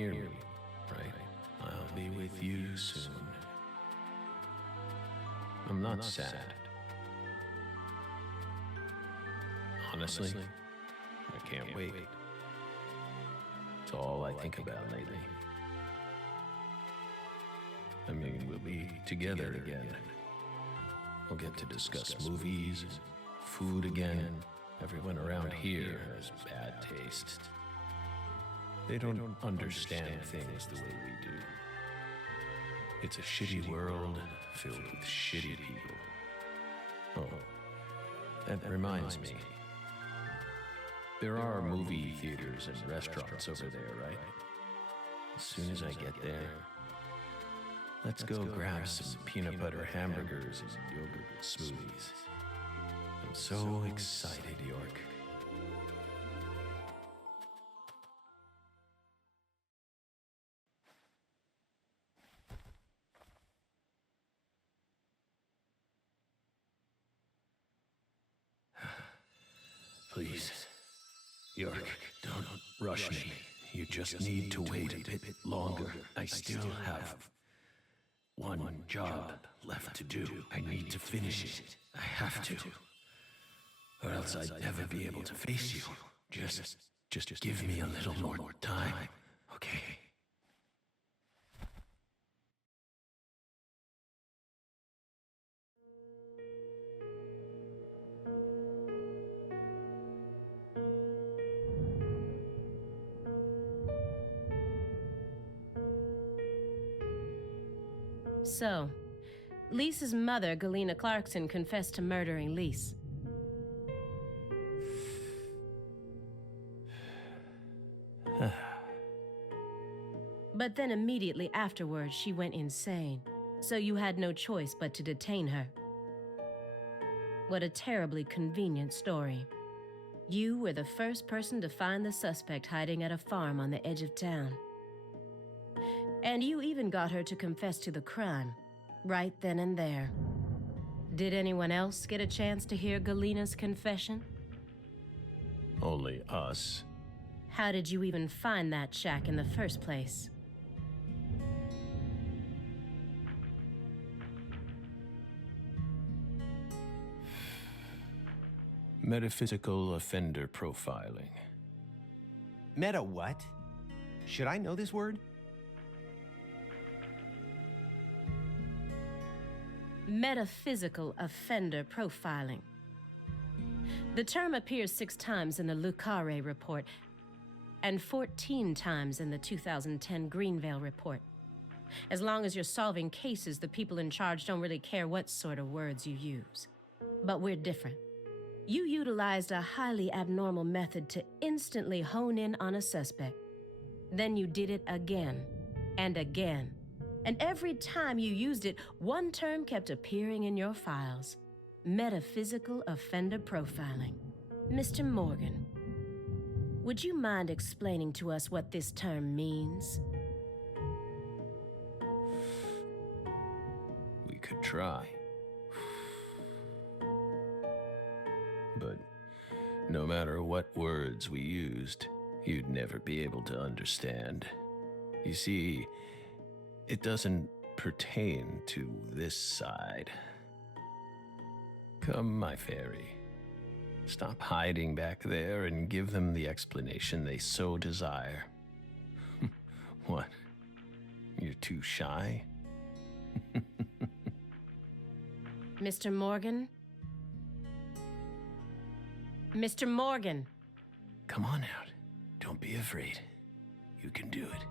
hear me, right? I'll be with you soon. I'm not sad. Honestly, I can't wait. It's all I think about lately. I mean, we'll be together again. We'll get to discuss movies, food again. Everyone around here has bad taste. They don't understand things the way we do. It's a shitty world filled with shitty people. Oh, that reminds me. There are movie theaters and restaurants over there, right? As soon as I get there, let's go grab some peanut butter hamburgers and yogurt smoothies. I'm so excited, York. Please, York, don't rush me. You just need to wait a bit longer. I still have one job left to do. I need to finish it. I have to. Or else I'd never be able to face you. Just give me a little more time, okay? So, Lisa's mother, Galena Clarkson, confessed to murdering Lise. But then immediately afterwards, she went insane. So you had no choice but to detain her. What a terribly convenient story. You were the first person to find the suspect hiding at a farm on the edge of town. And you even got her to confess to the crime, right then and there. Did anyone else get a chance to hear Galena's confession? Only us. How did you even find that shack in the first place? Metaphysical offender profiling. Meta what? Should I know this word? Metaphysical offender profiling. The term appears 6 times in the Lucare report and 14 times in the 2010 Greenvale report. As long as you're solving cases, the people in charge don't really care what sort of words you use. But we're different. You utilized a highly abnormal method to instantly hone in on a suspect. Then you did it again and again. And every time you used it, one term kept appearing in your files. Metaphysical offender profiling. Mr. Morgan, would you mind explaining to us what this term means? We could try. But no matter what words we used, you'd never be able to understand. You see, it doesn't pertain to this side. Come, my fairy. Stop hiding back there and give them the explanation they so desire. What? You're too shy? Mr. Morgan? Mr. Morgan! Come on out. Don't be afraid. You can do it.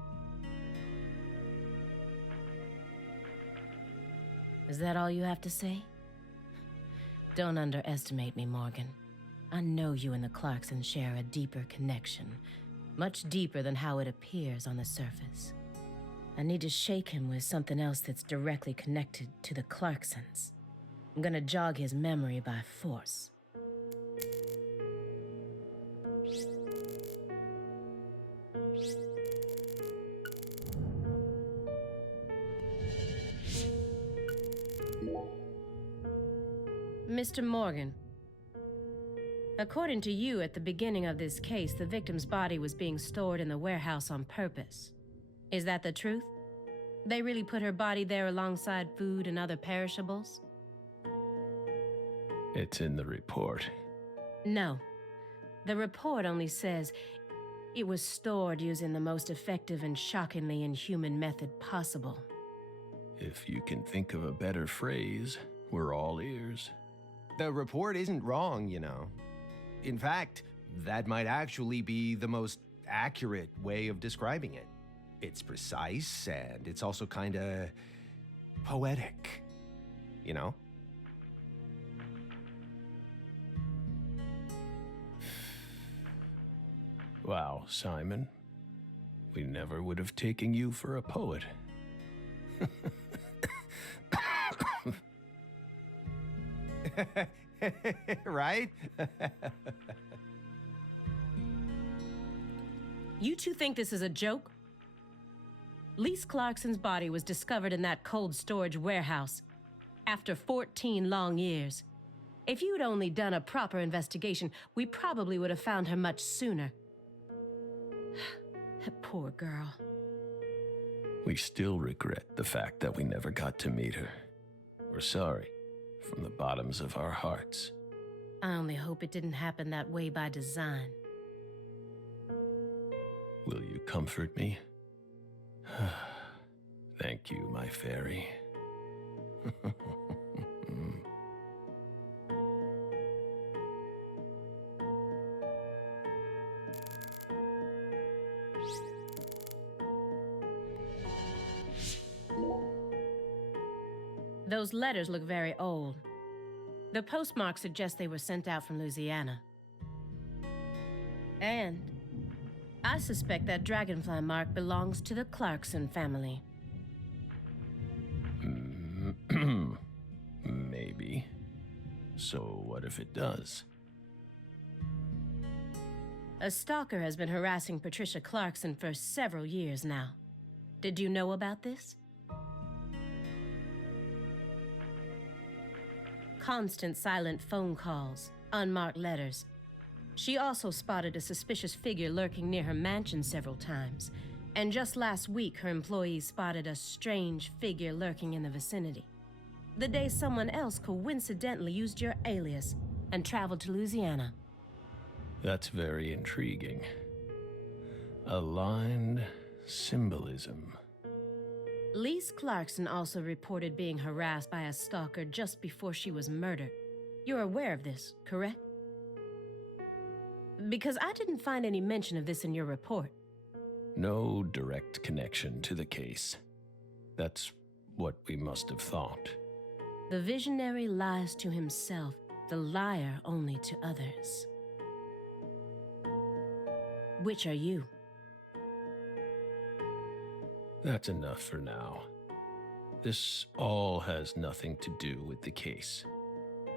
Is that all you have to say? Don't underestimate me, Morgan. I know you and the Clarksons share a deeper connection, much deeper than how it appears on the surface. I need to shake him with something else that's directly connected to the Clarksons. I'm gonna jog his memory by force. Mr. Morgan, according to you, at the beginning of this case, the victim's body was being stored in the warehouse on purpose. Is that the truth? They really put her body there alongside food and other perishables? It's in the report. No. The report only says it was stored using the most effective and shockingly inhuman method possible. If you can think of a better phrase, we're all ears. The report isn't wrong, you know. In fact, that might actually be the most accurate way of describing it. It's precise, and it's also kinda poetic, you know? Wow, Simon. We never would have taken you for a poet. Right? You two think this is a joke? Lise Clarkson's body was discovered in that cold storage warehouse after 14 long years. If you'd only done a proper investigation, we probably would have found her much sooner. That poor girl. We still regret the fact that we never got to meet her. We're sorry, from the bottoms of our hearts. I only hope it didn't happen that way by design. Will you comfort me? Thank you, my fairy. Those letters look very old. The postmark suggests they were sent out from Louisiana. And I suspect that dragonfly mark belongs to the Clarkson family. Maybe. So what if it does? A stalker has been harassing Patricia Clarkson for several years now. Did you know about this? Constant silent phone calls, unmarked letters. She also spotted a suspicious figure lurking near her mansion several times. And just last week, her employees spotted a strange figure lurking in the vicinity. The day someone else coincidentally used your alias and traveled to Louisiana. That's very intriguing. Aligned symbolism. Lise Clarkson also reported being harassed by a stalker just before she was murdered. You're aware of this, correct? Because I didn't find any mention of this in your report. No direct connection to the case. That's what we must have thought. The visionary lies to himself, the liar only to others. Which are you? That's enough for now. This all has nothing to do with the case.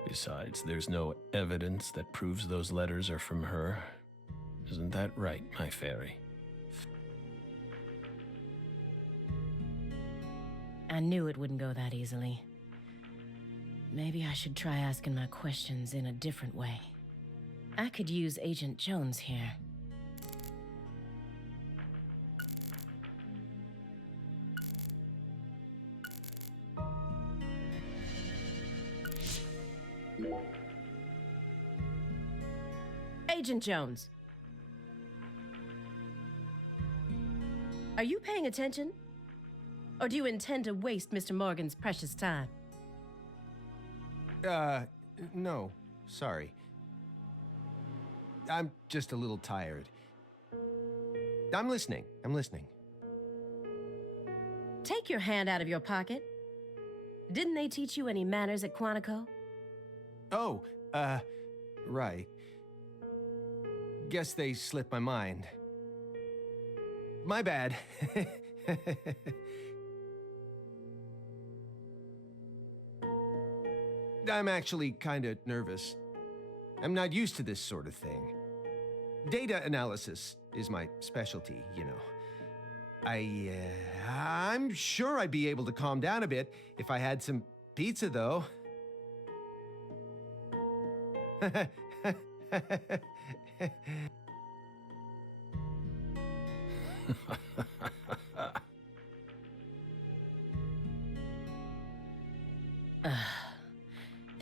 Besides, there's no evidence that proves those letters are from her. Isn't that right, my fairy? I knew it wouldn't go that easily. Maybe I should try asking my questions in a different way. I could use Agent Jones here. Agent Jones. Are you paying attention? Or do you intend to waste Mr. Morgan's precious time? No, sorry. I'm just a little tired. I'm listening. Take your hand out of your pocket. Didn't they teach you any manners at Quantico? Oh, right. Guess they slipped my mind. My bad. I'm actually kinda nervous. I'm not used to this sort of thing. Data analysis is my specialty, you know. I'm sure I'd be able to calm down a bit if I had some pizza, though.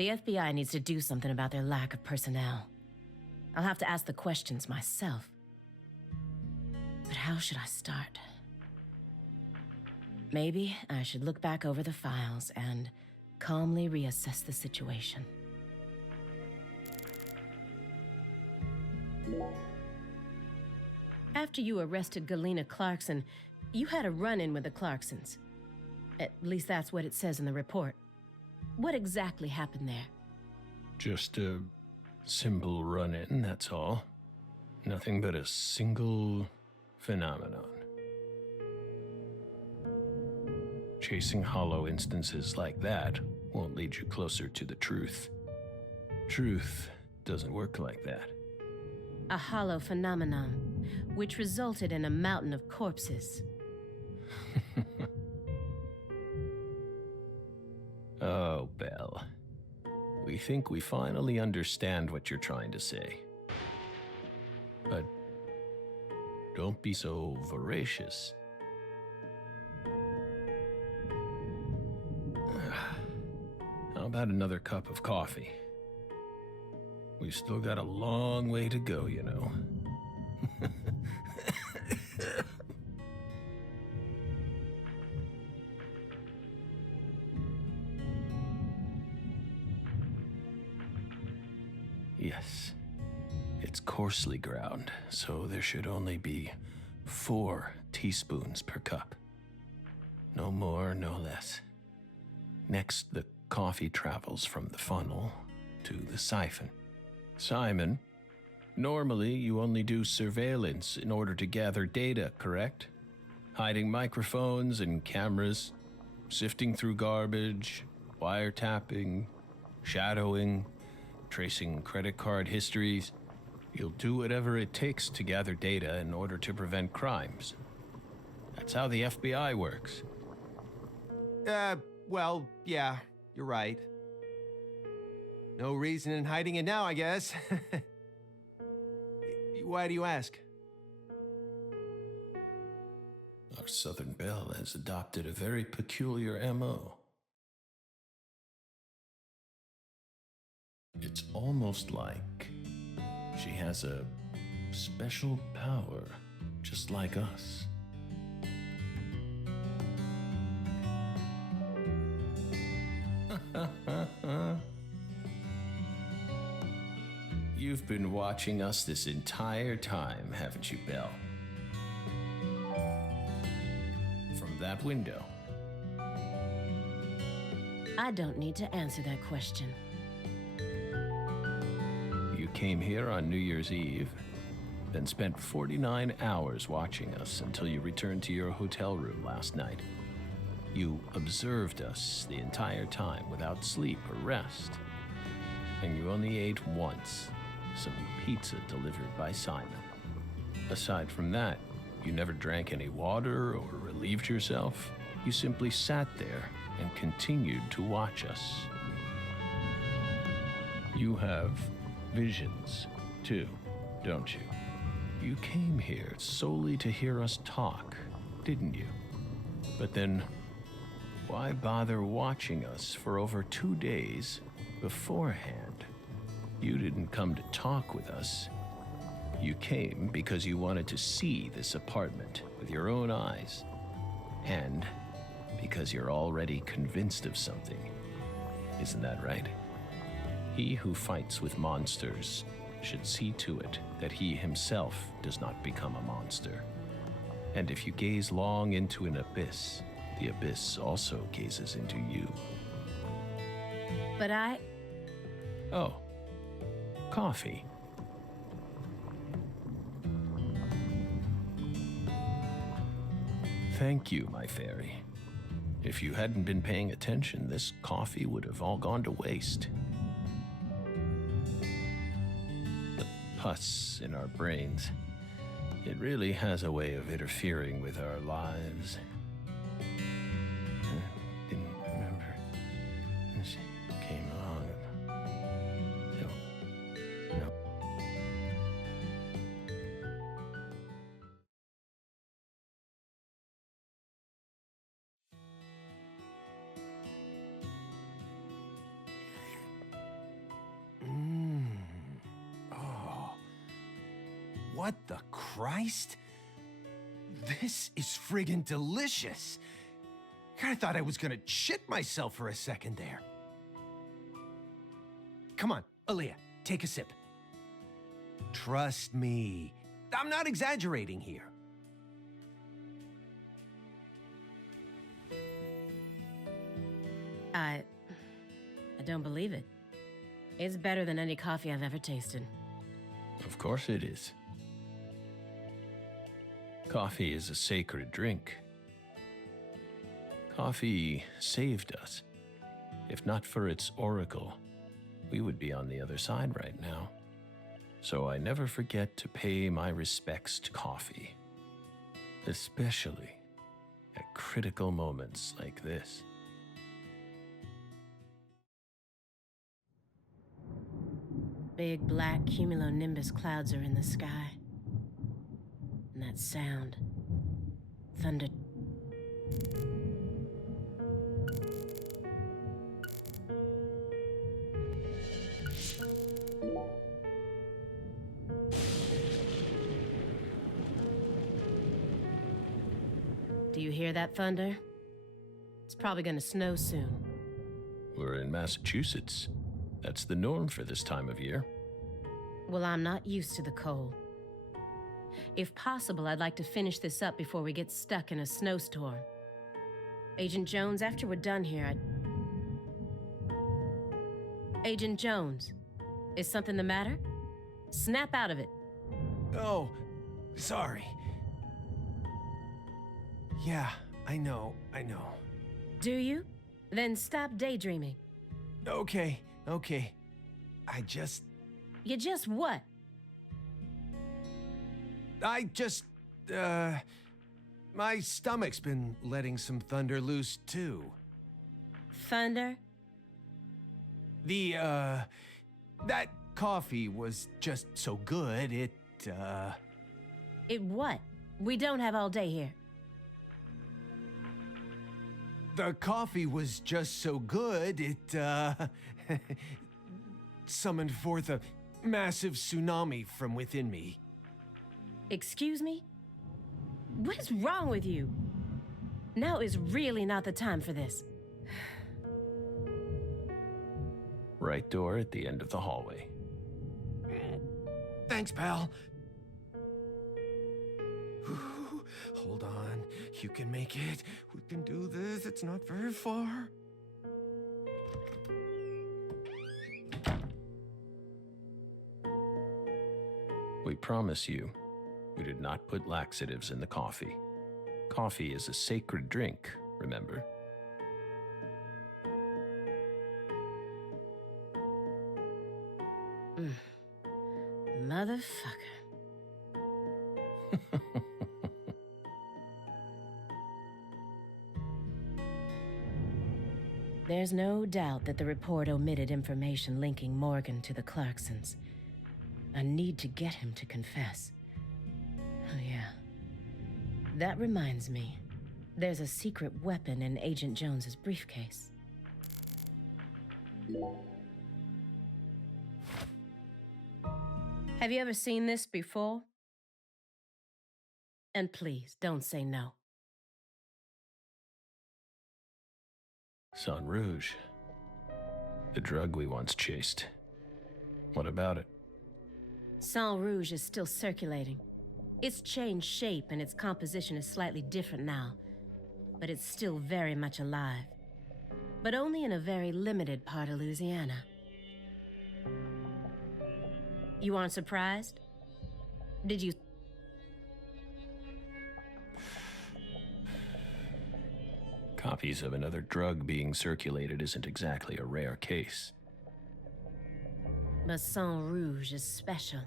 The FBI needs to do something about their lack of personnel. I'll have to ask the questions myself. But how should I start? Maybe I should look back over the files and calmly reassess the situation. After you arrested Galena Clarkson, you had a run-in with the Clarksons. At least that's what it says in the report. What exactly happened there? Just a simple run-in, that's all. Nothing but a single phenomenon. Chasing hollow instances like that won't lead you closer to the truth. Truth doesn't work like that. A hollow phenomenon, which resulted in a mountain of corpses. Oh, Belle. We think we finally understand what you're trying to say. But don't be so voracious. How about another cup of coffee? We've still got a long way to go, you know. Yes, it's coarsely ground, so there should only be 4 teaspoons per cup. No more, no less. Next, the coffee travels from the funnel to the siphon. Simon, normally you only do surveillance in order to gather data, correct? Hiding microphones and cameras, sifting through garbage, wiretapping, shadowing, tracing credit card histories. You'll do whatever it takes to gather data in order to prevent crimes. That's how the FBI works. Well, yeah, you're right. No reason in hiding it now, I guess. Why do you ask? Our Southern Belle has adopted a very peculiar MO. It's almost like she has a special power, just like us. You've been watching us this entire time, haven't you, Belle? From that window. I don't need to answer that question. You came here on New Year's Eve, then spent 49 hours watching us until you returned to your hotel room last night. You observed us the entire time without sleep or rest. And you only ate once, some pizza delivered by Simon. Aside from that, you never drank any water or relieved yourself. You simply sat there and continued to watch us. You have visions, too, don't you? You came here solely to hear us talk, didn't you? But then, why bother watching us for over 2 days beforehand? You didn't come to talk with us. You came because you wanted to see this apartment with your own eyes. And because you're already convinced of something. Isn't that right? He who fights with monsters should see to it that he himself does not become a monster. And if you gaze long into an abyss, the abyss also gazes into you. But Oh, coffee. Thank you, my fairy. If you hadn't been paying attention, this coffee would have all gone to waste. The pus in our brains, it really has a way of interfering with our lives. Didn't remember. This came along. No. What the Christ? This is friggin' delicious. I thought I was gonna shit myself for a second there. Come on, Aaliyah, take a sip. Trust me, I'm not exaggerating here. I don't believe it. It's better than any coffee I've ever tasted. Of course it is. Coffee is a sacred drink. Coffee saved us. If not for its oracle, we would be on the other side right now. So I never forget to pay my respects to coffee, especially at critical moments like this. Big black cumulonimbus clouds are in the sky. And that sound. Thunder. Do you hear that thunder? It's probably gonna snow soon. We're in Massachusetts. That's the norm for this time of year. Well, I'm not used to the cold. If possible, I'd like to finish this up before we get stuck in a snowstorm. Agent Jones, after we're done here, Agent Jones, is something the matter? Snap out of it. Oh, sorry. Yeah, I know. Do you? Then stop daydreaming. Okay. You just what? My stomach's been letting some thunder loose, too. Thunder? That coffee was just so good, It what? We don't have all day here. The coffee was just so good, it, summoned forth a massive tsunami from within me. Excuse me? What is wrong with you? Now is really not the time for this. Right door at the end of the hallway. Thanks, pal. Hold on. You can make it. We can do this. It's not very far. We promise you, we did not put laxatives in the coffee. Coffee is a sacred drink, remember? Motherfucker. There's no doubt that the report omitted information linking Morgan to the Clarksons. I need to get him to confess. Oh, yeah. That reminds me. There's a secret weapon in Agent Jones's briefcase. Have you ever seen this before? And please, don't say no. Sang Rouge. The drug we once chased. What about it? Sang Rouge is still circulating. It's changed shape and its composition is slightly different now. But it's still very much alive. But only in a very limited part of Louisiana. You aren't surprised? Did you... Copies of another drug being circulated isn't exactly a rare case. But Sang Rouge is special.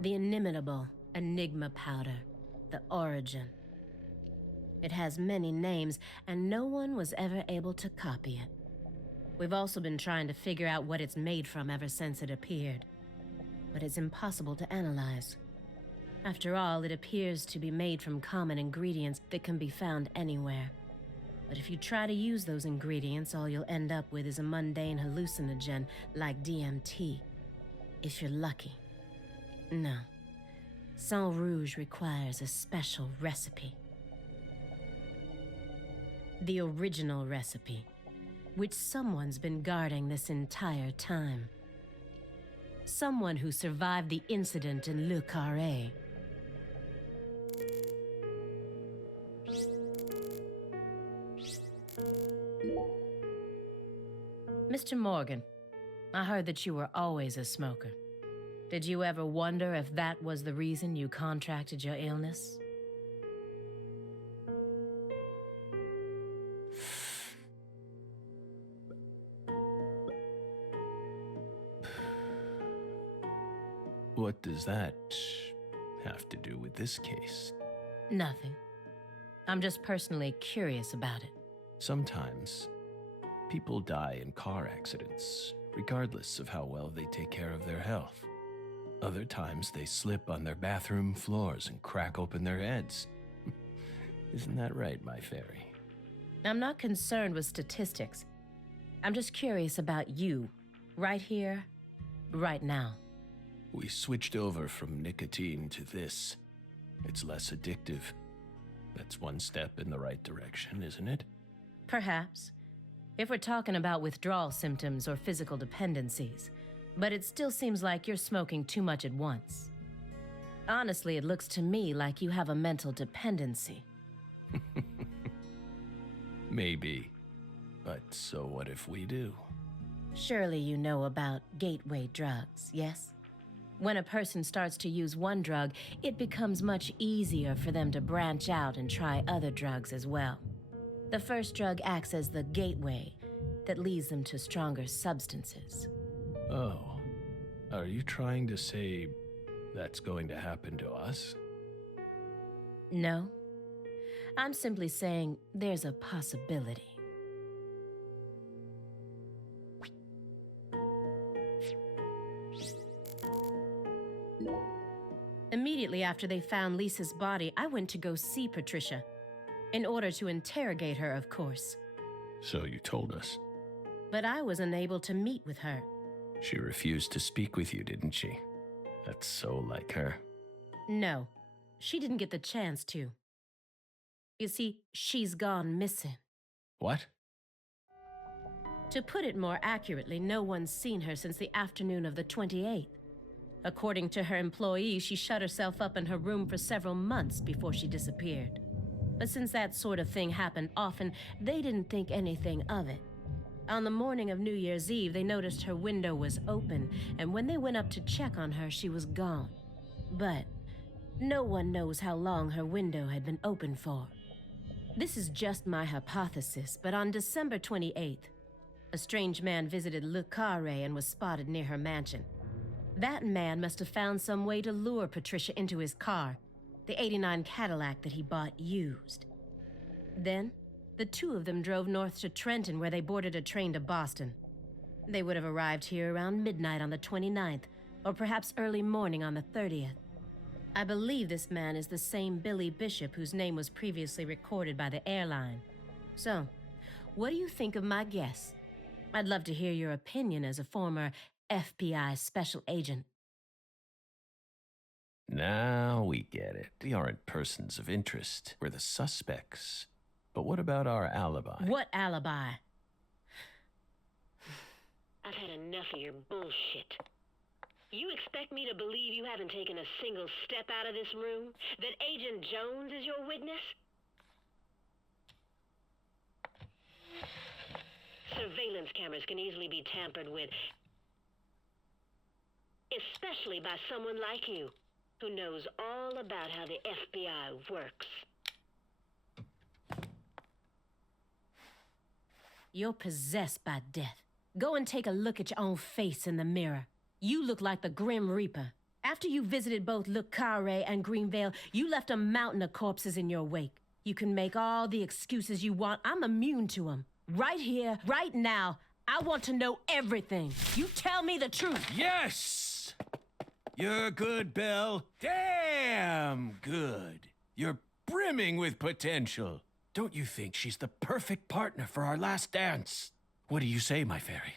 The inimitable Enigma powder, the origin. It has many names, and no one was ever able to copy it. We've also been trying to figure out what it's made from ever since it appeared. But it's impossible to analyze. After all, it appears to be made from common ingredients that can be found anywhere. But if you try to use those ingredients, all you'll end up with is a mundane hallucinogen like DMT. If you're lucky. No. Sang Rouge requires a special recipe. The original recipe, which someone's been guarding this entire time. Someone who survived the incident in Le Carré. Mr. Morgan, I heard that you were always a smoker. Did you ever wonder if that was the reason you contracted your illness? What does that have to do with this case? Nothing. I'm just personally curious about it. Sometimes, people die in car accidents, regardless of how well they take care of their health. Other times, they slip on their bathroom floors and crack open their heads. Isn't that right, my fairy? I'm not concerned with statistics. I'm just curious about you, right here, right now. We switched over from nicotine to this. It's less addictive. That's one step in the right direction, isn't it? Perhaps. If we're talking about withdrawal symptoms or physical dependencies. But it still seems like you're smoking too much at once. Honestly, it looks to me like you have a mental dependency. Maybe. But so what if we do? Surely you know about gateway drugs, yes? When a person starts to use one drug, it becomes much easier for them to branch out and try other drugs as well. The first drug acts as the gateway that leads them to stronger substances. Oh, are you trying to say that's going to happen to us? No. I'm simply saying there's a possibility. Immediately after they found Lisa's body, I went to go see Patricia. In order to interrogate her, of course. So you told us. But I was unable to meet with her. She refused to speak with you, didn't she? That's so like her. No, she didn't get the chance to. You see, she's gone missing. What? To put it more accurately, no one's seen her since the afternoon of the 28th. According to her employees, she shut herself up in her room for several months before she disappeared. But since that sort of thing happened often, they didn't think anything of it. On the morning of New Year's Eve, they noticed her window was open, and when they went up to check on her, she was gone. But no one knows how long her window had been open for. This is just my hypothesis, but on December 28th, a strange man visited Le Carré and was spotted near her mansion. That man must have found some way to lure Patricia into his car, the '89 Cadillac that he bought used. Then, the two of them drove north to Trenton, where they boarded a train to Boston. They would have arrived here around midnight on the 29th, or perhaps early morning on the 30th. I believe this man is the same Billy Bishop whose name was previously recorded by the airline. So, what do you think of my guess? I'd love to hear your opinion as a former FBI special agent. Now we get it. We aren't persons of interest. We're the suspects. But what about our alibi? What alibi? I've had enough of your bullshit. You expect me to believe you haven't taken a single step out of this room? That Agent Jones is your witness? Surveillance cameras can easily be tampered with, especially by someone like you, who knows all about how the FBI works. You're possessed by death. Go and take a look at your own face in the mirror. You look like the Grim Reaper. After you visited both Le Carré and Greenvale, you left a mountain of corpses in your wake. You can make all the excuses you want. I'm immune to them. Right here, right now, I want to know everything. You tell me the truth. Yes! You're good, Belle. Damn good. You're brimming with potential. Don't you think she's the perfect partner for our last dance? What do you say, my fairy?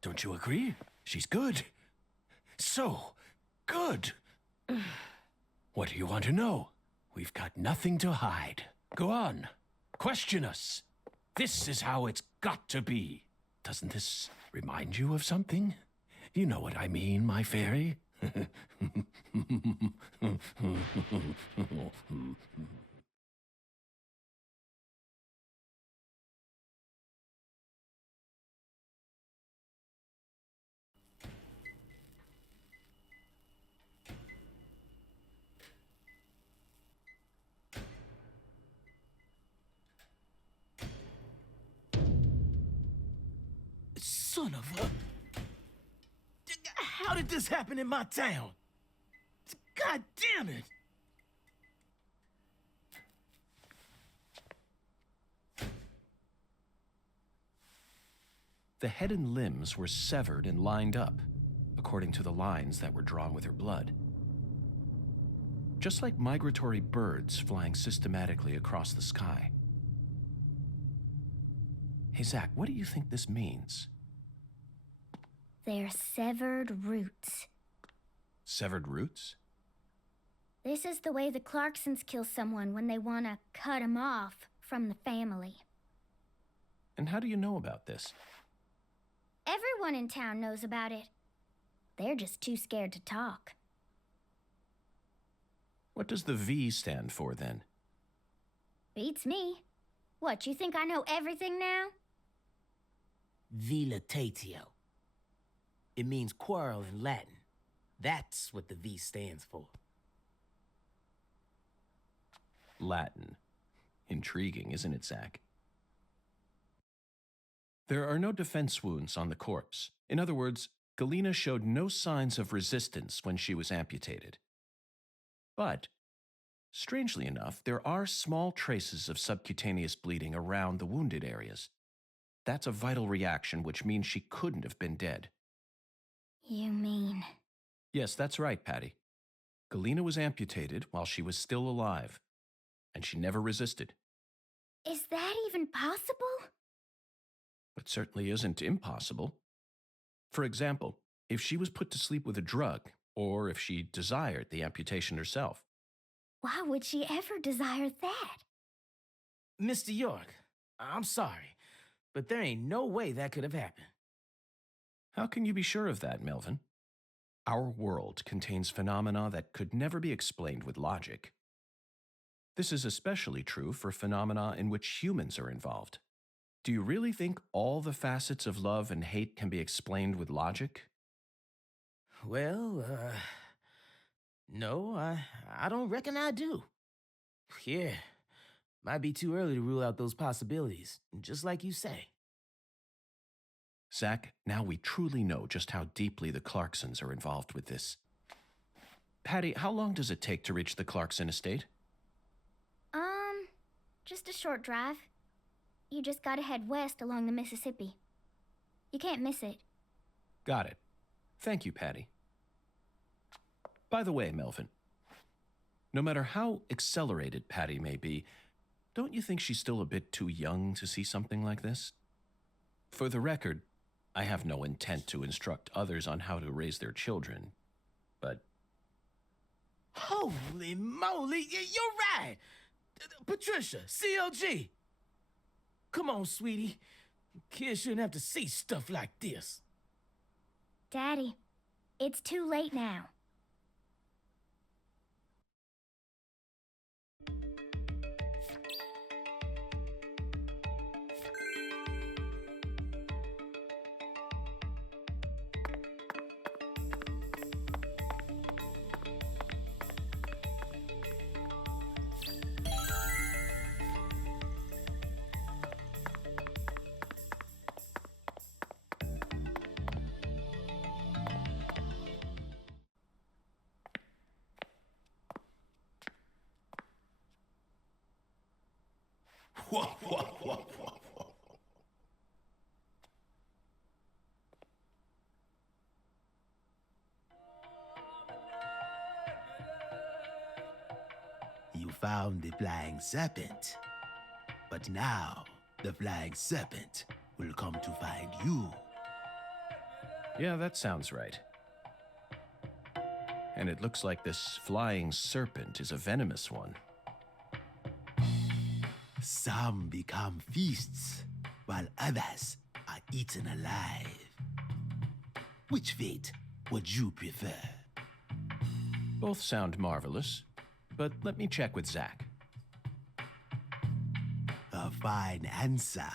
Don't you agree? She's good. So good. What do you want to know? We've got nothing to hide. Go on. Question us. This is how it's got to be. Doesn't this remind you of something? You know what I mean, my fairy? Son of a... How did this happen in my town? God damn it! The head and limbs were severed and lined up, according to the lines that were drawn with her blood. Just like migratory birds flying systematically across the sky. Hey, Zach, what do you think this means? They're severed roots. Severed roots? This is the way the Clarksons kill someone when they want to cut 'em off from the family. And how do you know about this? Everyone in town knows about it. They're just too scared to talk. What does the V stand for, then? Beats me. What, you think I know everything now? Vilitatio. It means quarrel in Latin. That's what the V stands for. Latin. Intriguing, isn't it, Zach? There are no defense wounds on the corpse. In other words, Galena showed no signs of resistance when she was amputated. But, strangely enough, there are small traces of subcutaneous bleeding around the wounded areas. That's a vital reaction, which means she couldn't have been dead. You mean... Yes, that's right, Patty. Galena was amputated while she was still alive, and she never resisted. Is that even possible? It certainly isn't impossible. For example, if she was put to sleep with a drug, or if she desired the amputation herself. Why would she ever desire that? Mr. York, I'm sorry, but there ain't no way that could have happened. How can you be sure of that, Melvin? Our world contains phenomena that could never be explained with logic. This is especially true for phenomena in which humans are involved. Do you really think all the facets of love and hate can be explained with logic? Well, no, I don't reckon I do. Yeah, might be too early to rule out those possibilities, just like you say. Zach, now we truly know just how deeply the Clarksons are involved with this. Patty, how long does it take to reach the Clarkson estate? Just a short drive. You just gotta head west along the Mississippi. You can't miss it. Got it. Thank you, Patty. By the way, Melvin, no matter how accelerated Patty may be, don't you think she's still a bit too young to see something like this? For the record, I have no intent to instruct others on how to raise their children, but... Holy moly, you're right! Patricia, CLG! Come on, sweetie. Kids shouldn't have to see stuff like this. Daddy, it's too late now. You found the flying serpent. But now, the flying serpent will come to find you. Yeah, that sounds right. And it looks like this flying serpent is a venomous one. Some become feasts, while others are eaten alive. Which fate would you prefer? Both sound marvelous, but let me check with Zach. A fine answer.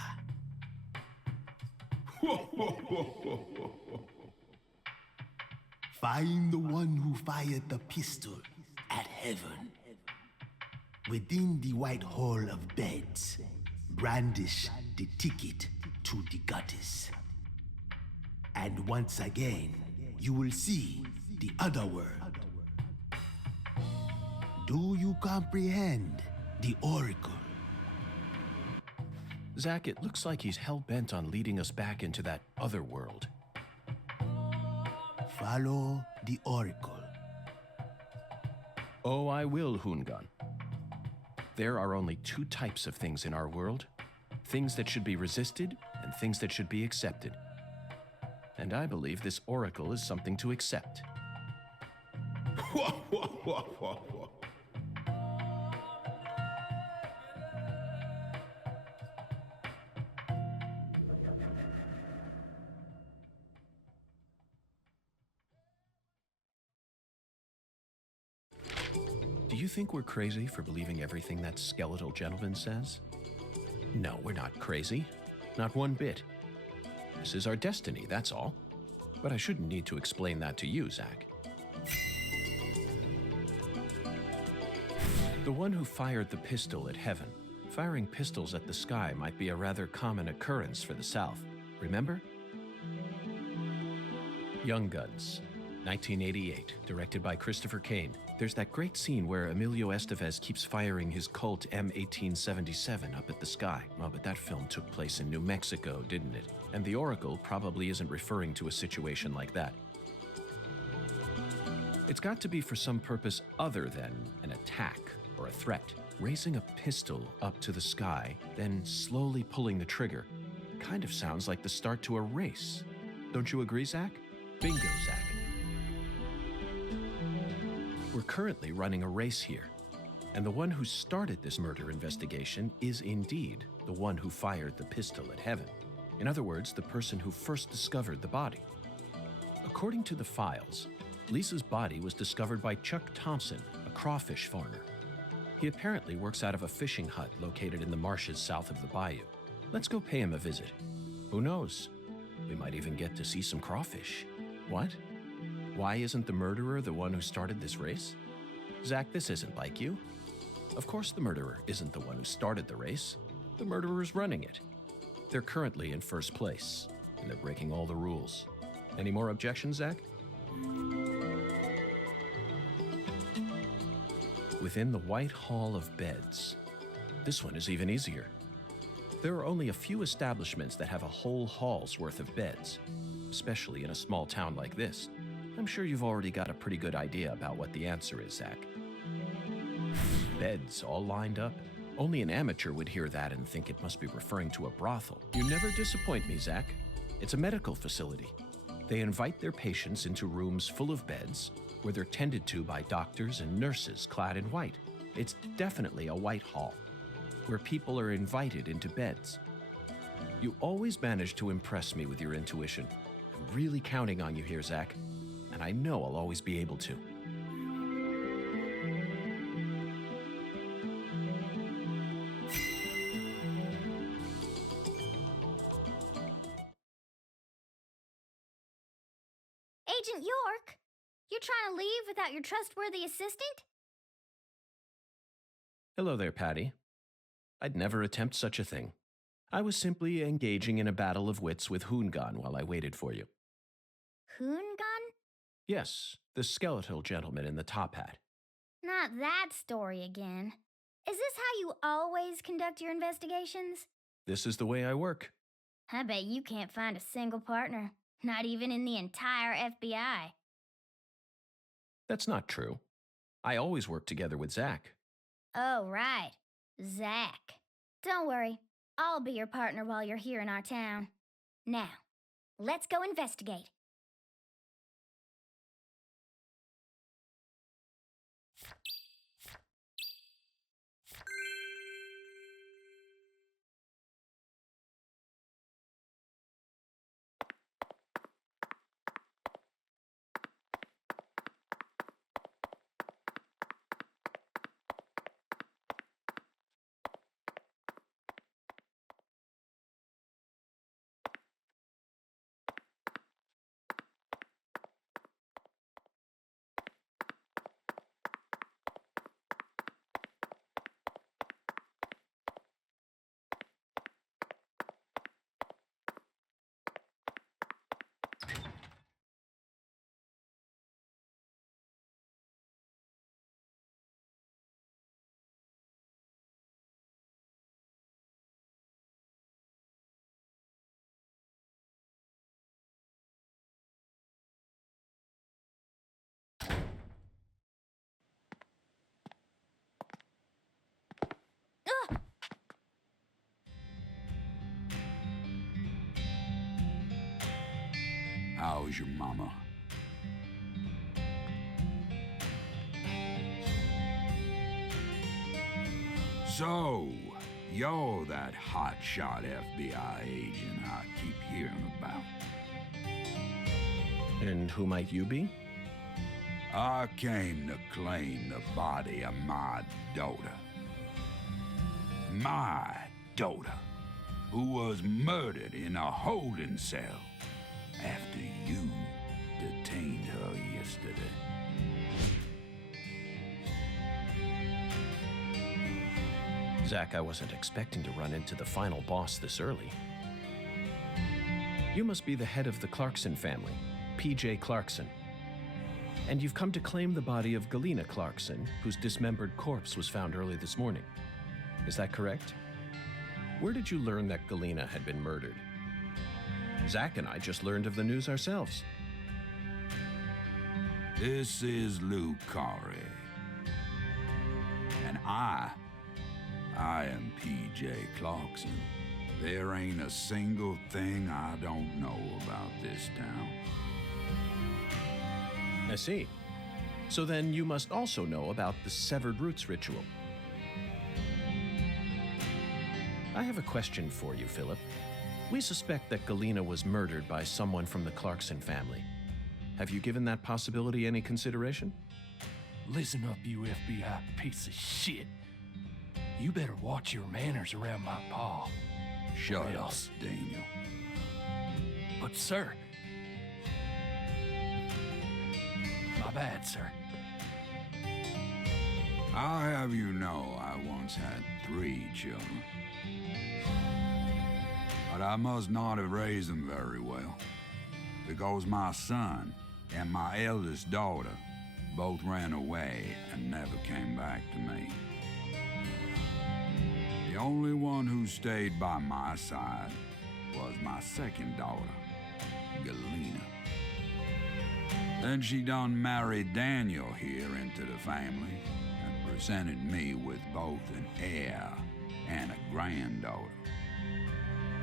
Find the one who fired the pistol at heaven. Within the white hall of beds, brandish the ticket to the goddess. And once again, you will see the other world. Do you comprehend the oracle? Zach, it looks like he's hell-bent on leading us back into that other world. Follow the oracle. Oh, I will, Hungan. There are only two types of things in our world. Things that should be resisted and things that should be accepted. And I believe this oracle is something to accept. Do you think we're crazy for believing everything that skeletal gentleman says? No, we're not crazy. Not one bit. This is our destiny, that's all. But I shouldn't need to explain that to you, Zach. The one who fired the pistol at heaven. Firing pistols at the sky might be a rather common occurrence for the South. Remember? Young Guns, 1988, directed by Christopher Kane. There's that great scene where Emilio Estevez keeps firing his Colt M1877 up at the sky. Oh, but that film took place in New Mexico, didn't it? And the Oracle probably isn't referring to a situation like that. It's got to be for some purpose other than an attack or a threat. Raising a pistol up to the sky, then slowly pulling the trigger, kind of sounds like the start to a race. Don't you agree, Zach? Bingo, Zach. We're currently running a race here, and the one who started this murder investigation is indeed the one who fired the pistol at heaven. In other words, the person who first discovered the body. According to the files, Lisa's body was discovered by Chuck Thompson, a crawfish farmer. He apparently works out of a fishing hut located in the marshes south of the bayou. Let's go pay him a visit. Who knows? We might even get to see some crawfish. What? Why isn't the murderer the one who started this race? Zach, this isn't like you. Of course the murderer isn't the one who started the race. The murderer's running it. They're currently in first place, and they're breaking all the rules. Any more objections, Zach? Within the White Hall of Beds. This one is even easier. There are only a few establishments that have a whole hall's worth of beds, especially in a small town like this. I'm sure you've already got a pretty good idea about what the answer is, Zach. Beds all lined up. Only an amateur would hear that and think it must be referring to a brothel. You never disappoint me, Zach. It's a medical facility. They invite their patients into rooms full of beds where they're tended to by doctors and nurses clad in white. It's definitely a white hall, where people are invited into beds. You always manage to impress me with your intuition. I'm really counting on you here, Zach, and I know I'll always be able to. Agent York, you trying to leave without your trustworthy assistant? Hello there, Patty. I'd never attempt such a thing. I was simply engaging in a battle of wits with Hungan while I waited for you. Hungan? Yes, the skeletal gentleman in the top hat. Not that story again. Is this how you always conduct your investigations? This is the way I work. I bet you can't find a single partner, not even in the entire FBI. That's not true. I always work together with Zach. Oh, right. Zach. Don't worry. I'll be your partner while you're here in our town. Now, let's go investigate. How's your mama? So, you're that hotshot FBI agent I keep hearing about. And who might you be? I came to claim the body of my daughter. My daughter, who was murdered in a holding cell after you detained her yesterday. Zach, I wasn't expecting to run into the final boss this early. You must be the head of the Clarkson family, P.J. Clarkson. And you've come to claim the body of Galena Clarkson, whose dismembered corpse was found early this morning. Is that correct? Where did you learn that Galena had been murdered? Zach and I just learned of the news ourselves. This is Luke Corey. And I am P.J. Clarkson. There ain't a single thing I don't know about this town. I see. So then you must also know about the Severed Roots ritual. I have a question for you, Philip. We suspect that Galena was murdered by someone from the Clarkson family. Have you given that possibility any consideration? Listen up, you FBI piece of shit. You better watch your manners around my pa. Shut up, else. Daniel. But, sir... My bad, sir. I'll have you know I once had 3 children. But I must not have raised them very well, because my son and my eldest daughter both ran away and never came back to me. The only one who stayed by my side was my second daughter, Galena. Then she done married Daniel here into the family and presented me with both an heir and a granddaughter.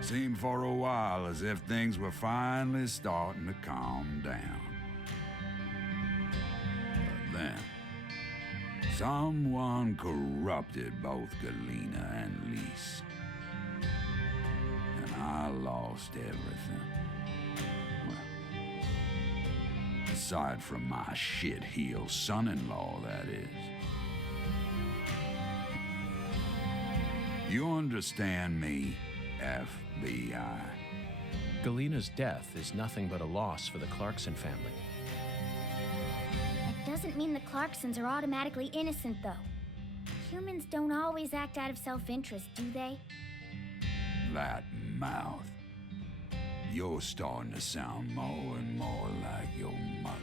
Seemed for a while as if things were finally starting to calm down. But then, someone corrupted both Galena and Lise. And I lost everything. Well, aside from my shit-heel son-in-law, that is. You understand me, FBI? Galena's death is nothing but a loss for the Clarkson family. It doesn't mean the Clarksons are automatically innocent, though. Humans don't always act out of self-interest, do they? That mouth. You're starting to sound more and more like your mother.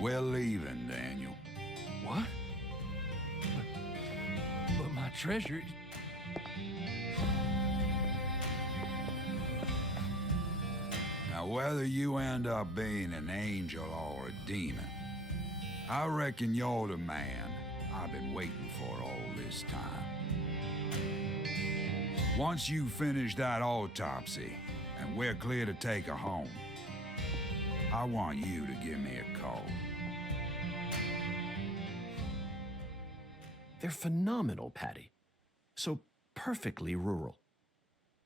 We're leaving, Daniel. What? But my treasure... Now, whether you end up being an angel or a demon, I reckon you're the man I've been waiting for all this time. Once you finish that autopsy and we're clear to take her home, I want you to give me a call. They're phenomenal, Patty. So perfectly rural.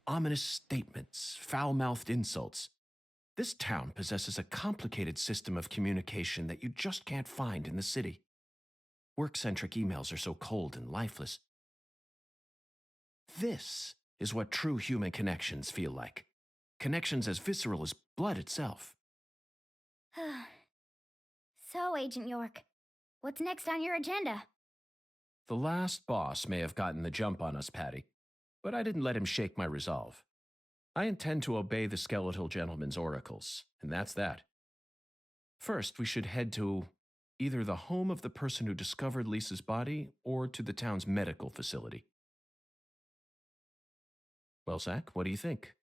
Ominous statements, foul-mouthed insults. This town possesses a complicated system of communication that you just can't find in the city. Work-centric emails are so cold and lifeless. This is what true human connections feel like. Connections as visceral as blood itself. So, Agent York, what's next on your agenda? The last boss may have gotten the jump on us, Patty, but I didn't let him shake my resolve. I intend to obey the skeletal gentleman's oracles, and that's that. First, we should head to either the home of the person who discovered Lisa's body or to the town's medical facility. Well, Zach, what do you think?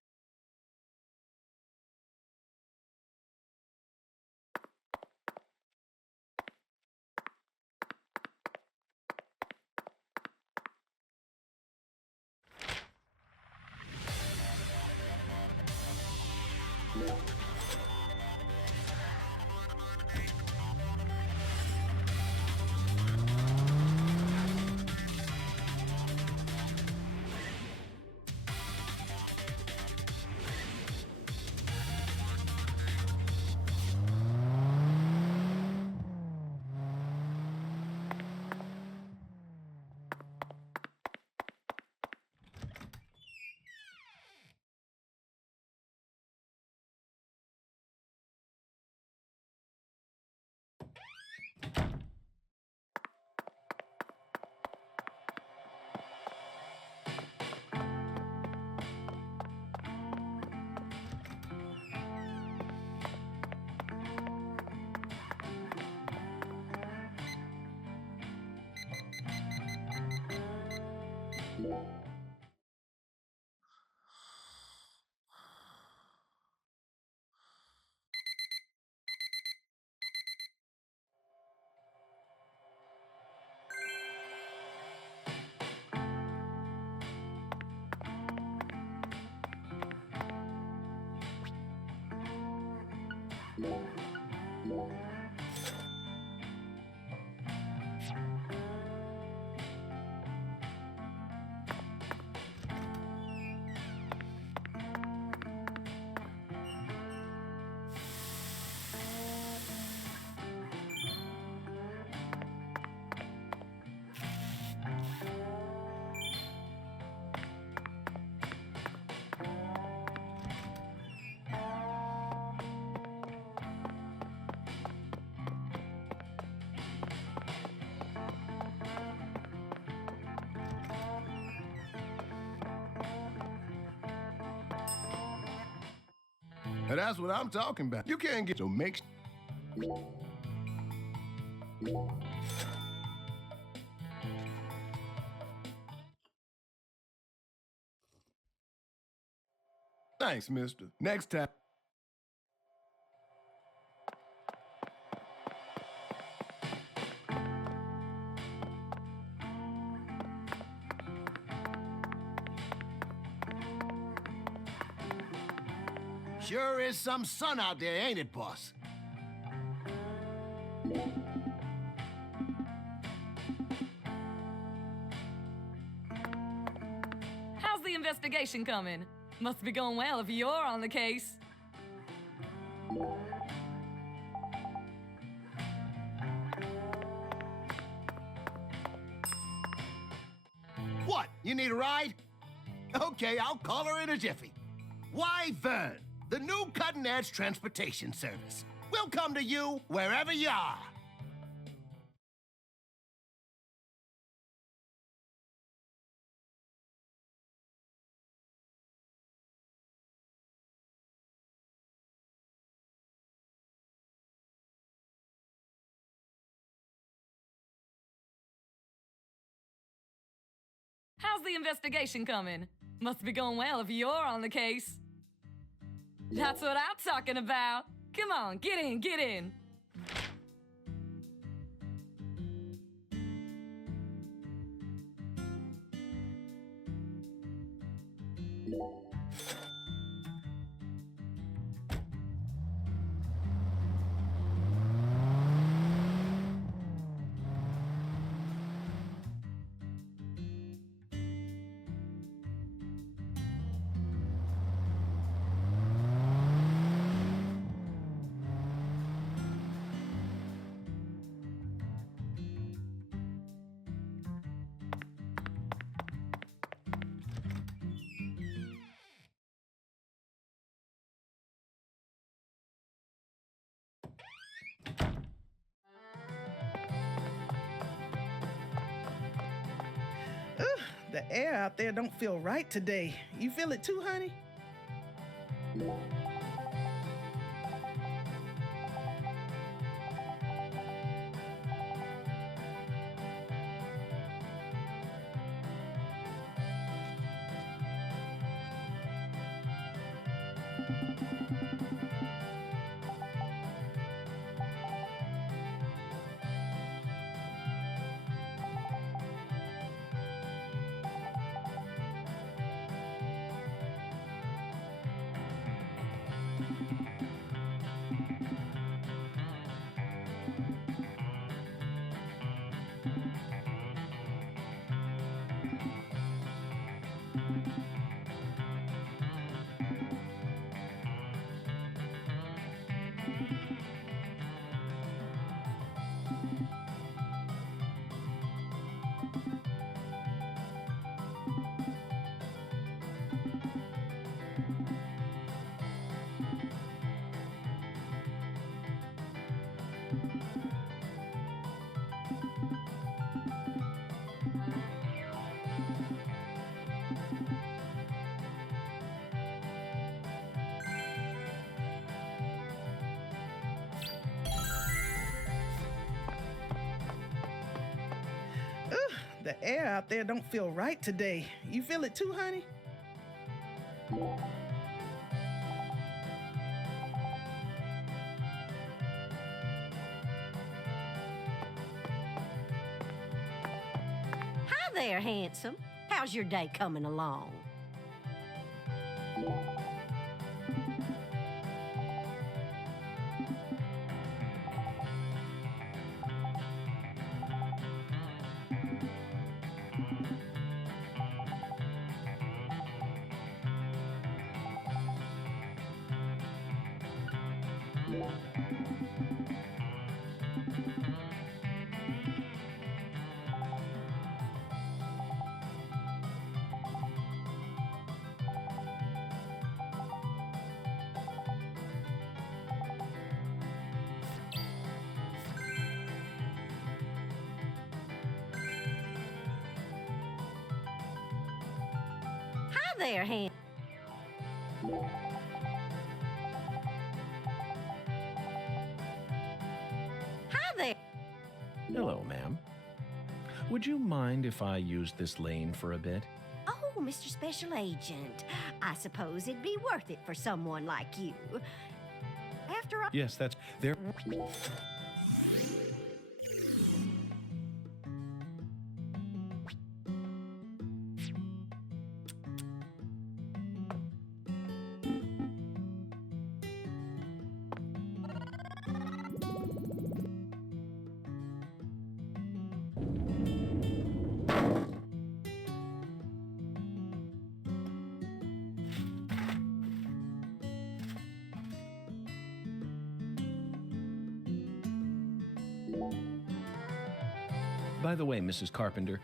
And that's what I'm talking about. You can't get so mixed. Thanks, mister. Next time. Sure is some sun out there, ain't it, boss? How's the investigation coming? Must be going well if you're on the case. What? You need a ride? Okay, I'll call her in a jiffy. Why, Vern, the new cutting-edge transportation service. We'll come to you wherever you are. How's the investigation coming? Must be going well if you're on the case. That's what I'm talking about. Come on, get in, get in. The air out there don't feel right today. You feel it too, honey? The air out there don't feel right today. You feel it too, honey? Hi there, handsome. How's your day coming along? There, hand. Hi there. Hello, ma'am. Would you mind if I used this lane for a bit? Oh, Mr. Special Agent. I suppose it'd be worth it for someone like you. After all... Yes, that's... there... By the way, Mrs. Carpenter,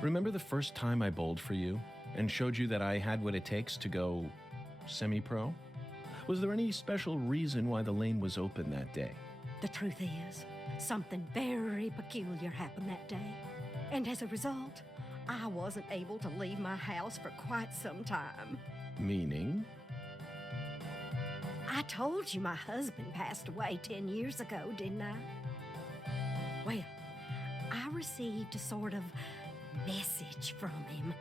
remember the first time I bowled for you and showed you that I had what it takes to go semi-pro? Was there any special reason why the lane was open that day? The truth is, something very peculiar happened that day. And as a result, I wasn't able to leave my house for quite some time. Meaning? I told you my husband passed away 10 years ago, didn't I? Well, I received a sort of message from him.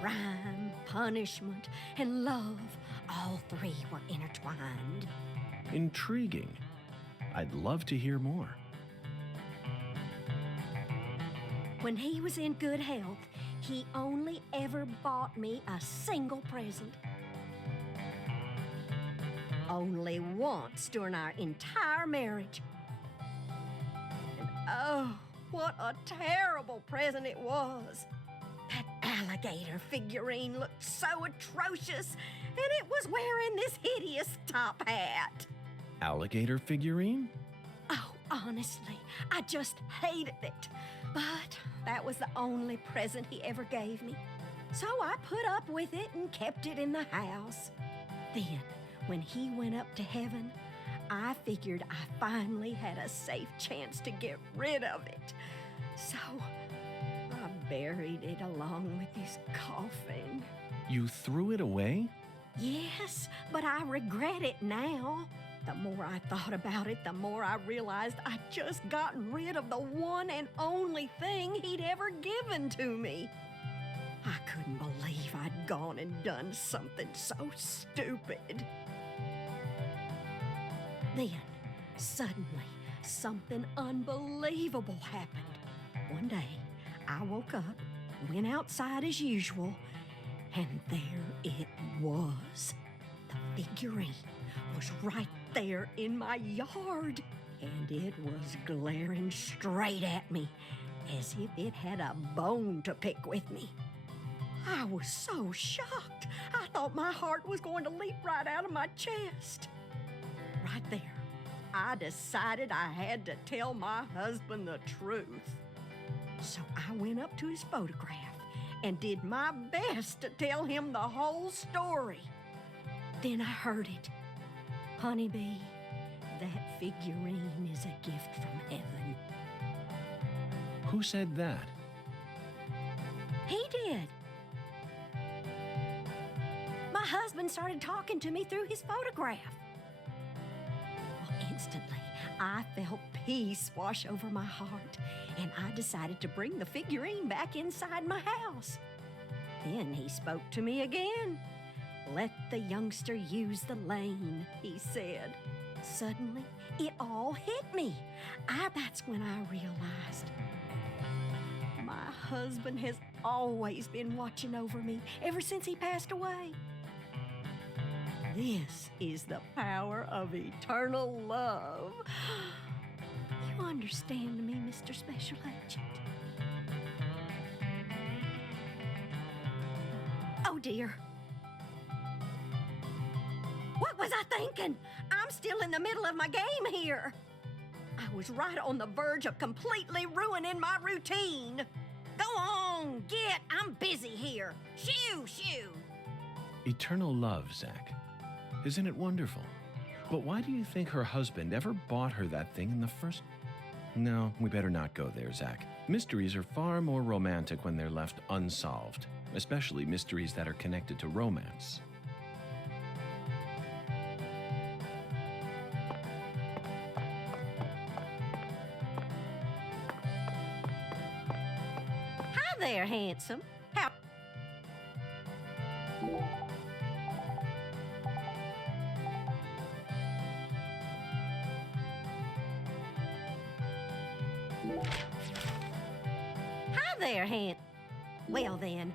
Crime, punishment, and love, all three were intertwined. Intriguing. I'd love to hear more. When he was in good health, he only ever bought me a single present. Only once during our entire marriage. Oh, what a terrible present it was. That alligator figurine looked so atrocious, and it was wearing this hideous top hat. Alligator figurine? Oh, honestly, I just hated it. But that was the only present he ever gave me. So I put up with it and kept it in the house. Then, when he went up to heaven, I figured I finally had a safe chance to get rid of it. So, I buried it along with his coffin. You threw it away? Yes, but I regret it now. The more I thought about it, the more I realized I'd just gotten rid of the one and only thing he'd ever given to me. I couldn't believe I'd gone and done something so stupid. Then, suddenly, something unbelievable happened. One day, I woke up, went outside as usual, and there it was. The figurine was right there in my yard, and it was glaring straight at me, as if it had a bone to pick with me. I was so shocked, I thought my heart was going to leap right out of my chest. Right there, I decided I had to tell my husband the truth. So I went up to his photograph and did my best to tell him the whole story. Then I heard it. Honeybee, that figurine is a gift from heaven. Who said that? He did. My husband started talking to me through his photograph. Well, instantly, I felt peace wash over my heart, and I decided to bring the figurine back inside my house. Then he spoke to me again. "Let the youngster use the lane," he said. Suddenly, it all hit me. That's when I realized my husband has always been watching over me ever since he passed away. This is the power of eternal love. You understand me, Mr. Special Agent? Oh, dear. What was I thinking? I'm still in the middle of my game here. I was right on the verge of completely ruining my routine. Go on, I'm busy here. Shoo, shoo. Eternal love, Zach. Isn't it wonderful? But why do you think her husband ever bought her that thing in the first... No, we better not go there, Zach. Mysteries are far more romantic when they're left unsolved, especially mysteries that are connected to romance. Hi there, handsome. How... Hi there, Well then.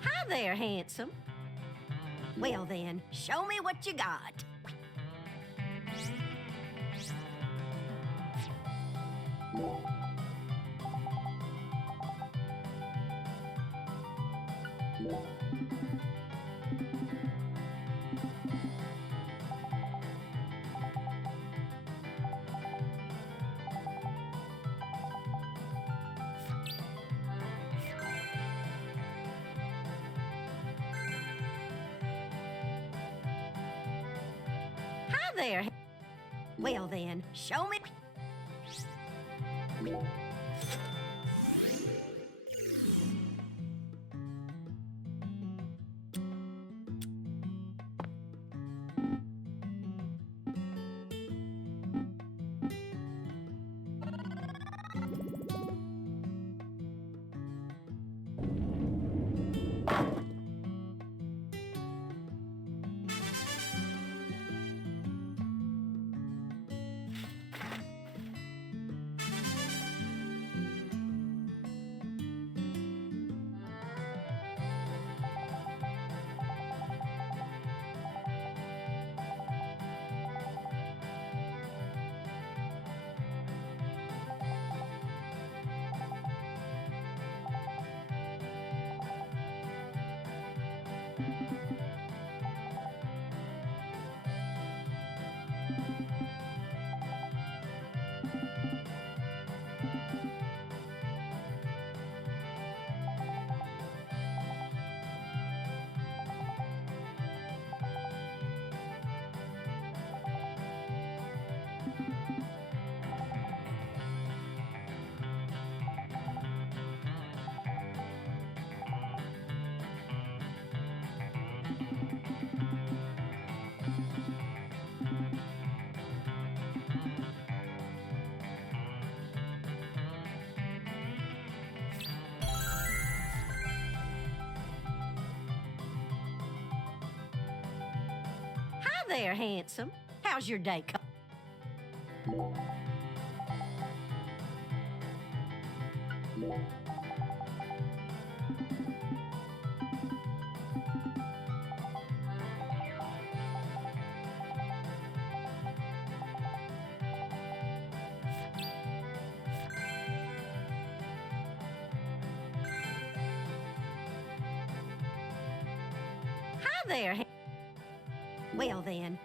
Hi there, handsome. Well then, show me what you got. Hi there. Well then, show me. Hi there, handsome. How's your day? Hi there. Well then.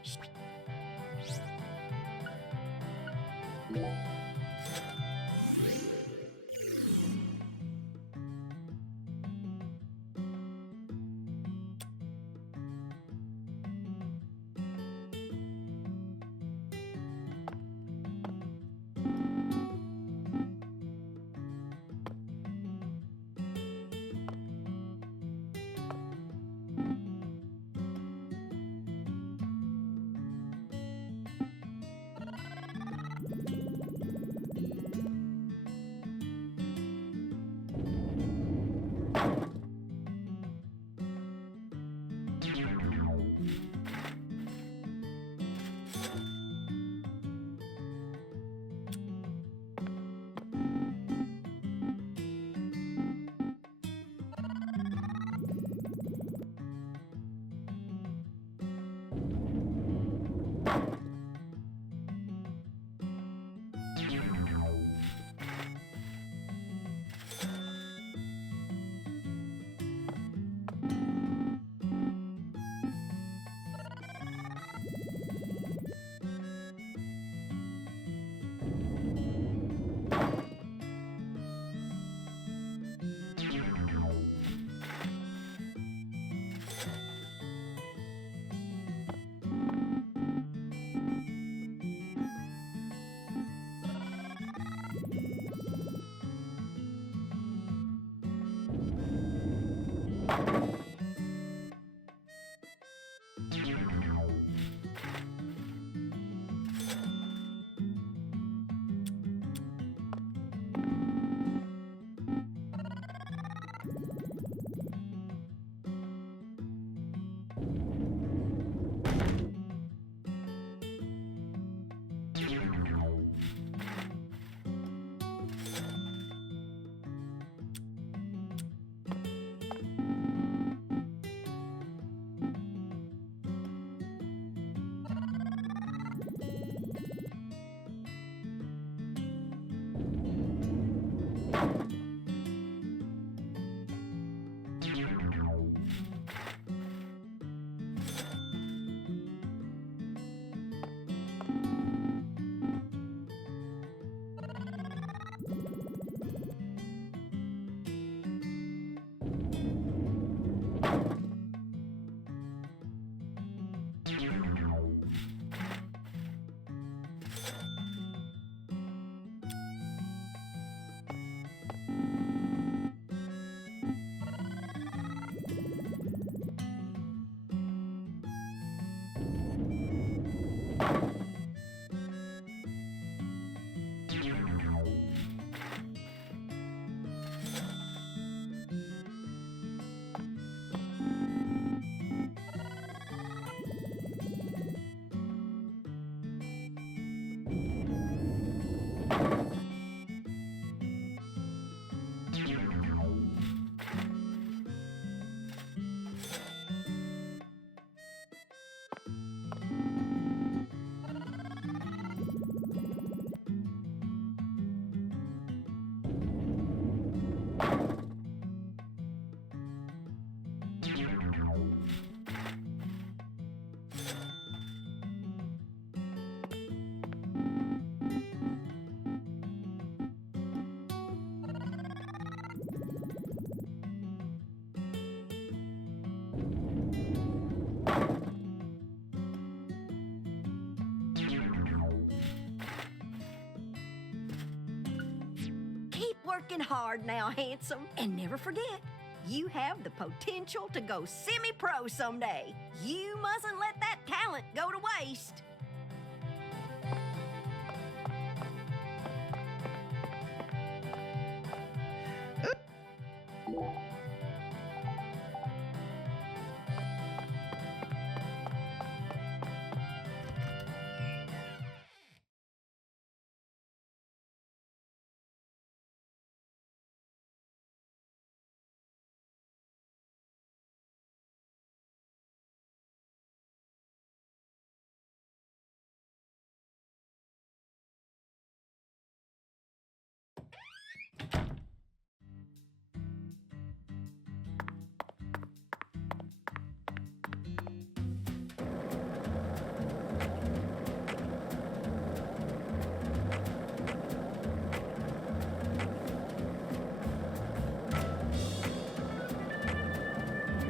working hard now, handsome. And never forget, you have the potential to go semi-pro someday. You mustn't let that talent go to waste.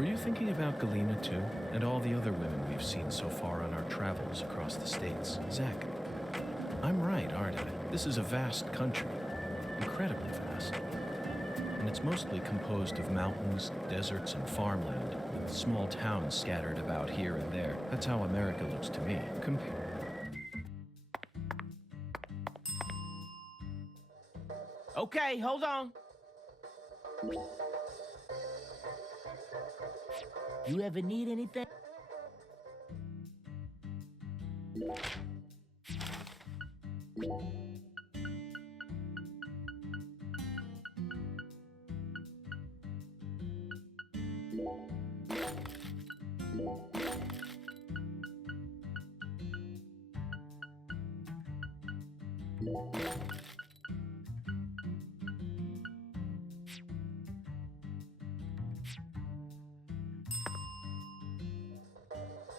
Were you thinking about Galena too? And all the other women we've seen so far on our travels across the states? Zach, I'm right, aren't I? This is a vast country. Incredibly vast. And it's mostly composed of mountains, deserts, and farmland, with small towns scattered about here and there. That's how America looks to me. Okay, hold on. You ever need anything?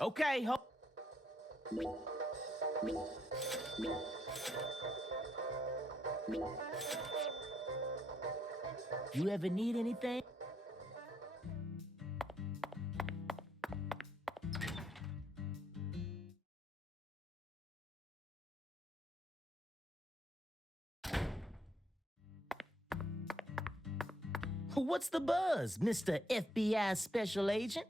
Okay, you ever need anything? What's the buzz, Mr. FBI Special Agent?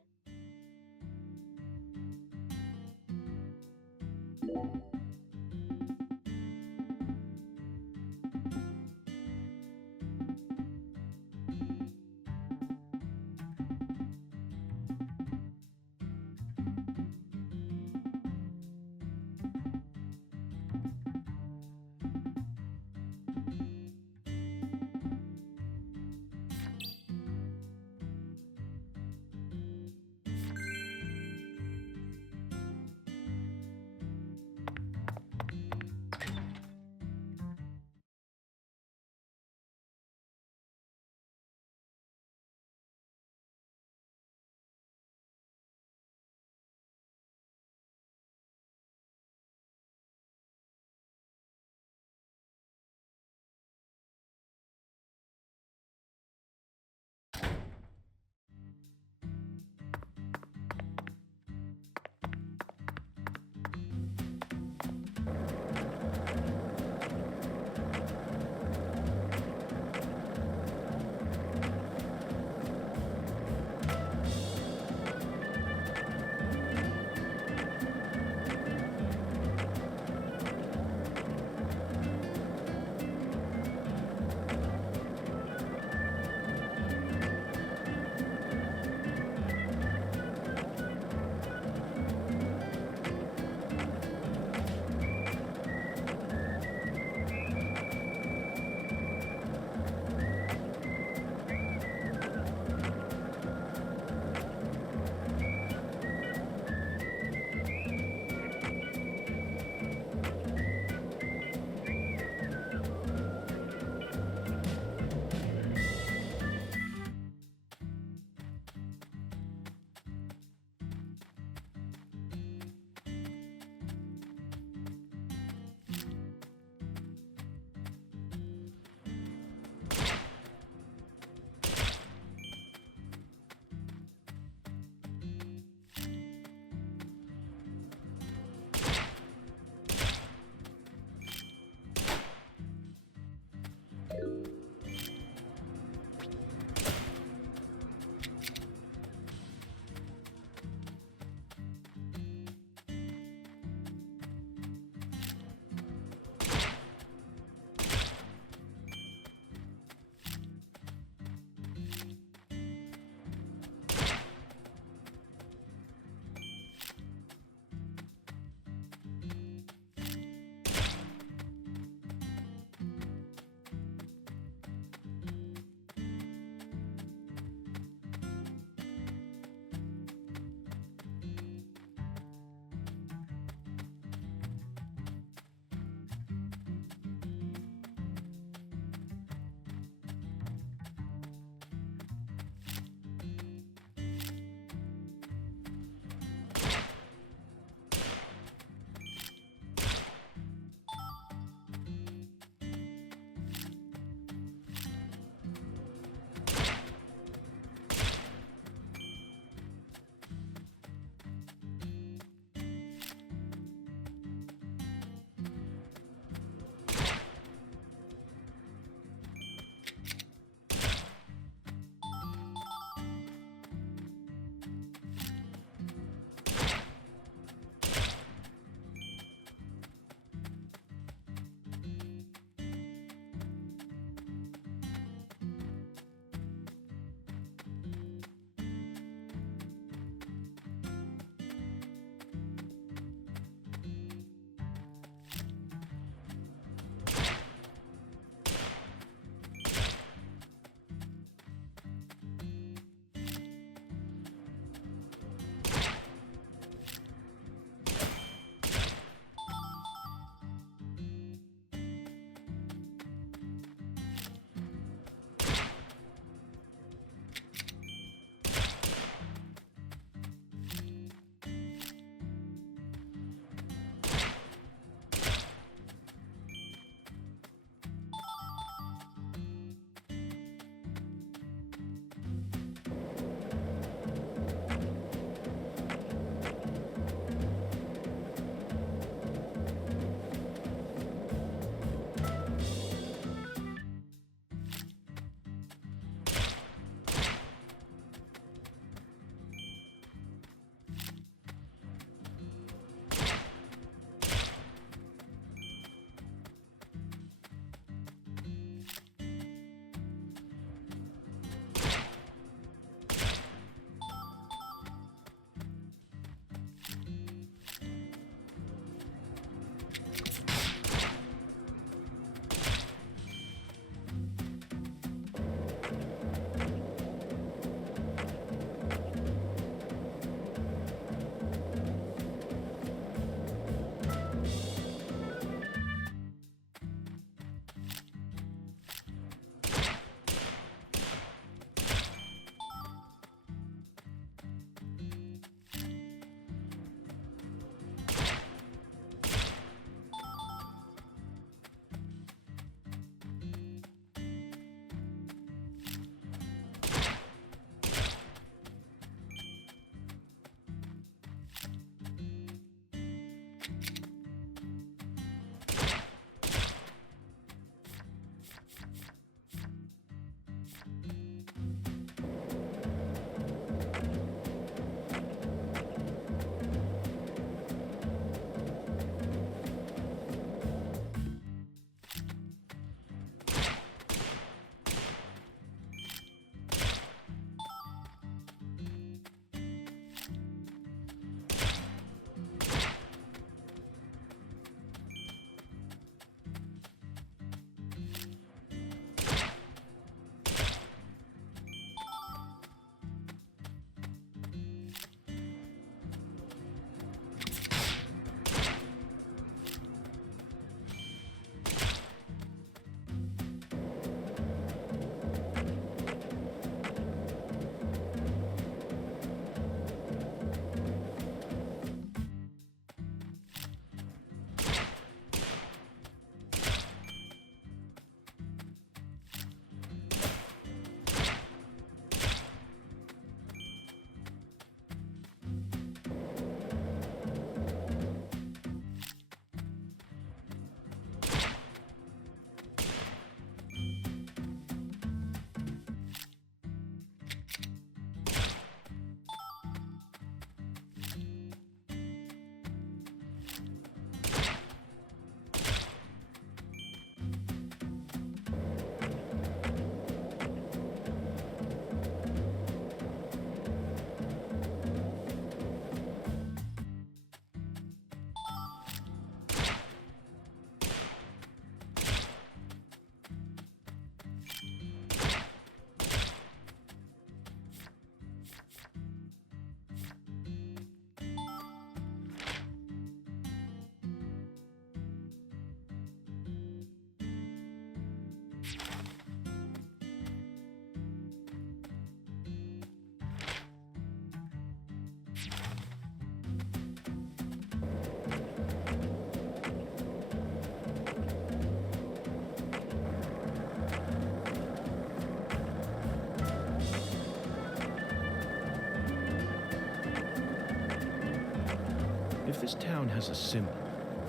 this town has a symbol,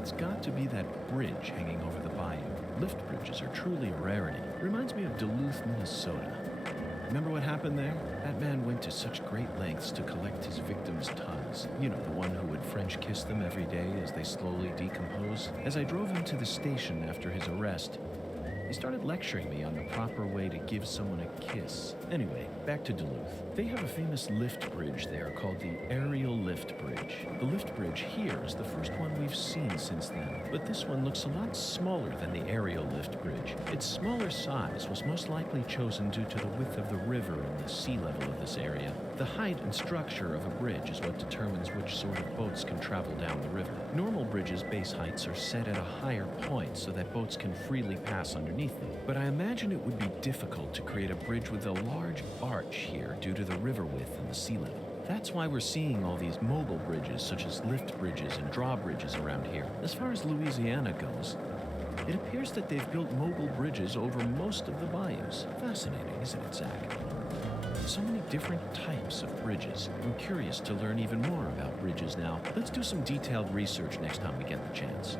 it's got to be that bridge hanging over the bayou. Lift bridges are truly a rarity. Reminds me of Duluth, Minnesota. Remember what happened there? That man went to such great lengths to collect his victims' tongues. You know, the one who would French kiss them every day as they slowly decompose. As I drove him to the station after his arrest, he started lecturing me on the proper way to give someone a kiss. Anyway, back to Duluth. They have a famous lift bridge there called the Aerial Lift Bridge. The lift bridge here is the first one we've seen since then, but this one looks a lot smaller than the Aerial Lift Bridge. Its smaller size was most likely chosen due to the width of the river and the sea level of this area. The height and structure of a bridge is what determines which sort of boats can travel down the river. Normal bridges' base heights are set at a higher point so that boats can freely pass underneath them. But I imagine it would be difficult to create a bridge with a large arch here due to the river width and the sea level. That's why we're seeing all these mobile bridges, such as lift bridges and drawbridges around here. As far as Louisiana goes, it appears that they've built mobile bridges over most of the bayous. Fascinating, isn't it, Zach? So many different types of bridges. I'm curious to learn even more about bridges now. Let's do some detailed research next time we get the chance.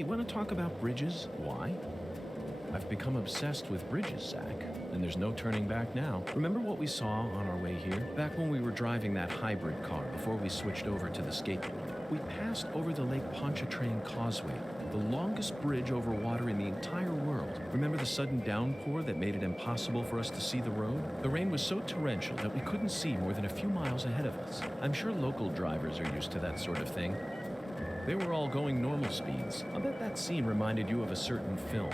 Hey, want to talk about bridges? Why? I've become obsessed with bridges, Zach, and there's no turning back now. Remember what we saw on our way here? Back when we were driving that hybrid car before we switched over to the skateboard. We passed over the Lake Pontchartrain Causeway, the longest bridge over water in the entire world. Remember the sudden downpour that made it impossible for us to see the road? The rain was so torrential that we couldn't see more than a few miles ahead of us. I'm sure local drivers are used to that sort of thing. They were all going normal speeds. I'll bet that scene reminded you of a certain film.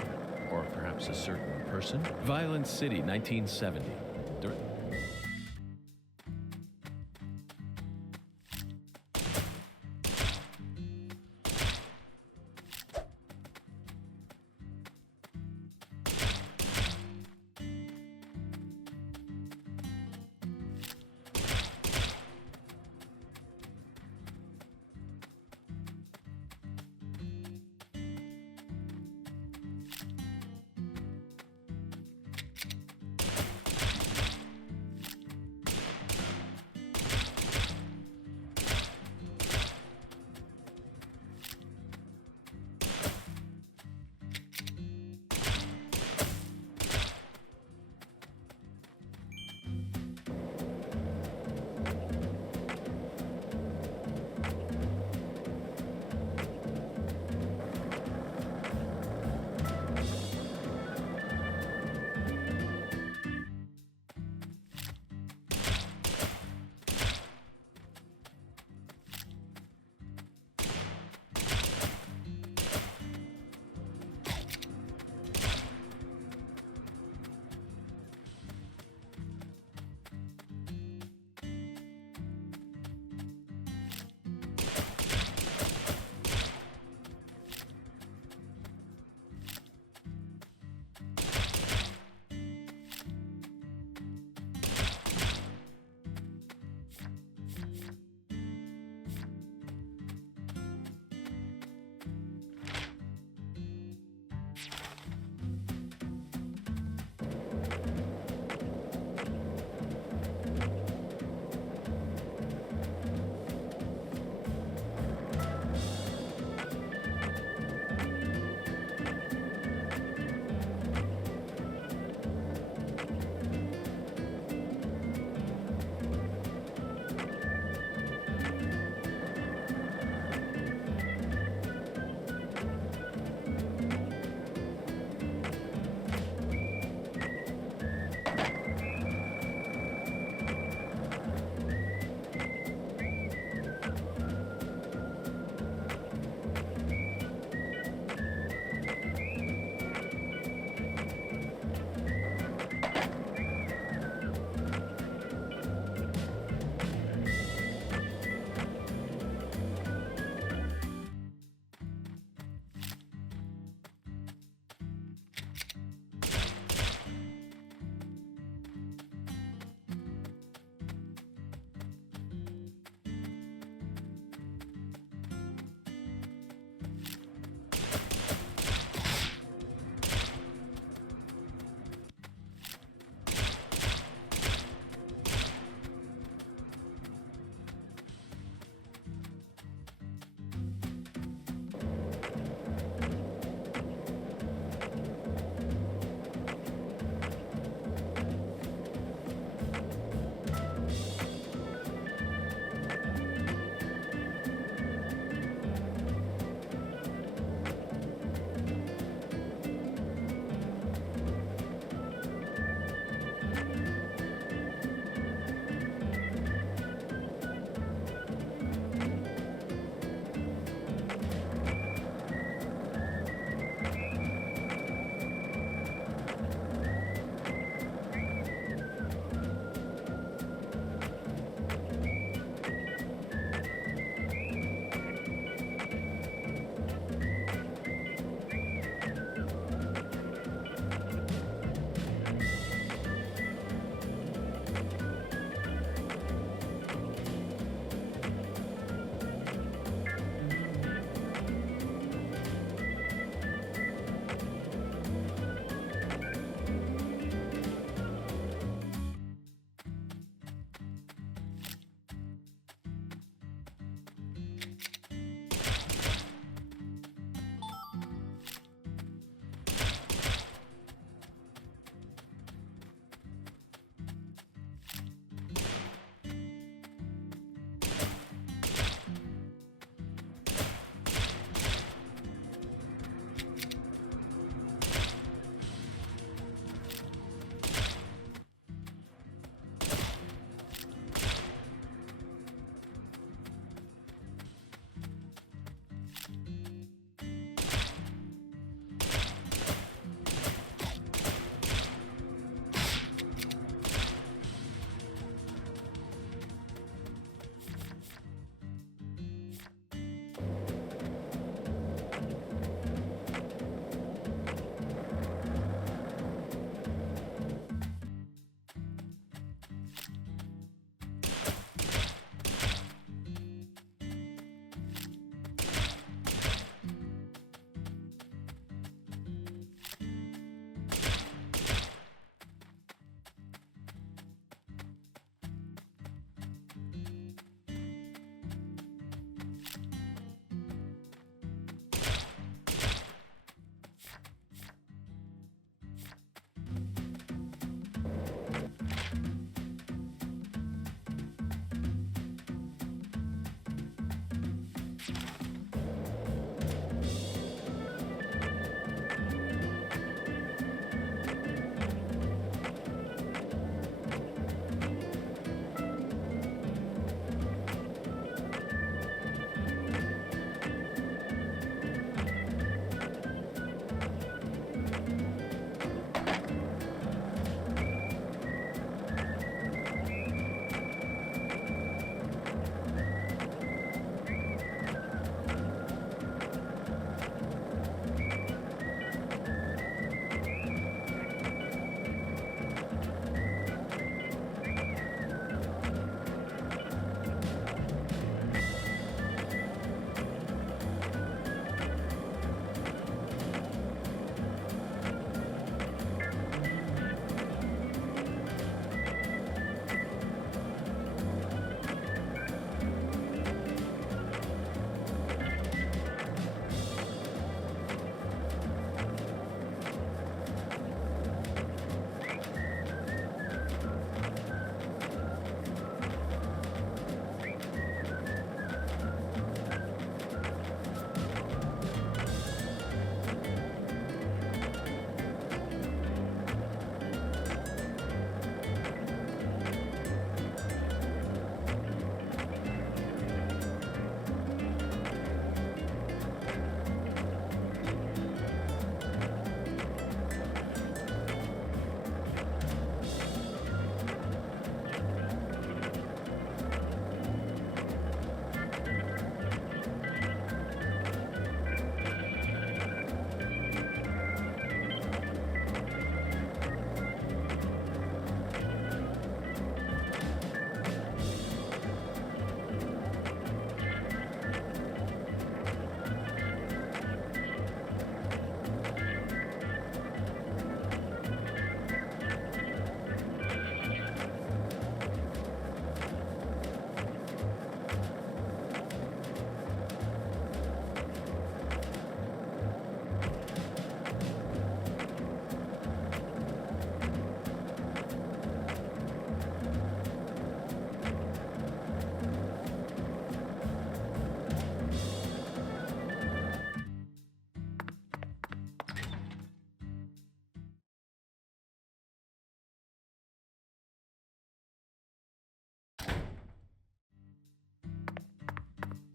Or perhaps a certain person. Violent City, 1970.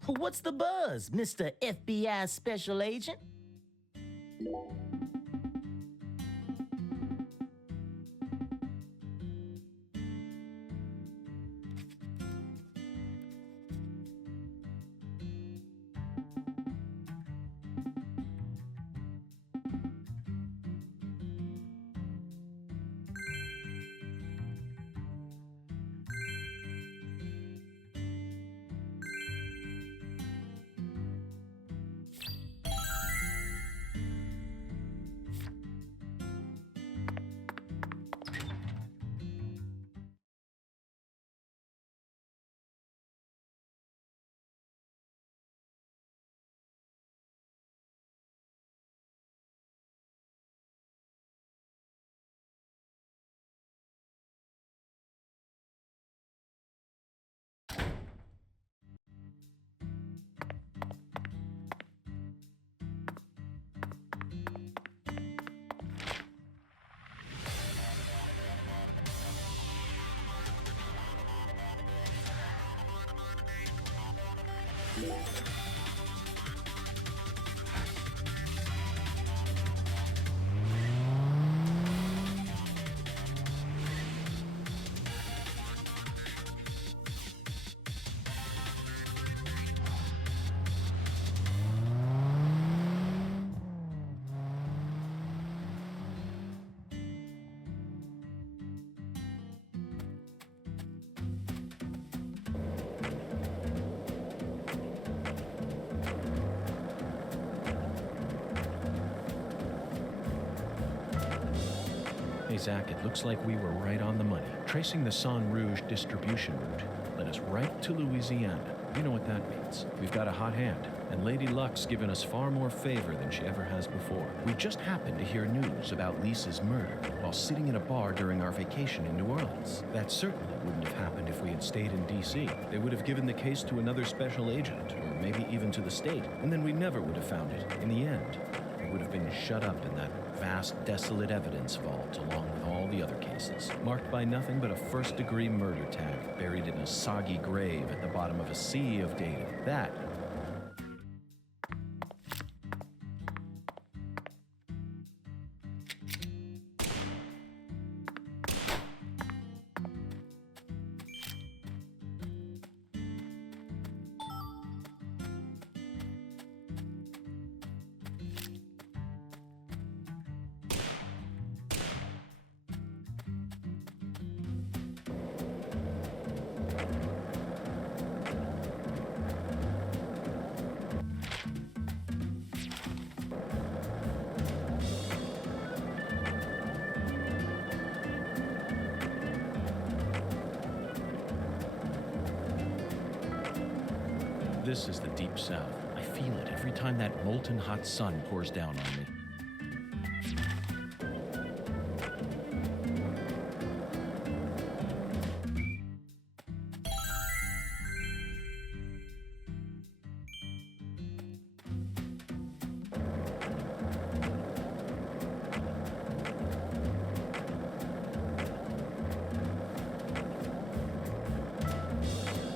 What's the buzz, Mr. FBI Special Agent? Hey, Zach, it looks like we were right on the money. Tracing the Sang Rouge distribution route led us right to Louisiana. You know what that means. We've got a hot hand, and Lady Luck's given us far more favor than she ever has before. We just happened to hear news about Lisa's murder while sitting in a bar during our vacation in New Orleans. That certainly wouldn't have happened if we had stayed in D.C. They would have given the case to another special agent, or maybe even to the state, and then we never would have found it. In the end, it would have been shut up in that vast, desolate evidence vault along with all the other cases, marked by nothing but a first-degree murder tag buried in a soggy grave at the bottom of a sea of data. That This is the Deep South. I feel it every time that molten hot sun pours down on me.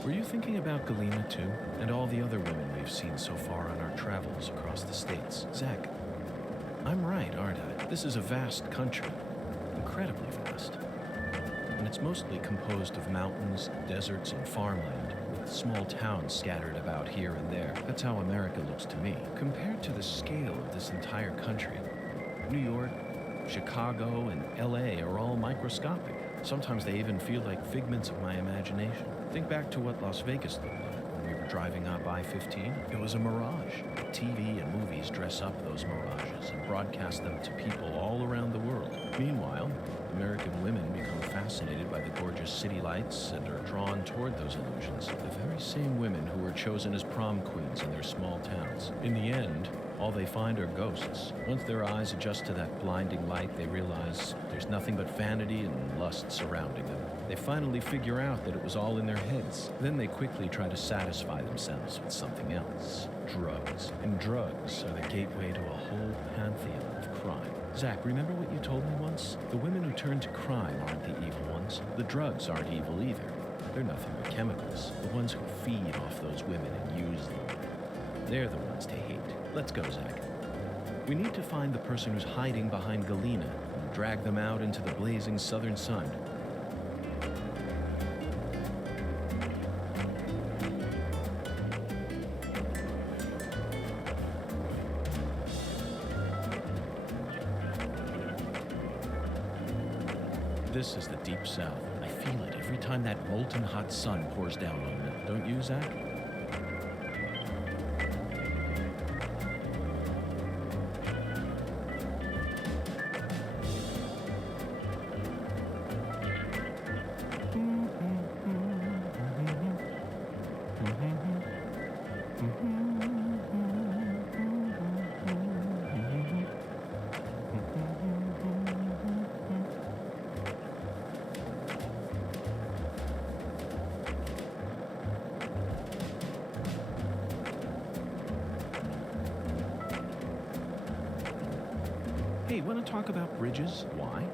Were you thinking about Galena too? And all the other women we've seen so far on our travels across the states? Zach, I'm right, aren't I? This is a vast country. Incredibly vast. And it's mostly composed of mountains, deserts, and farmland, with small towns scattered about here and there. That's how America looks to me. Compared to the scale of this entire country, New York, Chicago, and LA are all microscopic. Sometimes they even feel like figments of my imagination. Think back to what Las Vegas looked like when we were driving up I-15. It was a mirage. TV and movies dress up those mirages and broadcast them to people all around the world. Meanwhile, American women become fascinated by the gorgeous city lights and are drawn toward those illusions. The very same women who were chosen as prom queens in their small towns. In the end, all they find are ghosts. Once their eyes adjust to that blinding light, they realize there's nothing but vanity and lust surrounding them. They finally figure out that it was all in their heads. Then they quickly try to satisfy themselves with something else. Drugs. And drugs are the gateway to a whole pantheon of crime. Zach, remember what you told me once? The women who turn to crime aren't the evil ones. The drugs aren't evil either. They're nothing but chemicals. The ones who feed off those women and use them. They're the ones to hate. Let's go, Zach. We need to find the person who's hiding behind Galena and drag them out into the blazing southern sun. This is the Deep South. I feel it every time that molten hot sun pours down on me. Don't you, Zach? Hey, want to talk about bridges? Why?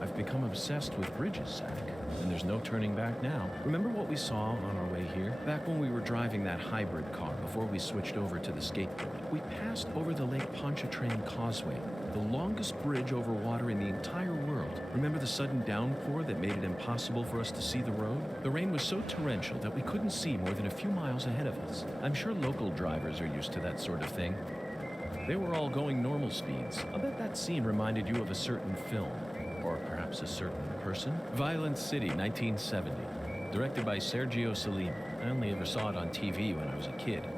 I've become obsessed with bridges, Zach, and there's no turning back now. Remember what we saw on our way here? Back when we were driving that hybrid car before we switched over to the skateboard. We passed over the Lake Pontchartrain Causeway, the longest bridge over water in the entire world. Remember the sudden downpour that made it impossible for us to see the road? The rain was so torrential that we couldn't see more than a few miles ahead of us. I'm sure local drivers are used to that sort of thing. They were all going normal speeds. I'll bet that scene reminded you of a certain film, or perhaps a certain person. Violent City, 1970, directed by Sergio Salima. I only ever saw it on TV when I was a kid,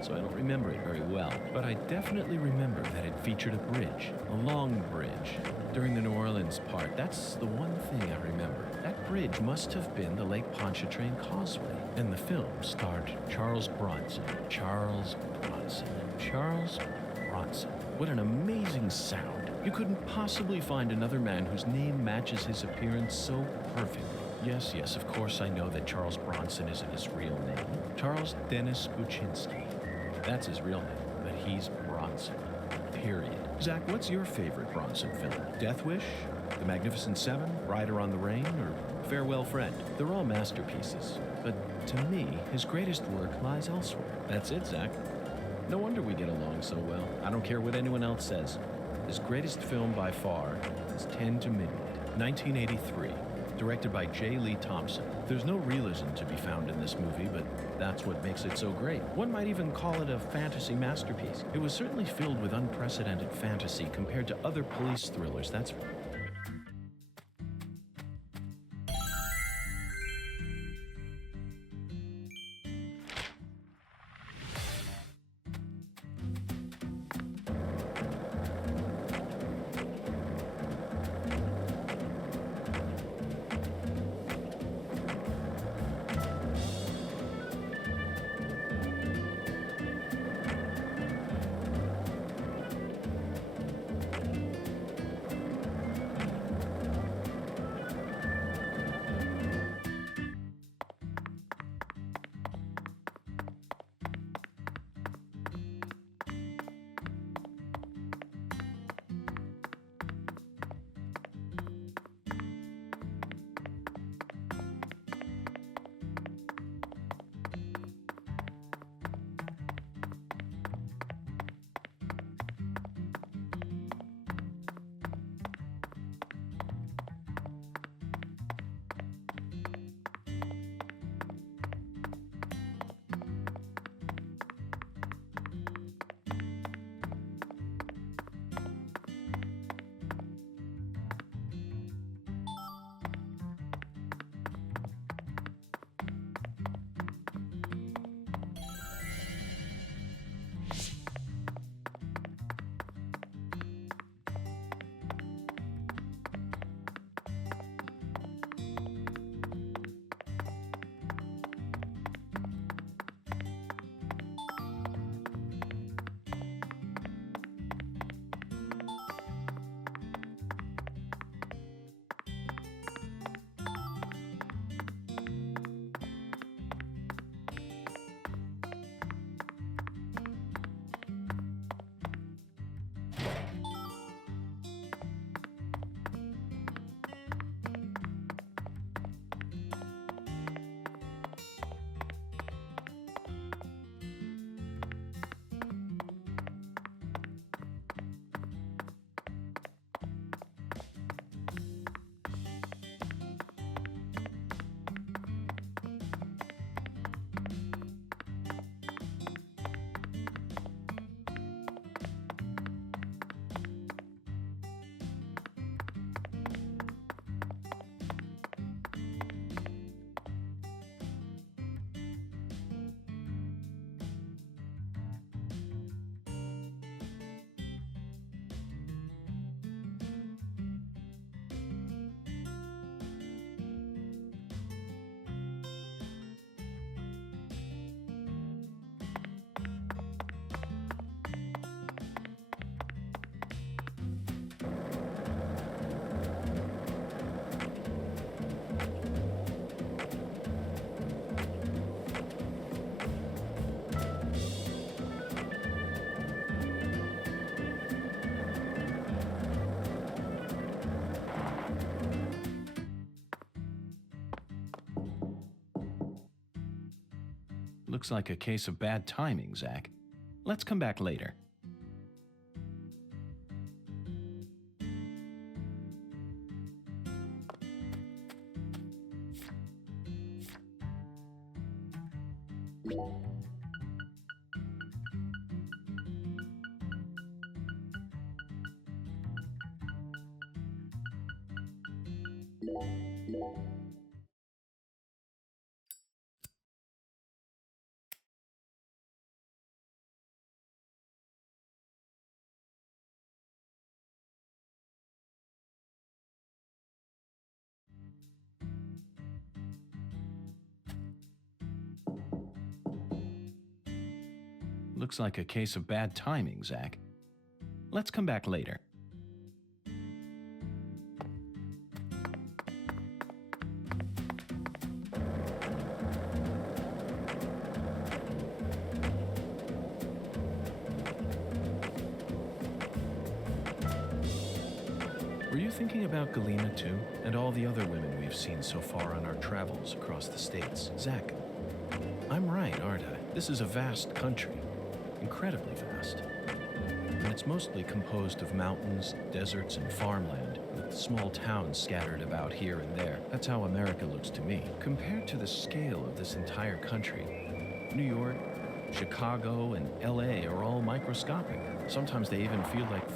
so I don't remember it very well. But I definitely remember that it featured a bridge, a long bridge. During the New Orleans part, that's the one thing I remember. That bridge must have been the Lake Pontchartrain Causeway. And the film starred Charles Bronson. Charles Bronson. What an amazing sound. You couldn't possibly find another man whose name matches his appearance so perfectly. Yes, of course I know that Charles Bronson isn't his real name. Charles Dennis Buczynski. That's his real name, but he's Bronson. Period. Zach, what's your favorite Bronson film? Death Wish? The Magnificent Seven? Rider on the Rain? Or Farewell Friend? They're all masterpieces. But to me, his greatest work lies elsewhere. That's it, Zach. No wonder we get along so well. I don't care what anyone else says. His greatest film by far is 10 to Midnight, 1983, directed by J. Lee Thompson. There's no realism to be found in this movie, but that's what makes it so great. One might even call it a fantasy masterpiece. It was certainly filled with unprecedented fantasy compared to other police thrillers, that's Looks like a case of bad timing, Zach. Let's come back later. Looks like a case of bad timing, Zach. Let's come back later. Were you thinking about Galena too? And all the other women we've seen so far on our travels across the states? Zach, I'm right, aren't I? This is a vast country. Incredibly vast. And it's mostly composed of mountains, deserts, and farmland, with small towns scattered about here and there. That's how America looks to me. Compared to the scale of this entire country, New York, Chicago, and LA are all microscopic. Sometimes they even feel like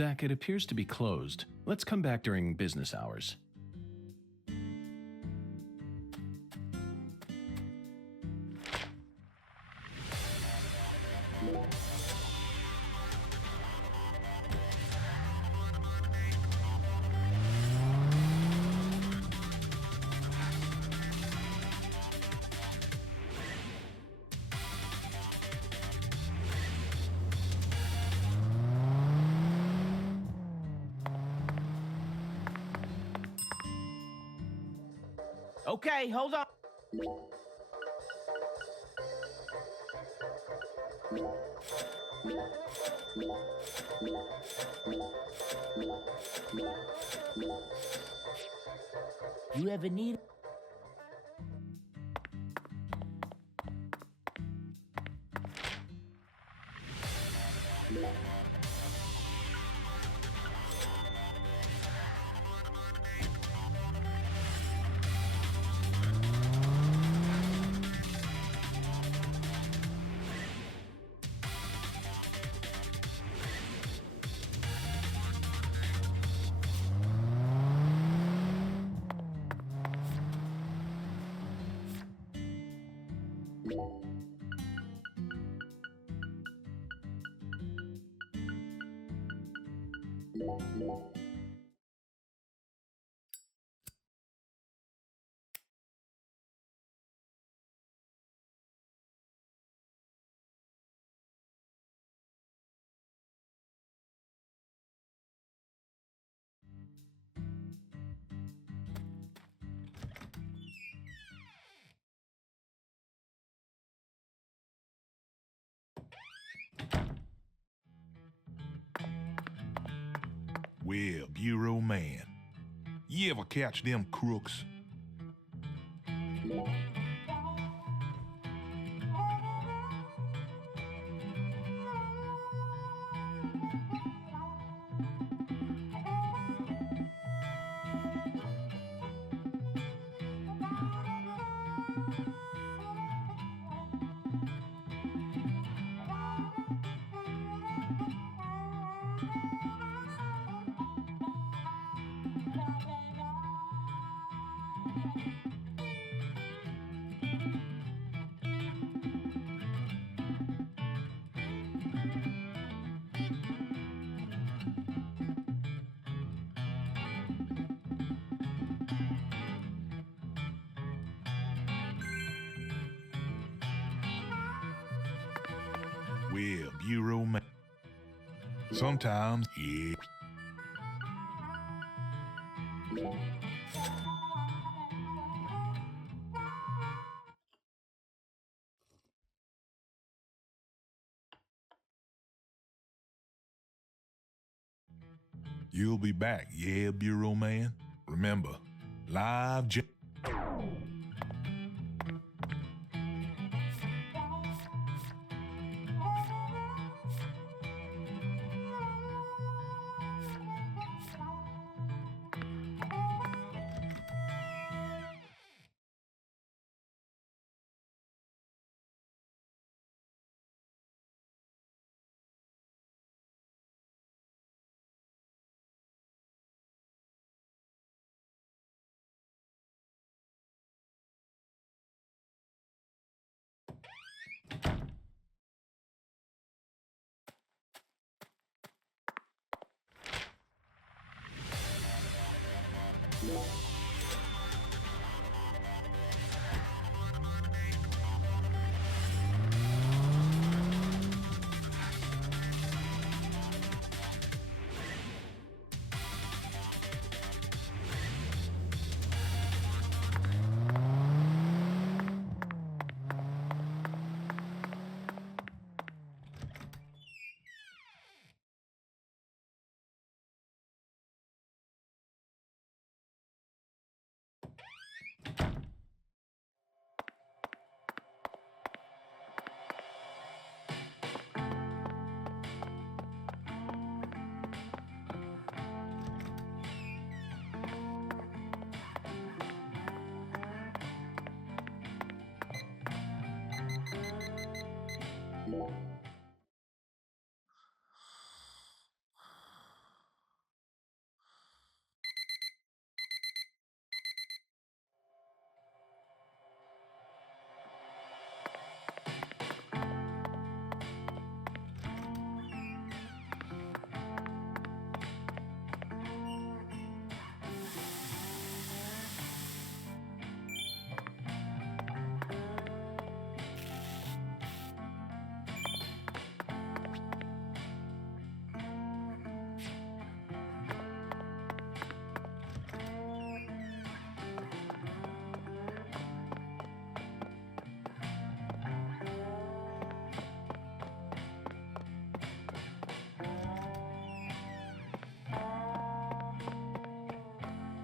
Zach, it appears to be closed. Let's come back during business hours. Okay, hold on. You ever need... Well, Bureau man, you ever catch them crooks? Yeah, bureau man. Sometimes, yeah. You'll be back, yeah, bureau man. Remember, live.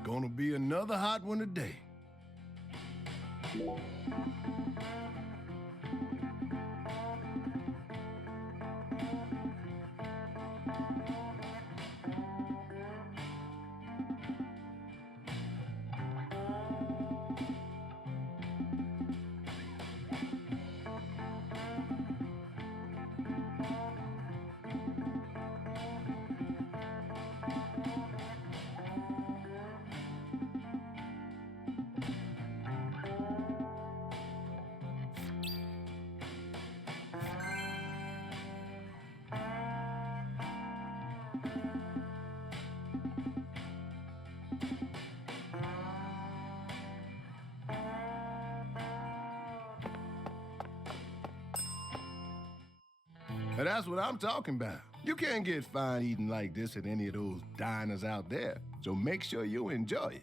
Gonna be another hot one today. And that's what I'm talking about. You can't get fine eating like this at any of those diners out there, so make sure you enjoy it.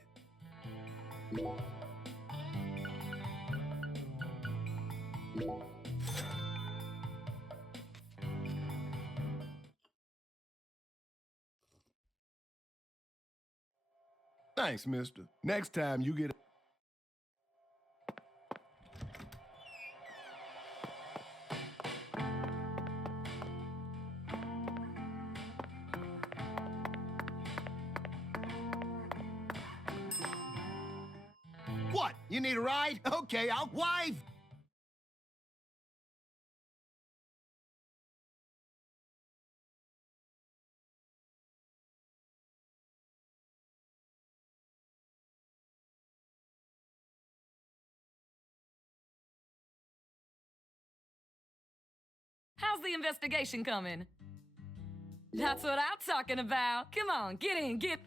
Thanks, mister. Next time you get... What? You need a ride? Okay, I'll wife. How's the investigation coming? That's what I'm talking about. Come on, get in, get...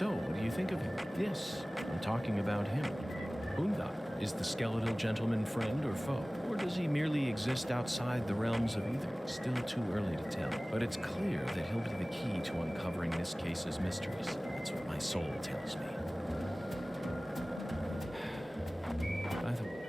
So, what do you think of him? Yes, I'm talking about him. Boondock. Is the skeletal gentleman friend or foe? Or does he merely exist outside the realms of either? Still too early to tell. But it's clear that he'll be the key to uncovering this case's mysteries. That's what my soul tells me. By the way,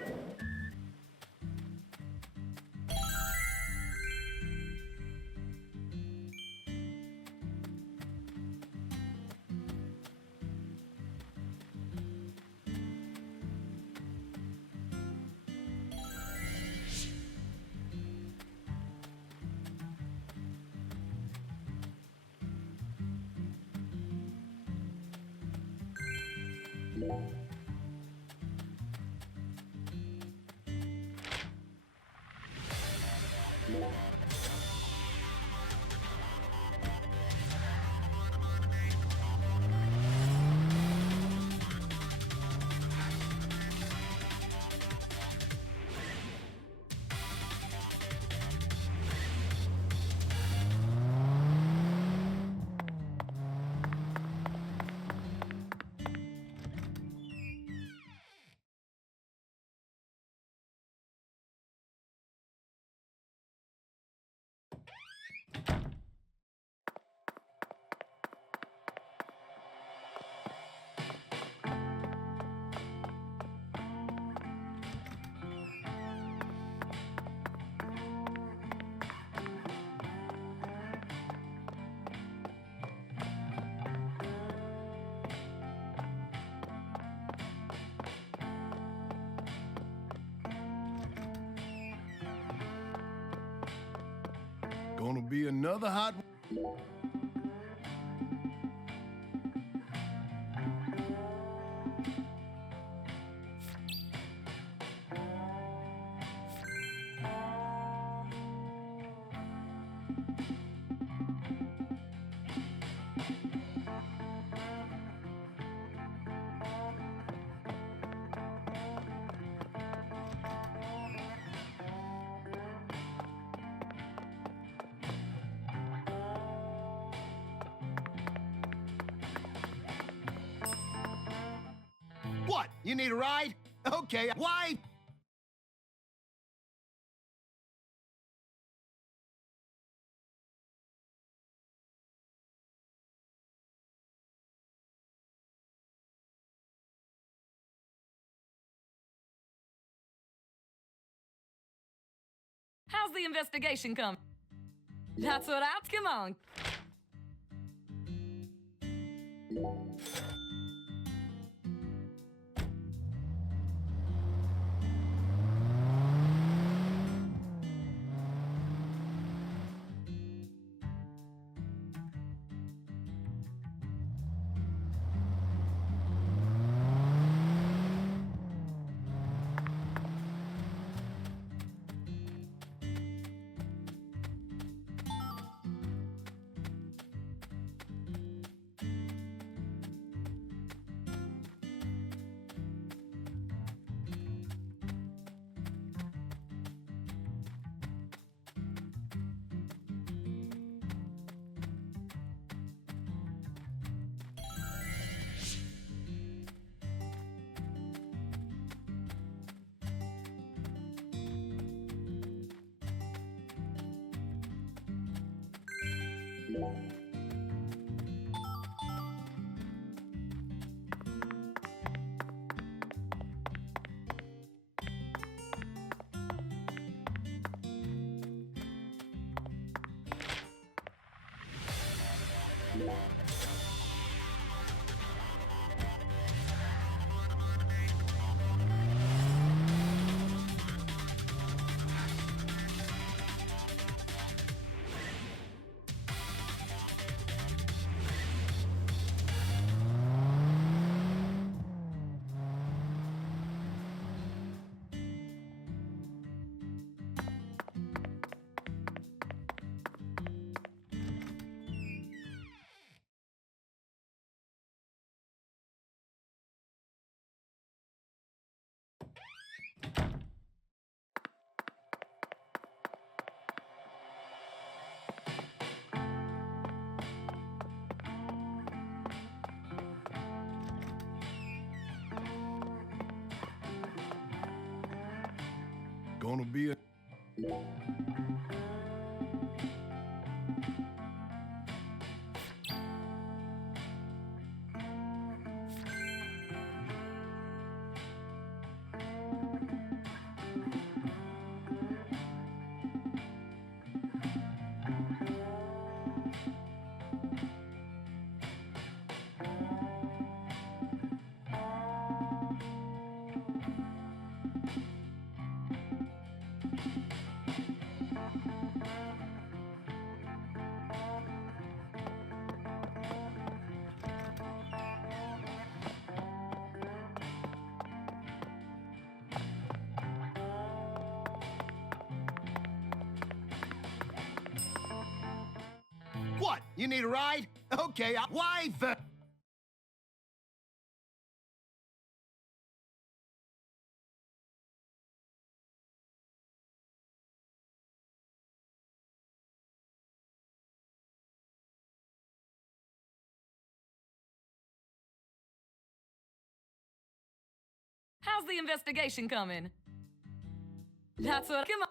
Gonna be another hot. What? You need a ride? Okay, why? How's the investigation come? That's what I... Come on. gonna be a... What? You need a ride? Okay, why the... How's the investigation coming? That's what. Come on.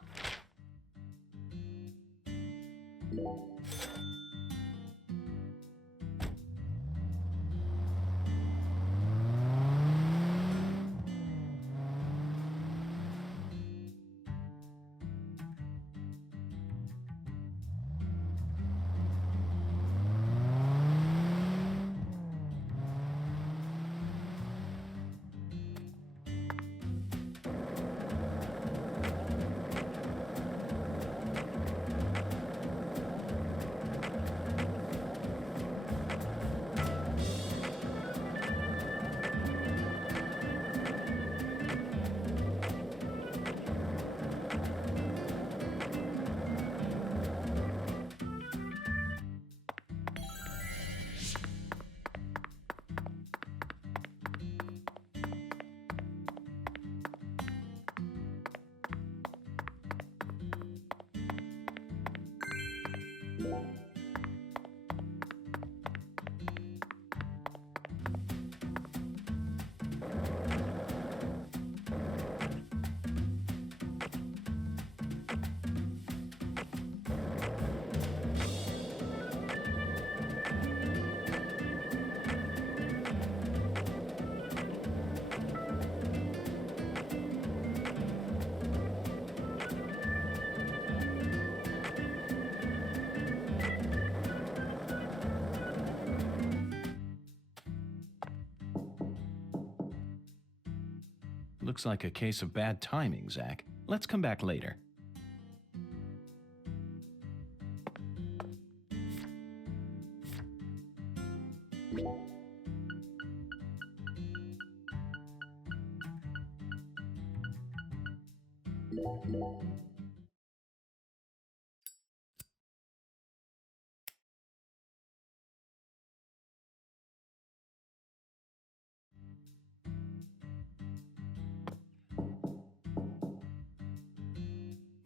Looks like a case of bad timing, Zach. Let's come back later.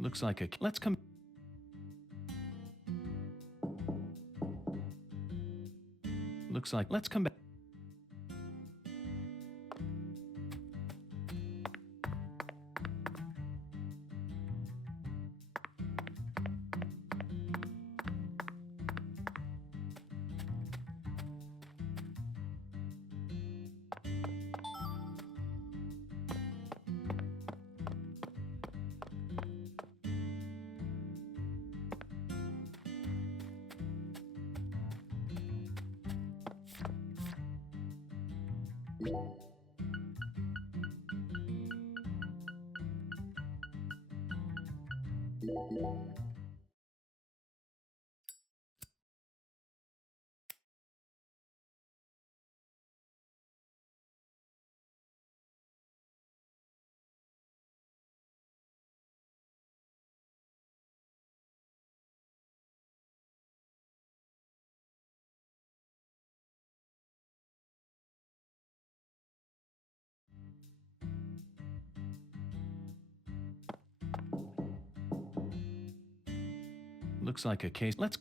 Looks like a... Let's come... Looks like... Let's come back... Looks like a case... Let's...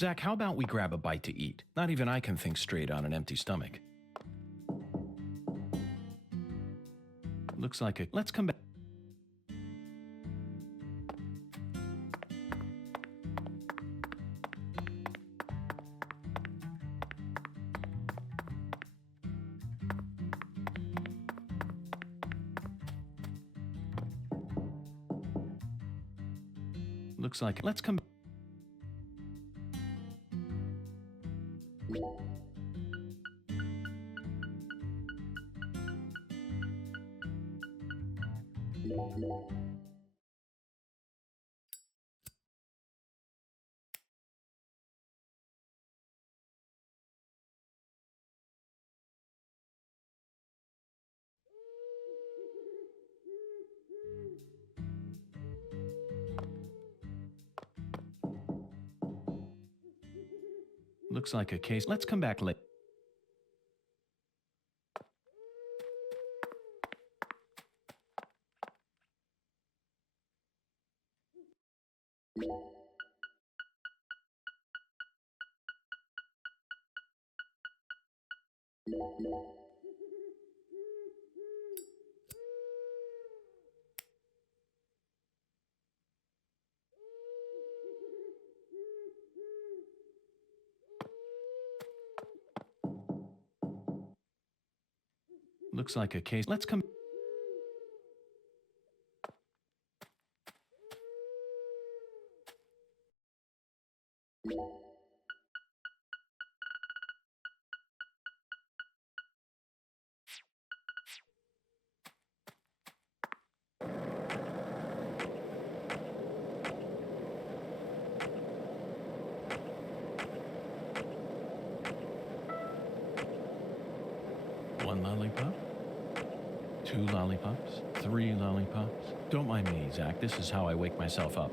Zach, how about we grab a bite to eat? Not even I can think straight on an empty stomach. Looks like it. Let's come back. Looks like it. Let's come. Looks like a case. Let's come back later. Looks like a case. Let's come. One lollipop, 2 lollipops, 3 lollipops. Don't mind me, Zach. This is how I wake myself up.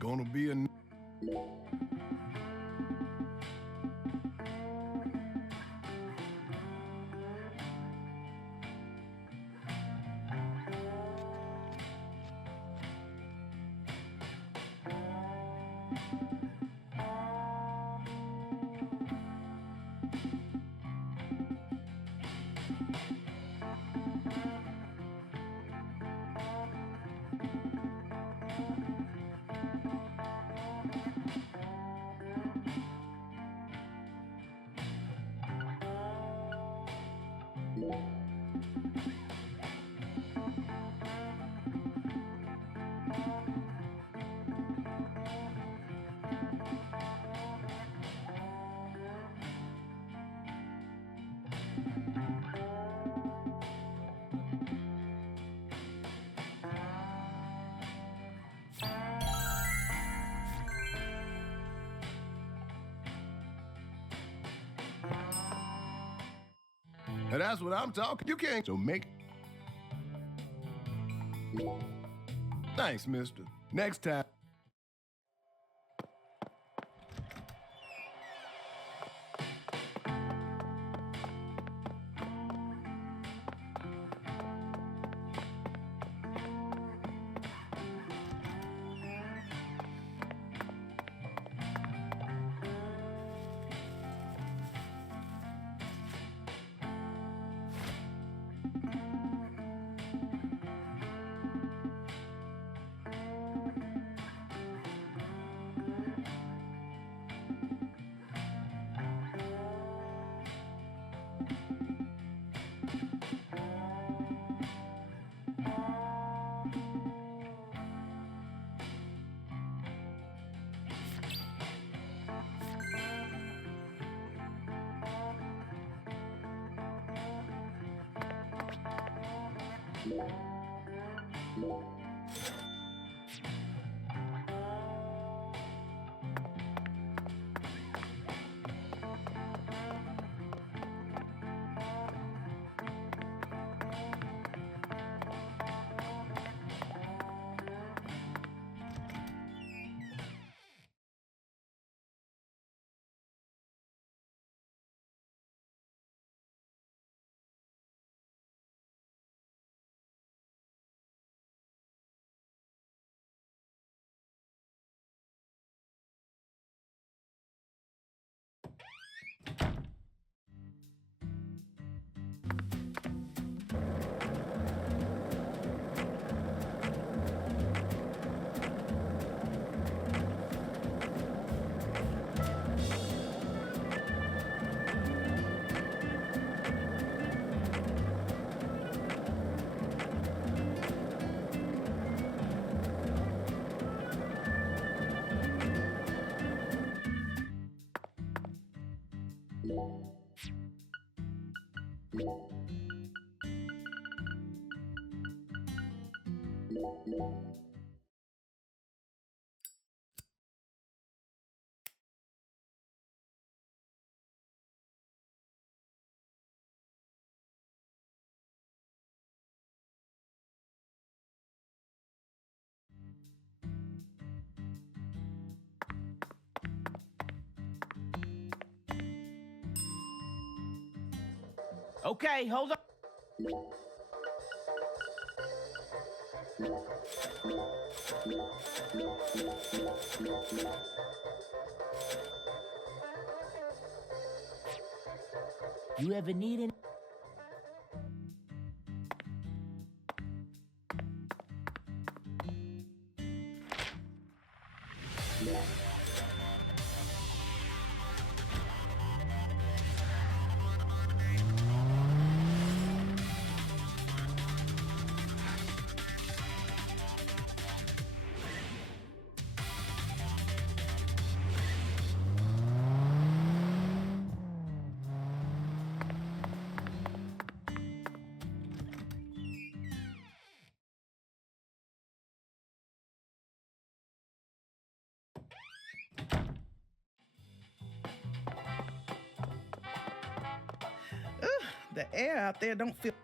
Gonna be a... And that's what I'm talking. You can't. So make. Thanks, mister. Next time. Okay, hold on. You ever need any? The air out there don't feel...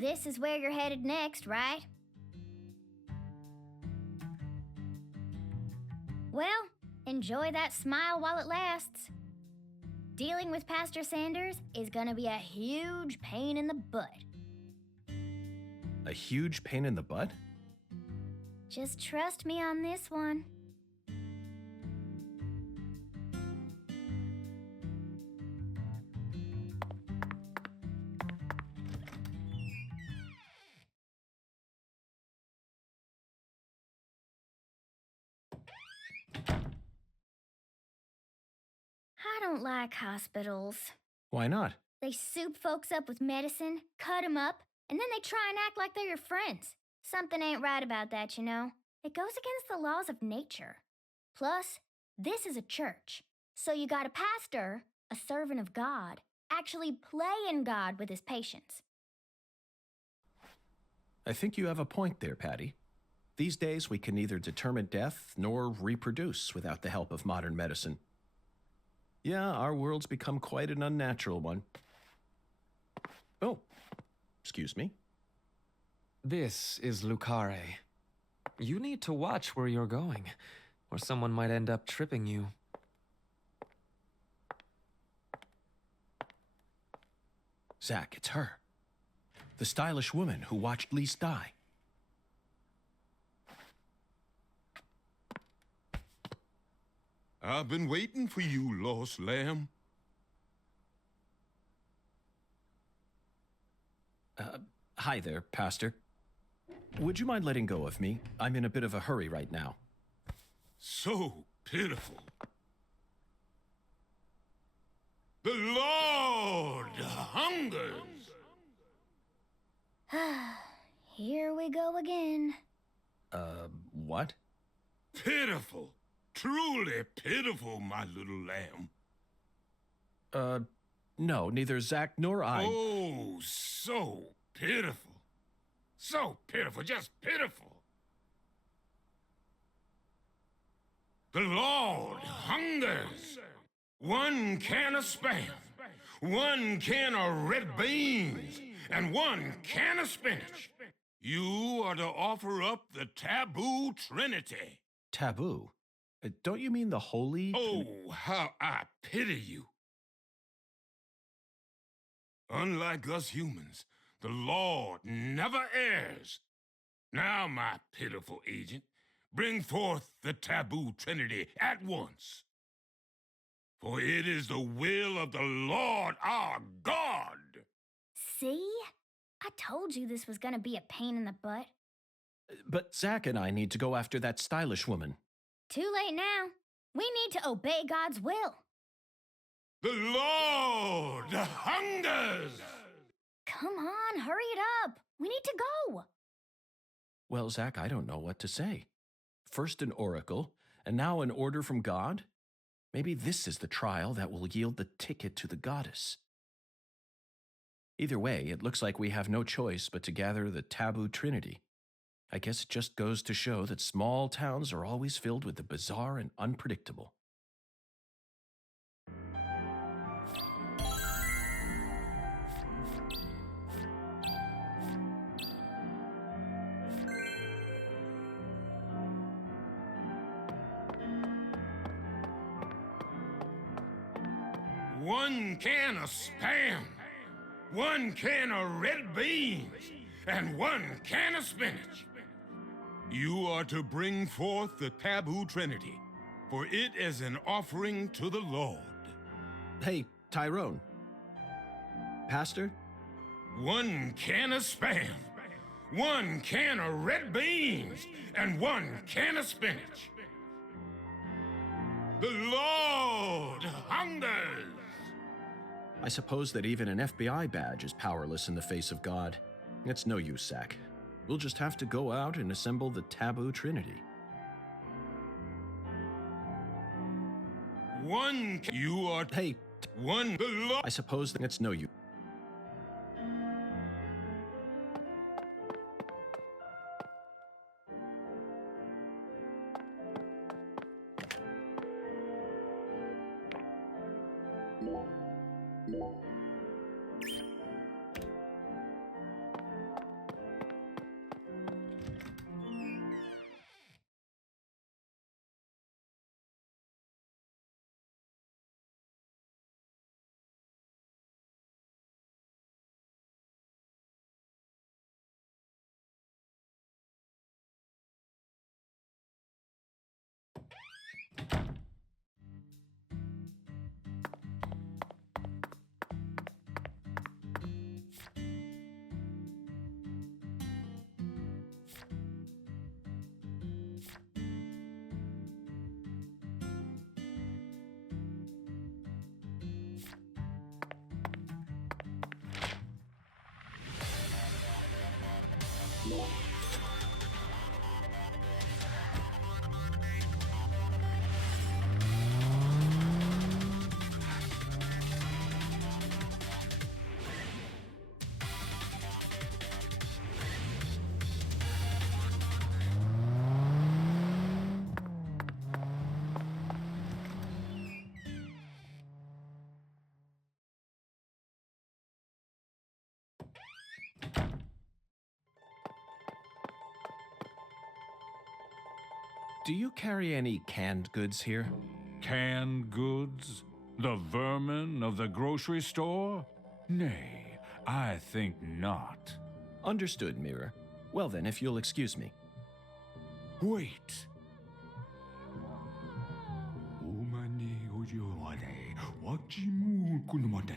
This is where you're headed next, right? Well, enjoy that smile while it lasts. Dealing with Pastor Sanders is gonna be a huge pain in the butt. A huge pain in the butt? Just trust me on this one. I don't like hospitals. Why not? They soup folks up with medicine, cut them up, and then they try and act like they're your friends. Something ain't right about that, you know. It goes against the laws of nature. Plus, this is a church. So you got a pastor, a servant of God, actually playing God with his patients. I think you have a point there, Patty. These days, we can neither determine death nor reproduce without the help of modern medicine. Yeah, our world's become quite an unnatural one. Oh, excuse me. This is Lucare. You need to watch where you're going, or someone might end up tripping you. Zach, it's her. The stylish woman who watched Lise die. I've been waiting for you, lost lamb. Hi there, Pastor. Would you mind letting go of me? I'm in a bit of a hurry right now. So pitiful. The Lord hungers. Here we go again. What? Pitiful. Truly pitiful, my little lamb. No, neither Zach nor I. Oh, so pitiful. So pitiful, just pitiful. The Lord hungers. 1 can of Spam, 1 can of red beans, and 1 can of spinach. You are to offer up the taboo trinity. Taboo? Don't you mean the holy? Oh, how I pity you. Unlike us humans, the Lord never errs. Now, my pitiful agent, bring forth the taboo trinity at once. For it is the will of the Lord our God. See? I told you this was gonna be a pain in the butt. But Zach and I need to go after that stylish woman. Too late now. We need to obey God's will. The Lord hungers! Come on, hurry it up. We need to go. Well, Zach, I don't know what to say. First an oracle, and now an order from God? Maybe this is the trial that will yield the ticket to the goddess. Either way, it looks like we have no choice but to gather the taboo trinity. I guess it just goes to show that small towns are always filled with the bizarre and unpredictable. One can of Spam, one can of red beans, and one can of spinach. You are to bring forth the taboo trinity, for it is an offering to the Lord. Hey, Tyrone. Pastor? One can of Spam, one can of red beans, and one can of spinach. The Lord hungers! I suppose that even an FBI badge is powerless in the face of God. It's no use, Zach. We'll just have to go out and assemble the taboo trinity. One, you are... Hey, one, the Lord... I suppose that it's no use. Do you carry any canned goods here? Canned goods? The vermin of the grocery store? Nay, I think not. Understood, Mirror. Well then, if you'll excuse me. Wait.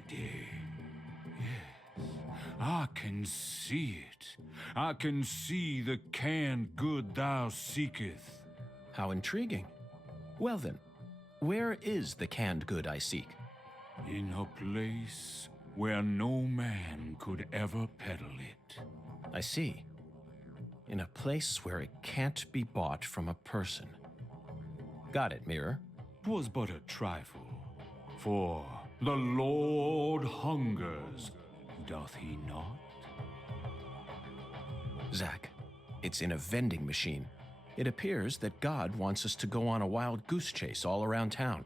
Yes, I can see it. I can see the canned good thou seeketh. How intriguing. Well then, where is the canned good I seek? In a place where no man could ever peddle it. I see. In a place where it can't be bought from a person. Got it, Mirror. 'Twas but a trifle, for the Lord hungers, doth he not? Zach, it's in a vending machine. It appears that God wants us to go on a wild goose chase all around town.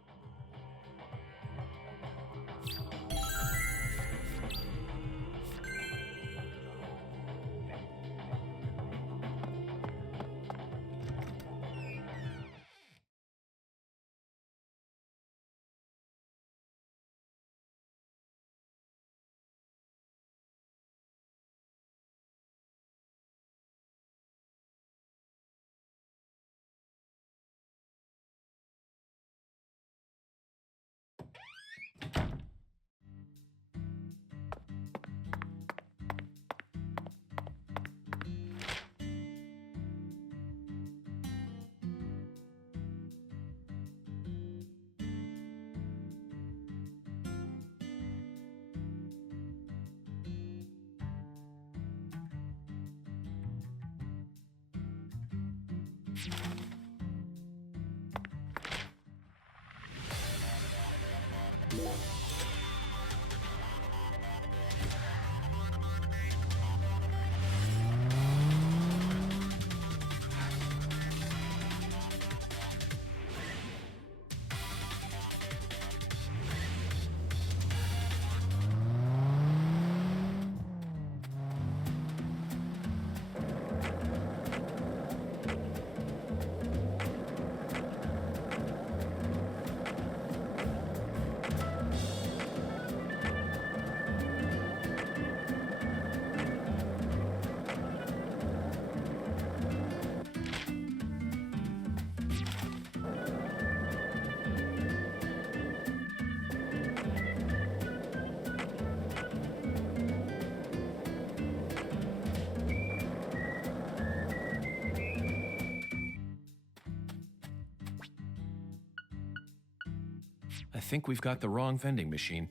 I think we've got the wrong vending machine.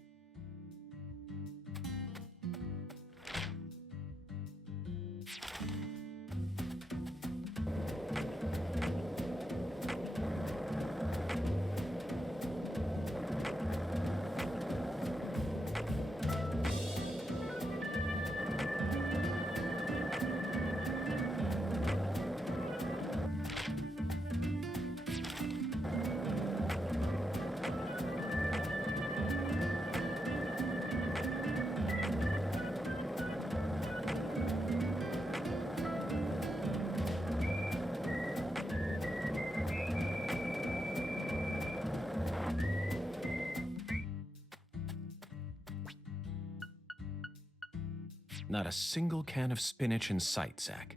Not a single can of spinach in sight, Zach.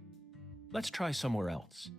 Let's try somewhere else.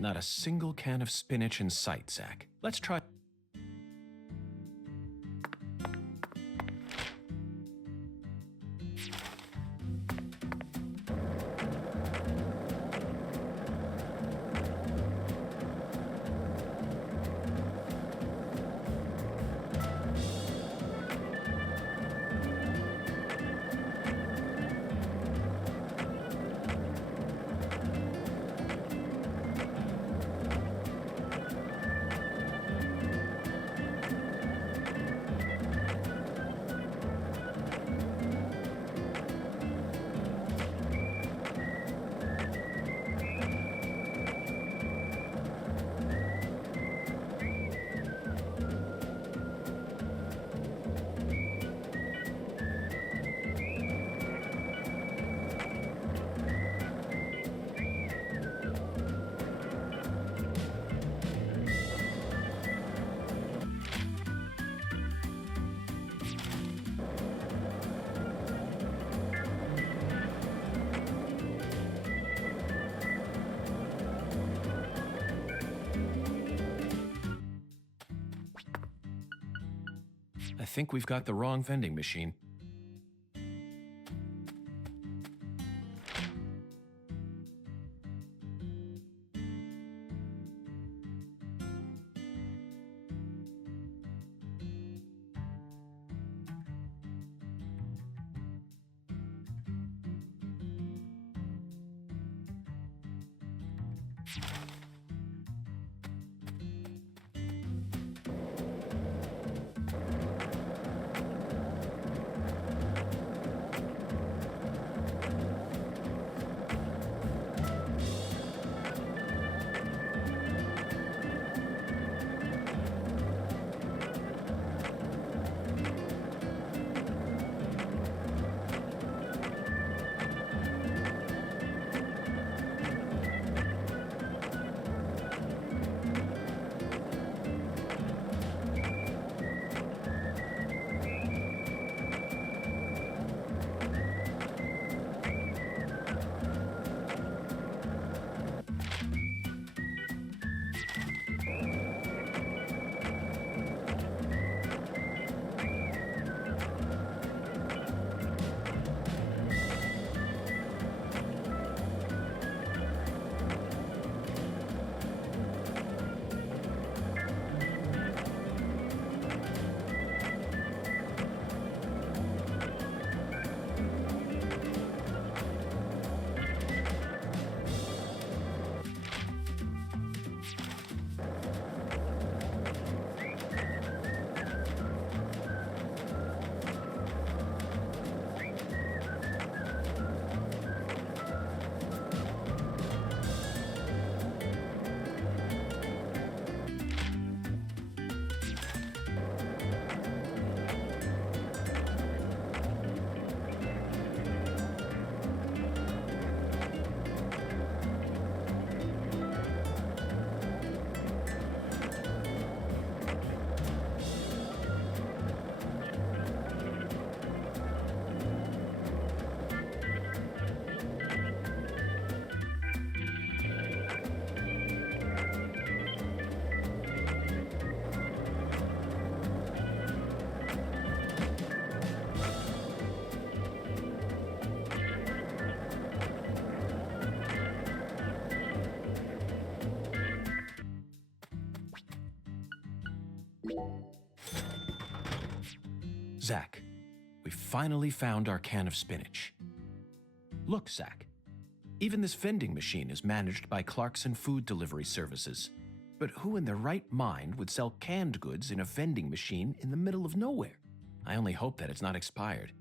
Not a single can of spinach in sight, Zach. Let's try... I think we've got the wrong vending machine. Zach, we finally found our can of spinach. Look, Zach. Even this vending machine is managed by Clarkson Food Delivery Services. But who in their right mind would sell canned goods in a vending machine in the middle of nowhere? I only hope that it's not expired.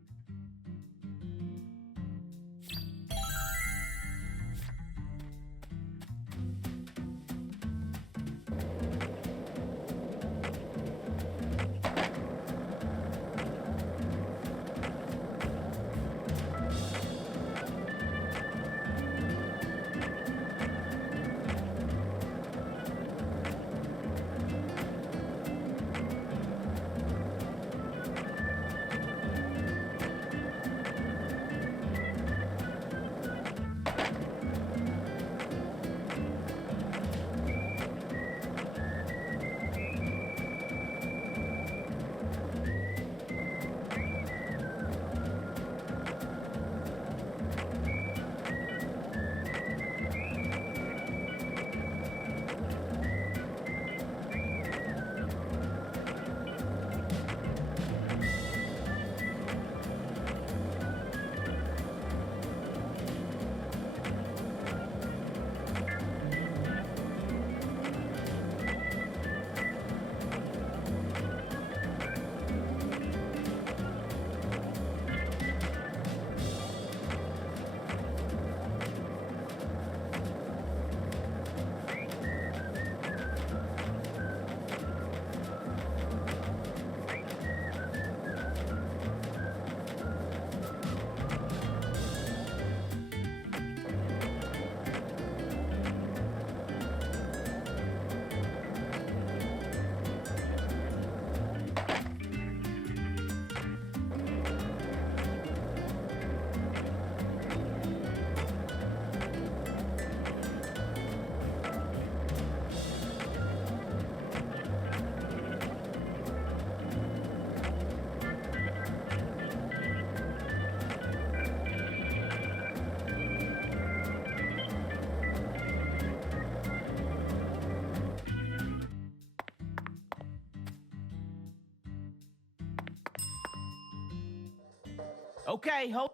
Okay, hold.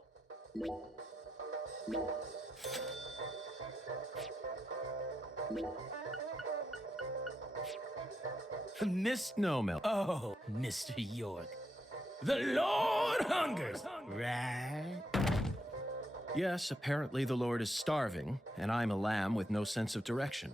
No, Mel. Oh, Mr. York. The Lord hungers, right? Yes, apparently the Lord is starving, and I'm a lamb with no sense of direction.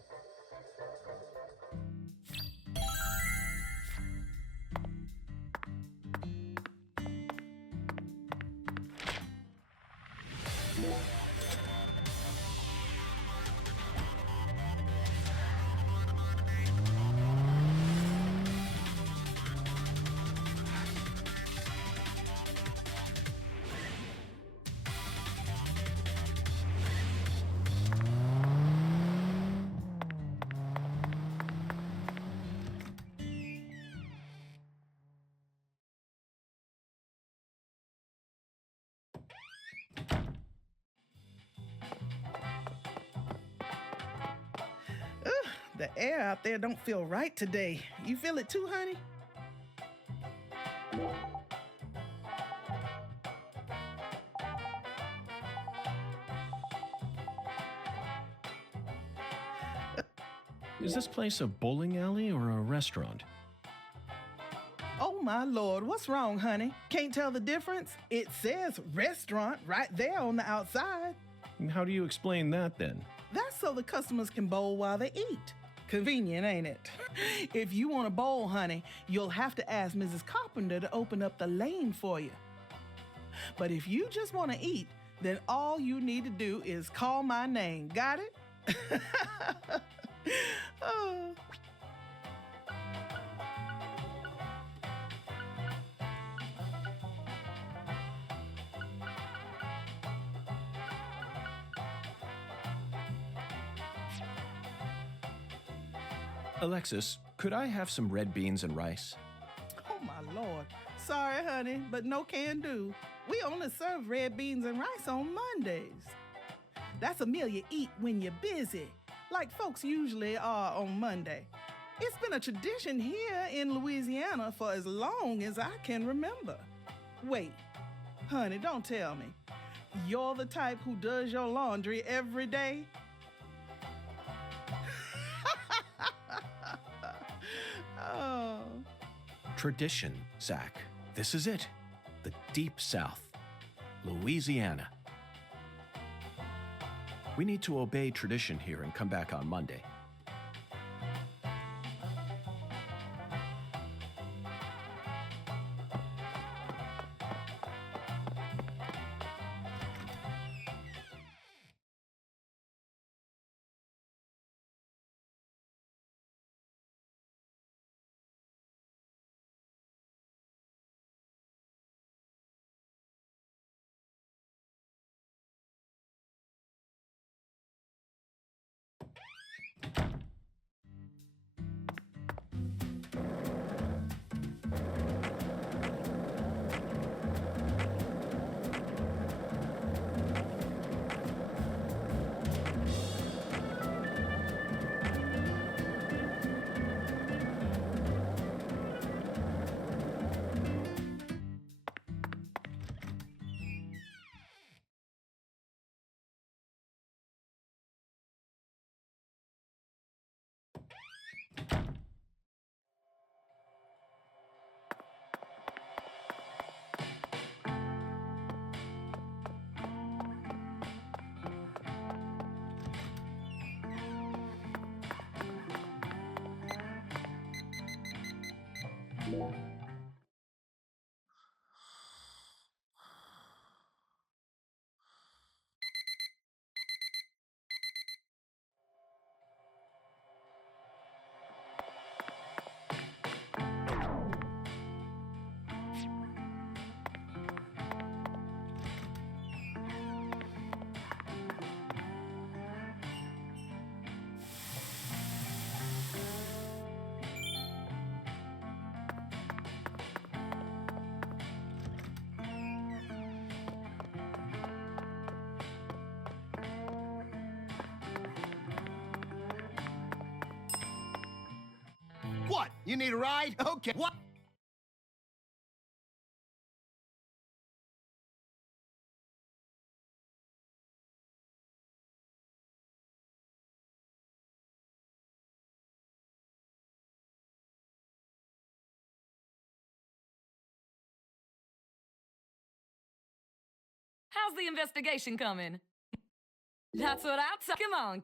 The air out there don't feel right today. You feel it too, honey? Is this place a bowling alley or a restaurant? Oh my Lord, what's wrong, honey? Can't tell the difference? It says restaurant right there on the outside. How do you explain that then? That's so the customers can bowl while they eat. Convenient, ain't it? If you want to bowl, honey, you'll have to ask Mrs. Carpenter to open up the lane for you. But if you just want to eat, then all you need to do is call my name. Got it? Oh. Alexis, could I have some red beans and rice? Oh my Lord. Sorry, honey, but no can do. We only serve red beans and rice on Mondays. That's a meal you eat when you're busy, like folks usually are on Monday. It's been a tradition here in Louisiana for as long as I can remember. Wait, honey, don't tell me. You're the type who does your laundry every day? Oh. Tradition, Zach. This is it. The Deep South. Louisiana. We need to obey tradition here and come back on Monday. What? You need a ride? Okay. What? How's the investigation coming? That's what I'm talking. Come on.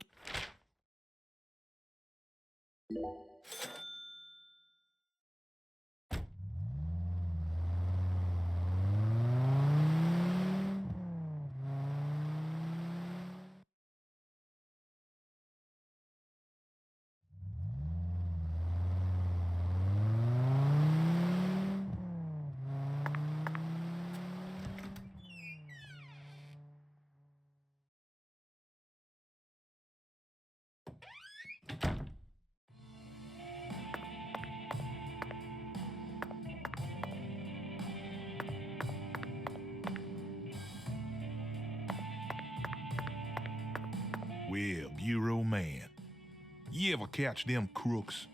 Well, Bureau man, you ever catch them crooks?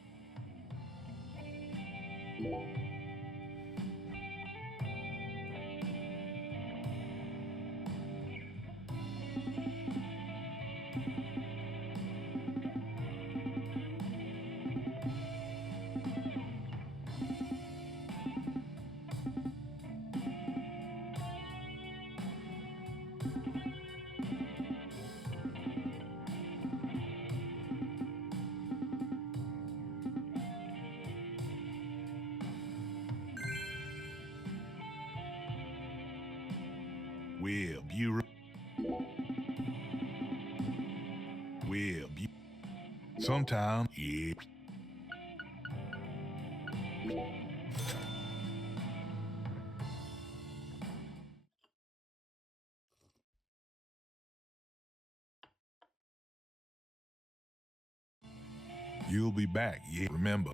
Well, Bureau. Well, sometime, yeah. You'll be back, yeah. Remember.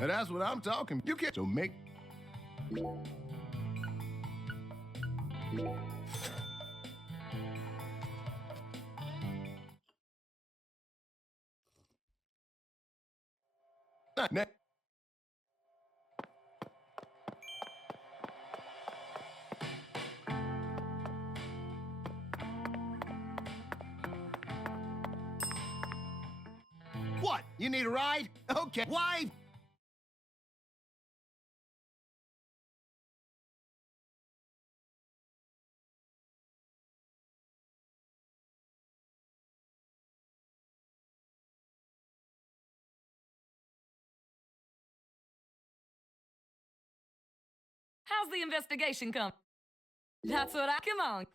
And that's what I'm talking. You can't. So make. What? You need a ride? Okay. Why? How's the investigation come? That's what I... Come on.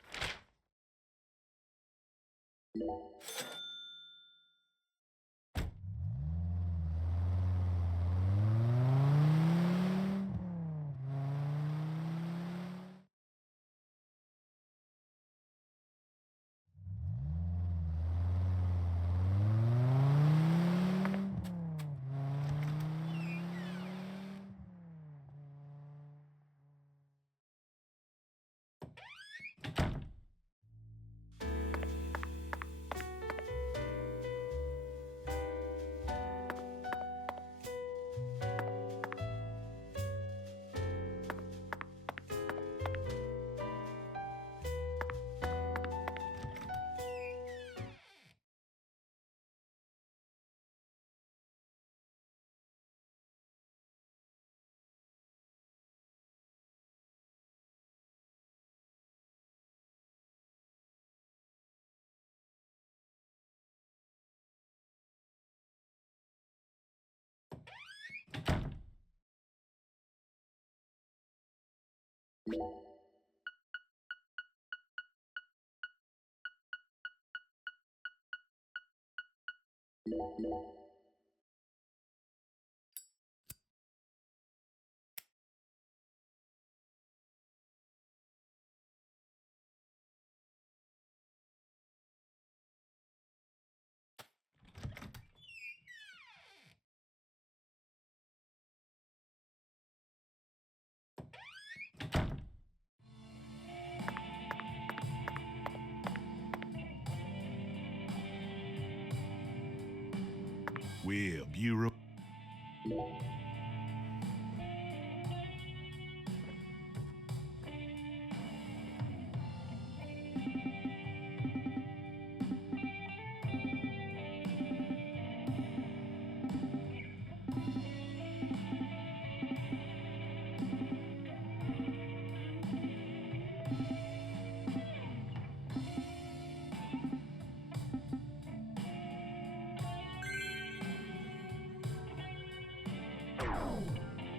Well, Bureau.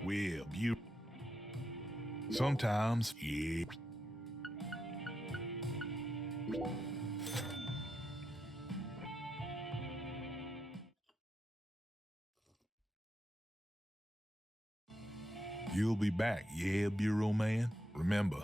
Well, you. Sometimes, yeah. You'll be back, yeah, Bureau Man? Remember,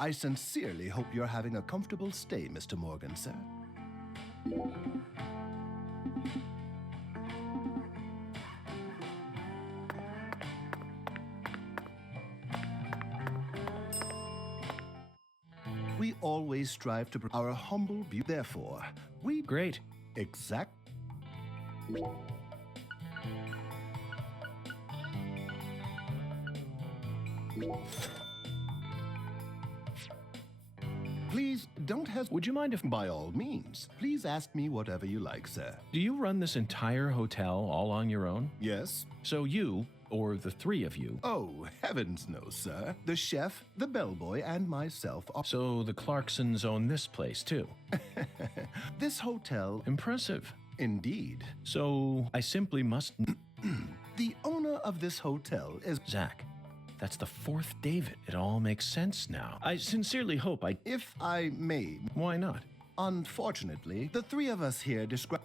I sincerely hope you're having a comfortable stay, Mr. Morgan, sir. We always strive to our humble view. Therefore, we... Great. Exact... Please don't hesitate. Would you mind if... By all means, please ask me whatever you like, sir. Do you run this entire hotel all on your own? Yes. So you, or the three of you... Oh, heavens no, sir. The chef, the bellboy, and myself are... So the Clarksons own this place, too? This hotel... Impressive. Indeed. So I simply must... The owner of this hotel is... Zach, that's the fourth David. It all makes sense now. I sincerely hope I... If I may... Why not? Unfortunately, the three of us here describe...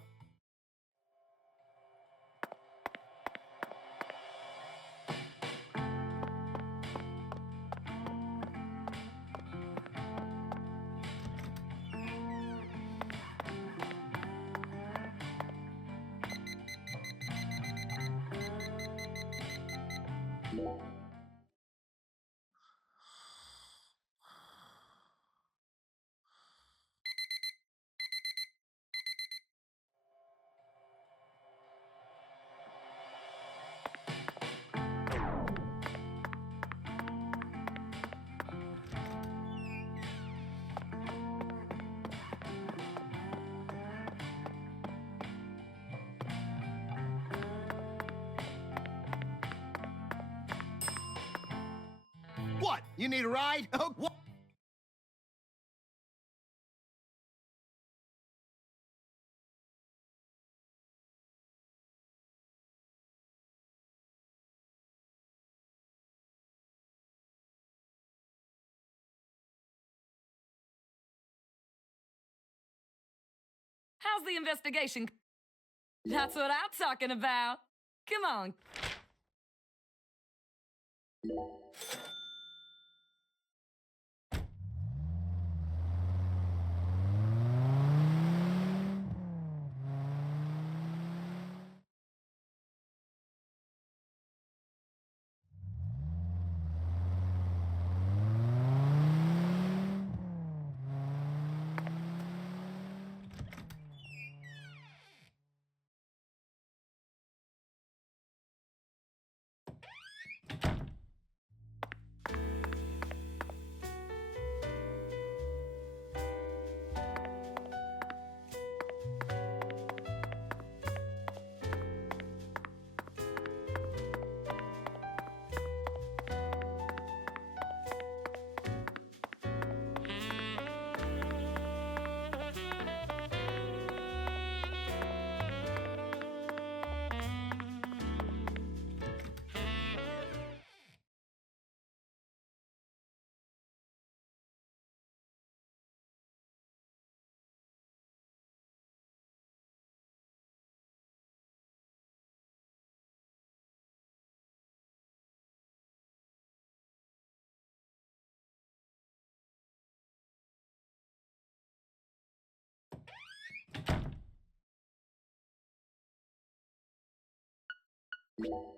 What? You need a ride? Oh, what? How's the investigation? That's what I'm talking about. Come on. Well,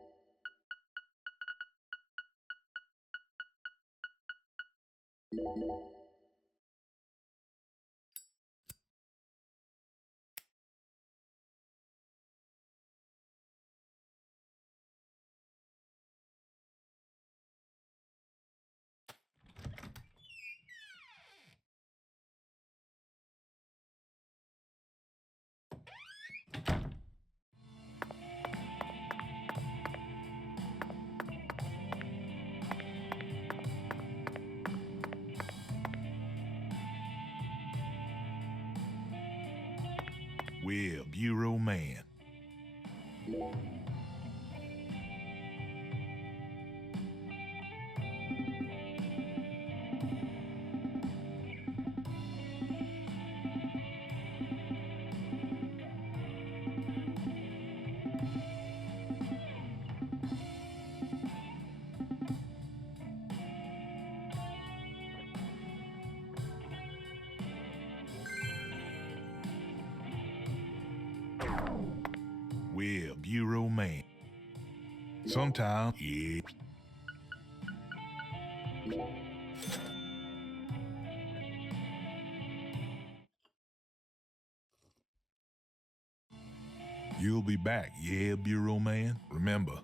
Bureau Man. Well, Bureau Man. Sometimes, yeah. You'll be back, yeah, Bureau Man? Remember.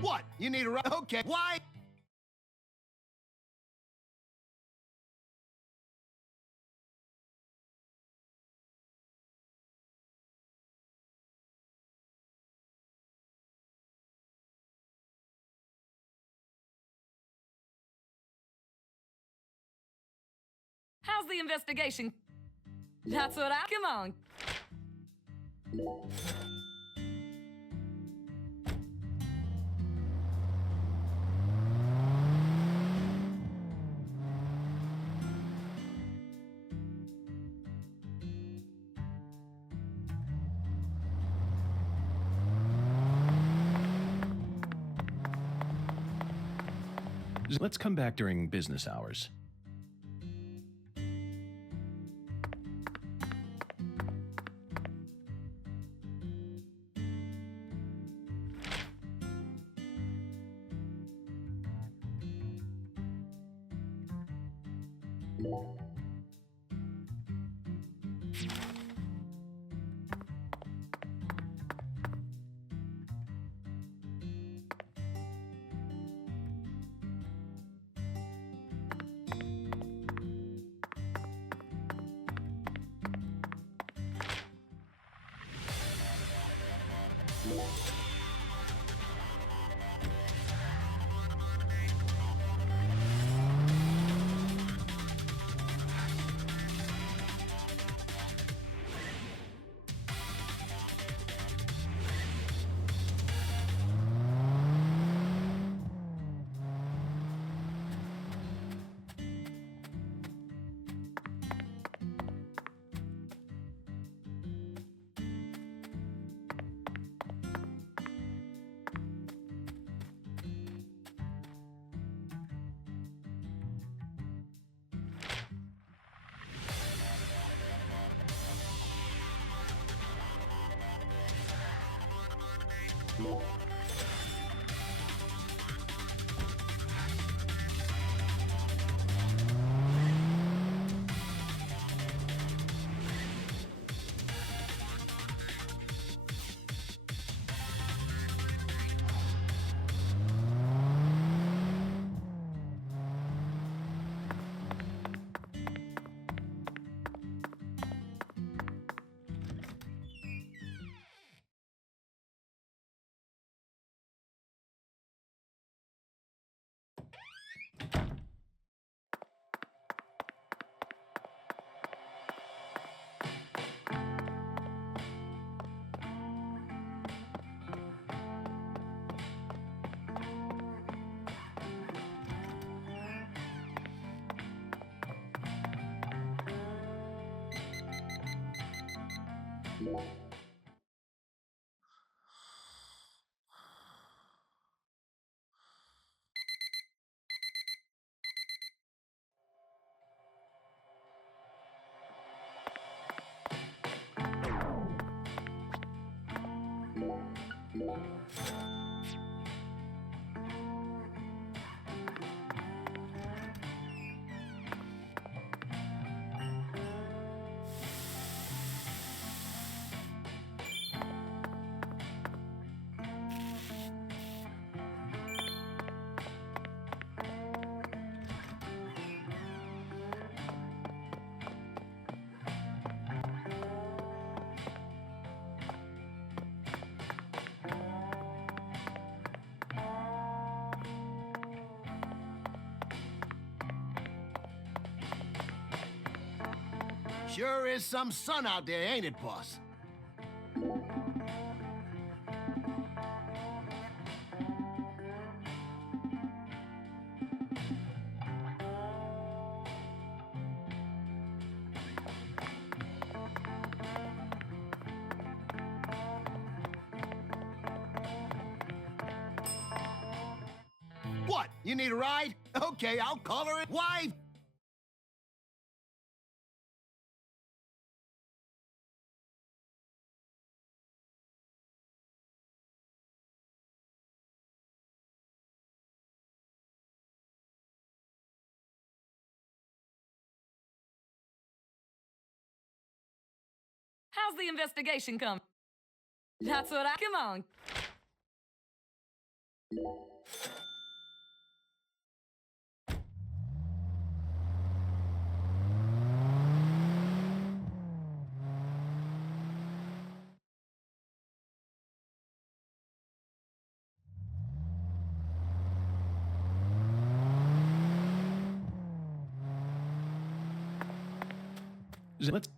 What? You need a ride? Okay. Why? How's the investigation? That's what I... Come on. Let's come back during business hours. Sure is some sun out there, ain't it, boss? What? You need a ride? Okay, I'll call her. Why? How's the investigation come? That's what I. Come on. Let's.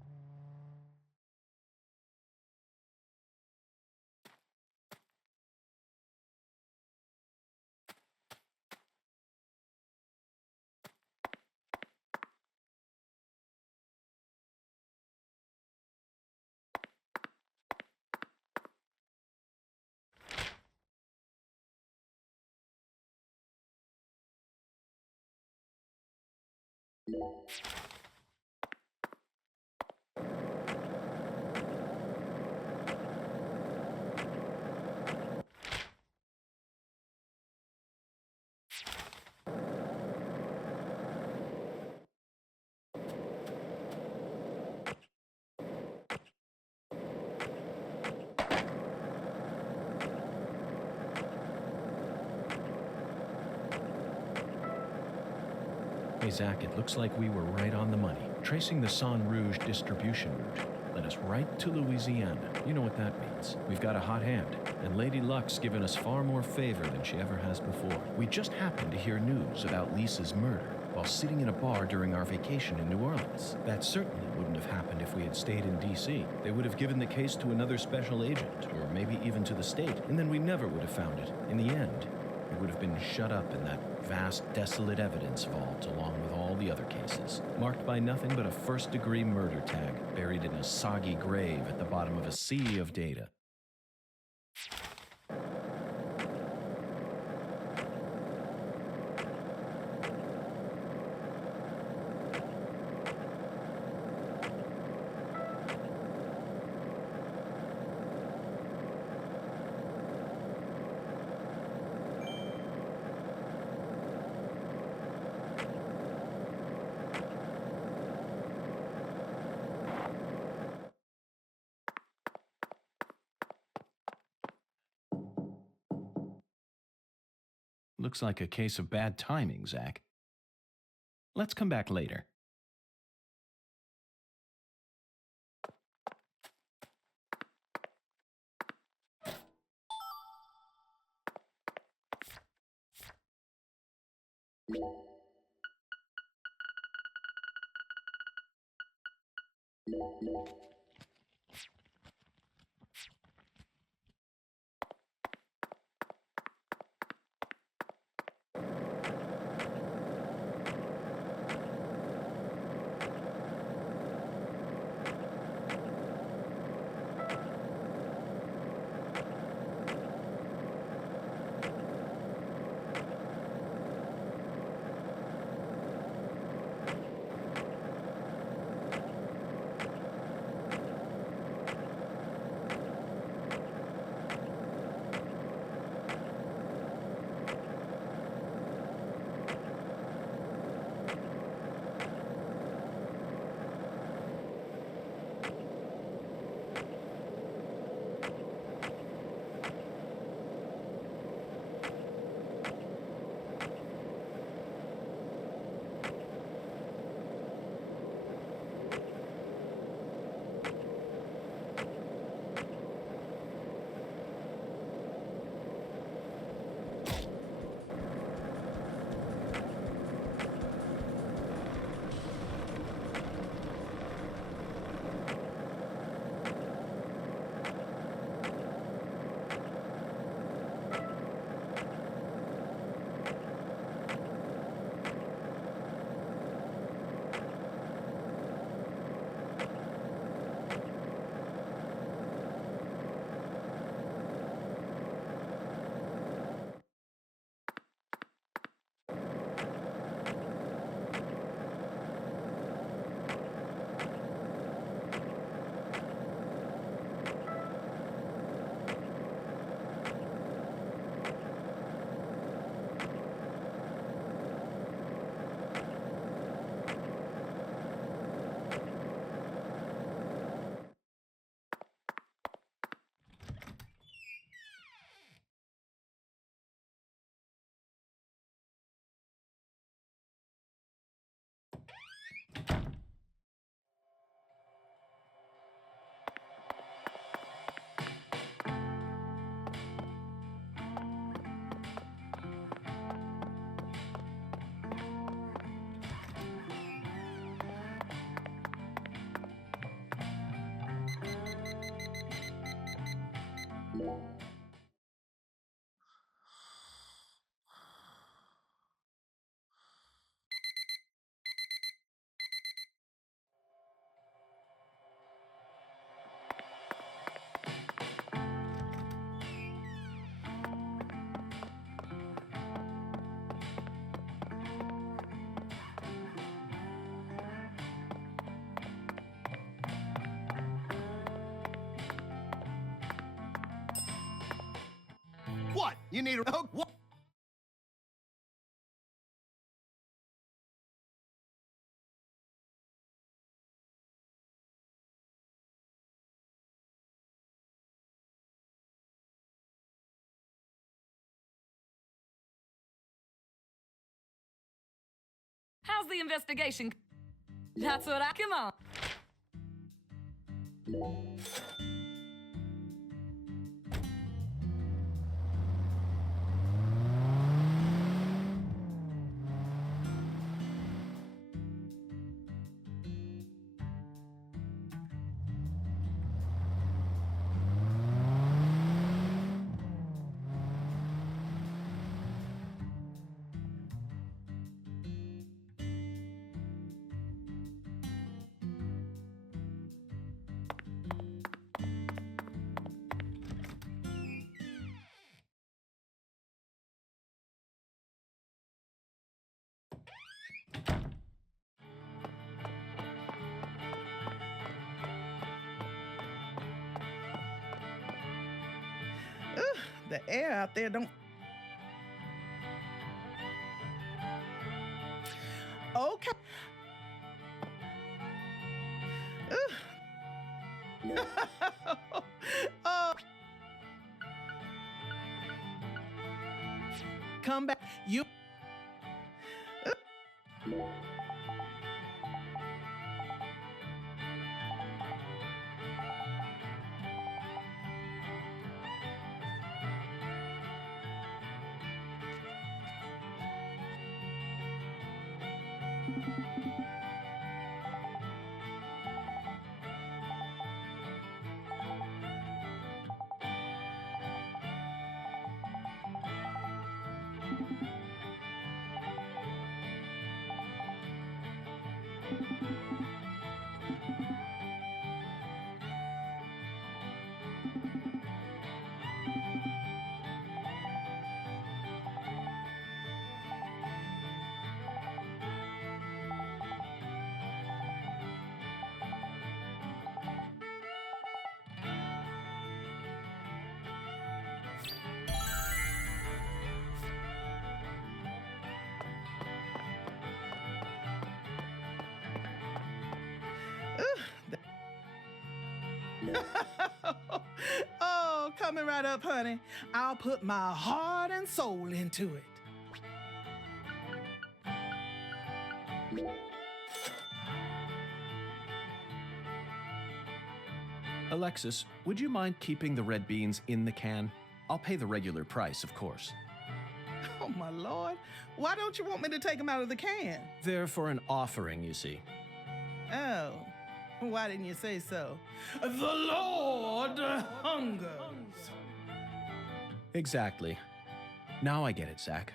Hey, Zach, it looks like we were right on the money. Tracing the San Rouge distribution route led us right to Louisiana. You know what that means. We've got a hot hand, and Lady Luck's given us far more favor than she ever has before. We just happened to hear news about Lisa's murder while sitting in a bar during our vacation in New Orleans. That certainly wouldn't have happened if we had stayed in D.C. They would have given the case to another special agent, or maybe even to the state, and then we never would have found it. In the end, it would have been shut up in that vast, desolate evidence vault along with all the other cases, marked by nothing but a first-degree murder tag buried in a soggy grave at the bottom of a sea of data. Looks like a case of bad timing, Zach. Let's come back later. What? You need a hook? What? How's the investigation? That's what I... Come on. Ugh, the air out there don't... Okay. Ugh. Oh. Come back. You... Oh, coming right up, honey. I'll put my heart and soul into it. Alexis, would you mind keeping the red beans in the can? I'll pay the regular price, of course. Oh, my Lord. Why don't you want me to take them out of the can? They're for an offering, you see. Oh, why didn't you say so? The Lord hungers. Exactly. Now I get it, Zach.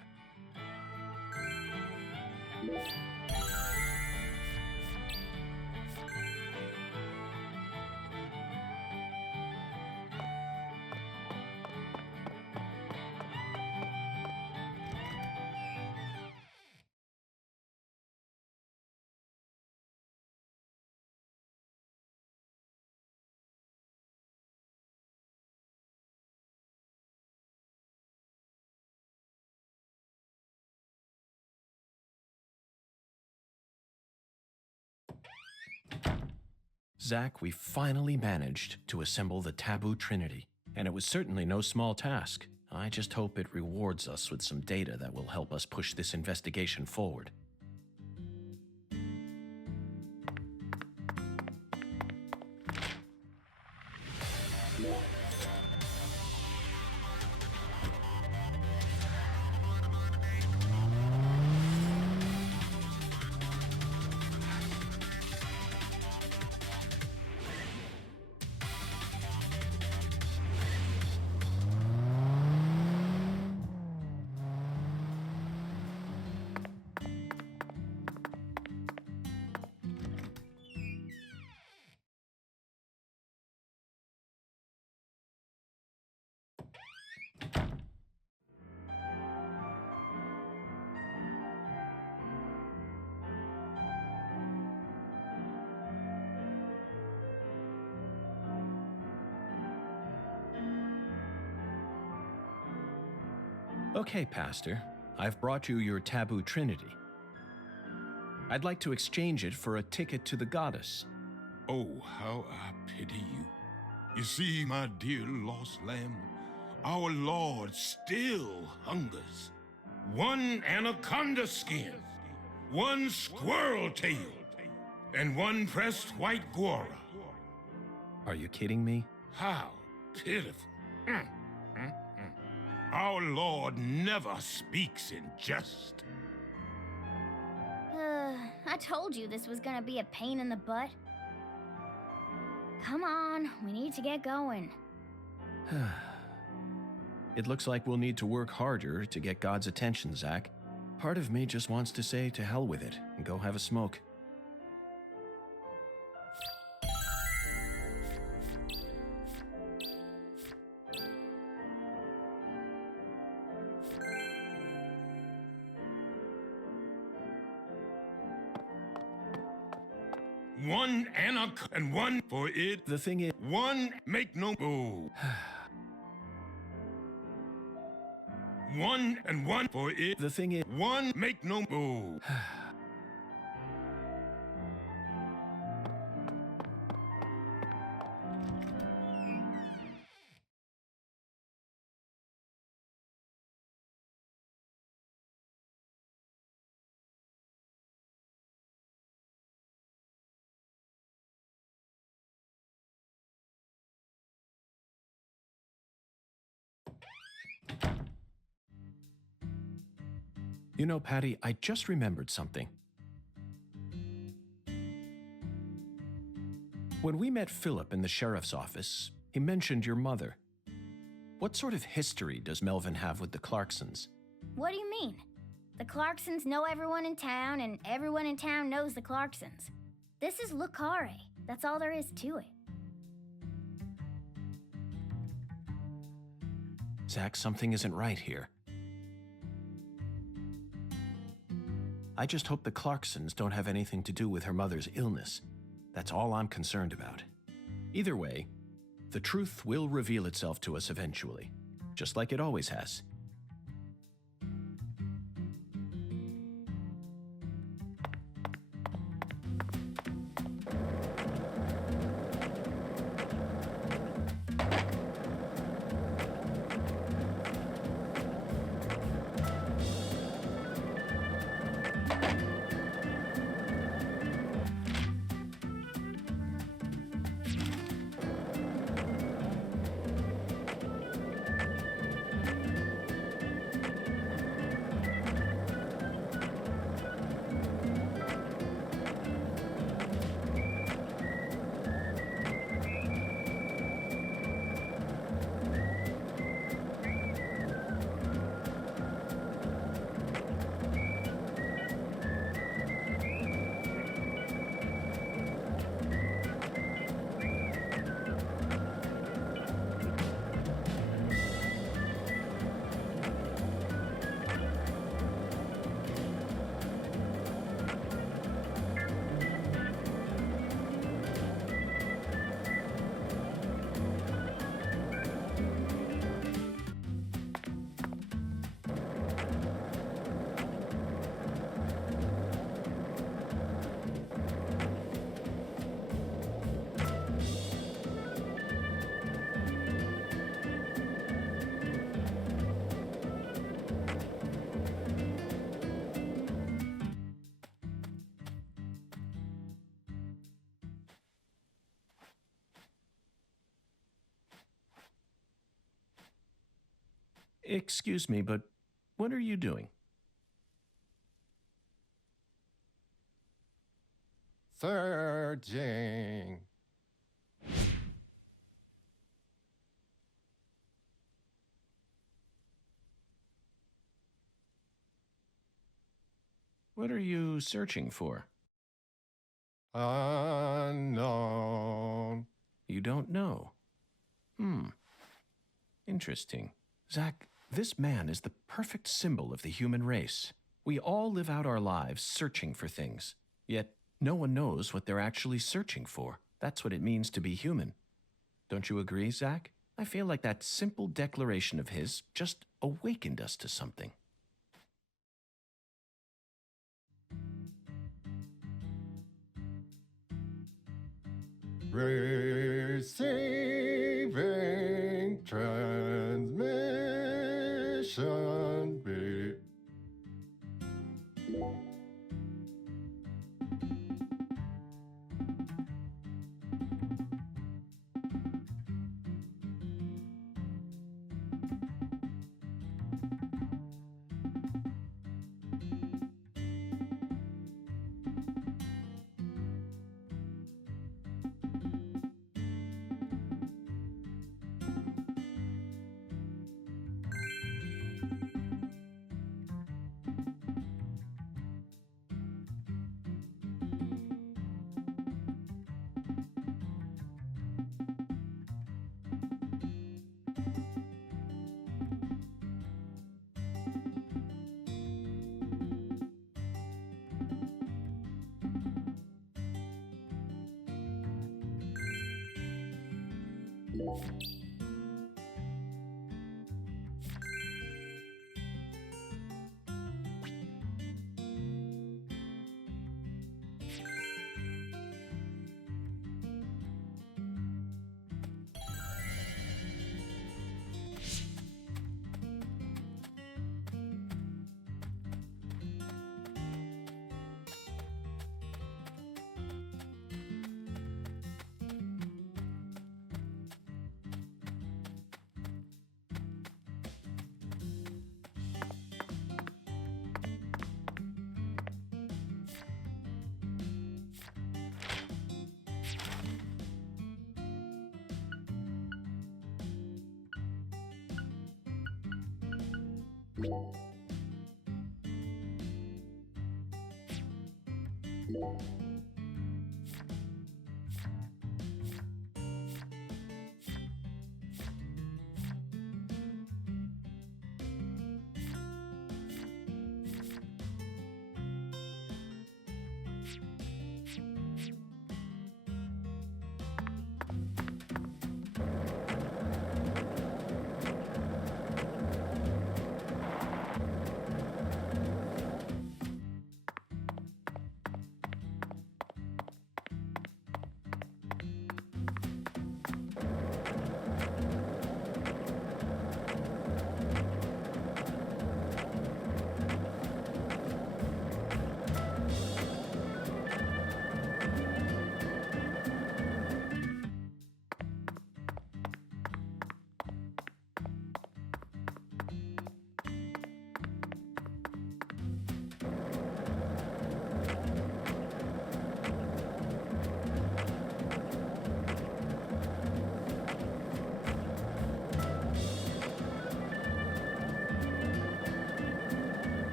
Zach, we finally managed to assemble the Taboo Trinity, and it was certainly no small task. I just hope it rewards us with some data that will help us push this investigation forward. Okay, Pastor, I've brought you your Taboo Trinity. I'd like to exchange it for a ticket to the goddess. Oh, how I pity you. You see, my dear lost lamb, our Lord still hungers. One anaconda skin, one squirrel tail, and one pressed white guara. Are you kidding me? How pitiful. Our Lord never speaks in jest. I told you this was gonna be a pain in the butt. Come on, we need to get going. It looks like we'll need to work harder to get God's attention, Zach. Part of me just wants to say to hell with it and go have a smoke. One anaconda and one for it. The thing is, one make no move. One and one for it. The thing is, one make no move. You know, Patty, I just remembered something. When we met Philip in the sheriff's office, he mentioned your mother. What sort of history does Melvin have with the Clarksons? What do you mean? The Clarksons know everyone in town, and everyone in town knows the Clarksons. This is Lucare. That's all there is to it. Zach, something isn't right here. I just hope the Clarksons don't have anything to do with her mother's illness. That's all I'm concerned about. Either way, the truth will reveal itself to us eventually, just like it always has. Excuse me, but what are you doing? Searching. What are you searching for? Unknown. You don't know? Interesting. Zach, this man is the perfect symbol of the human race. We all live out our lives searching for things, yet no one knows what they're actually searching for. That's what it means to be human. Don't you agree, Zach? I feel like that simple declaration of his just awakened us to something. Receiving transmission beat.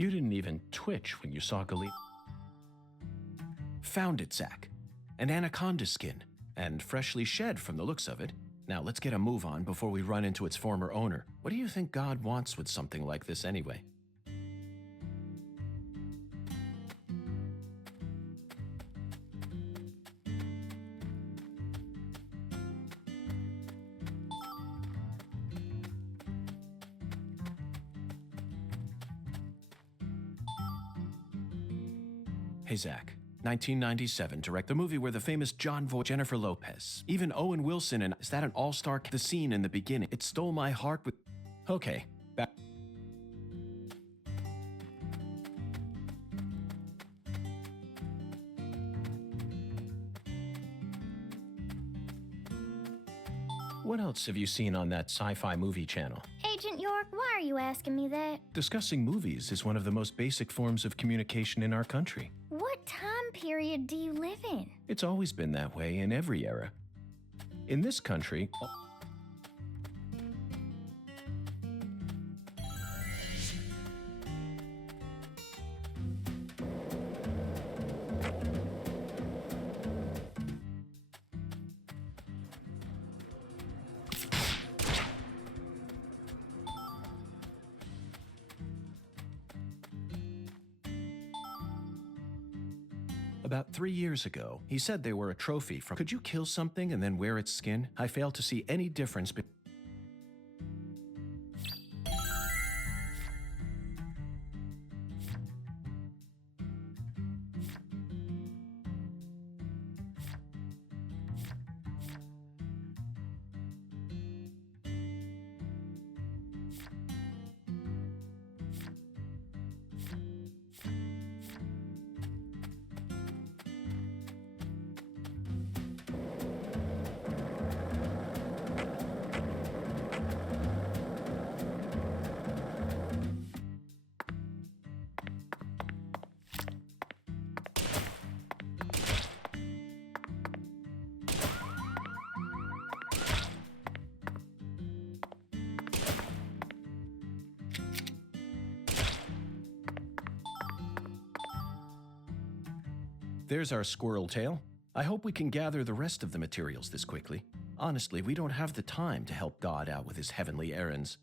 You didn't even twitch when you saw Galena. Found it, Zach. An anaconda skin, and freshly shed from the looks of it. Now let's get a move on before we run into its former owner. What do you think God wants with something like this anyway? Hey, Zach. 1997, direct the movie where the famous John Voight, Jennifer Lopez, even Owen Wilson, and is that an all-star? The scene in the beginning, it stole my heart with... Okay, back... What else have you seen on that sci-fi movie channel? Agent York, why are you asking me that? Discussing movies is one of the most basic forms of communication in our country. What time period do you live in? It's always been that way in every era. In this country... About 3 years ago, he said they were a trophy from... Could you kill something and then wear its skin? I fail to see any difference between... There's our squirrel tail. I hope we can gather the rest of the materials this quickly. Honestly, we don't have the time to help God out with his heavenly errands.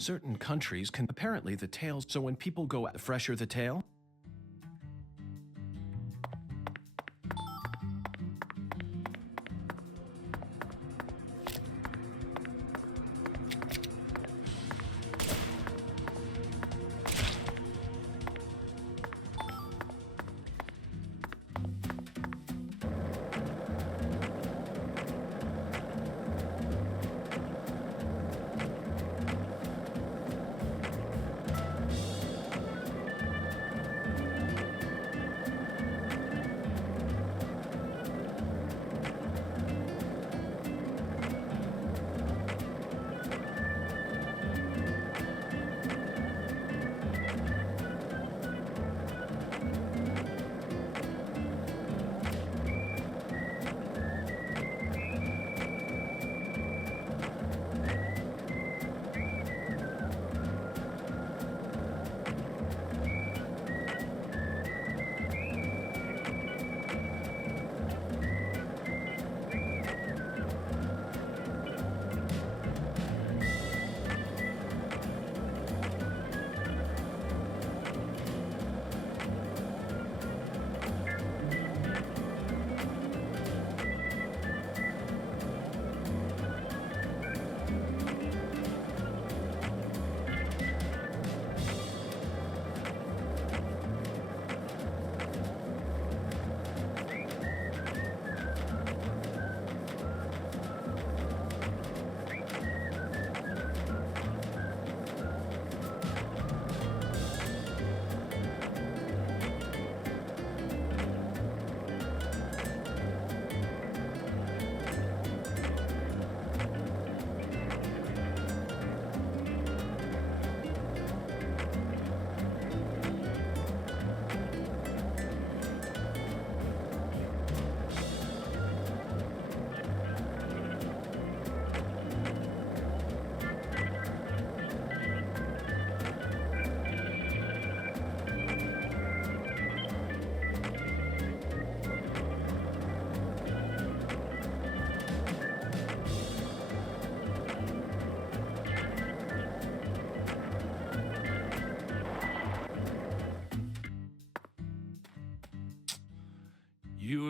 Certain countries can apparently the tails, so when people go out, the fresher the tail.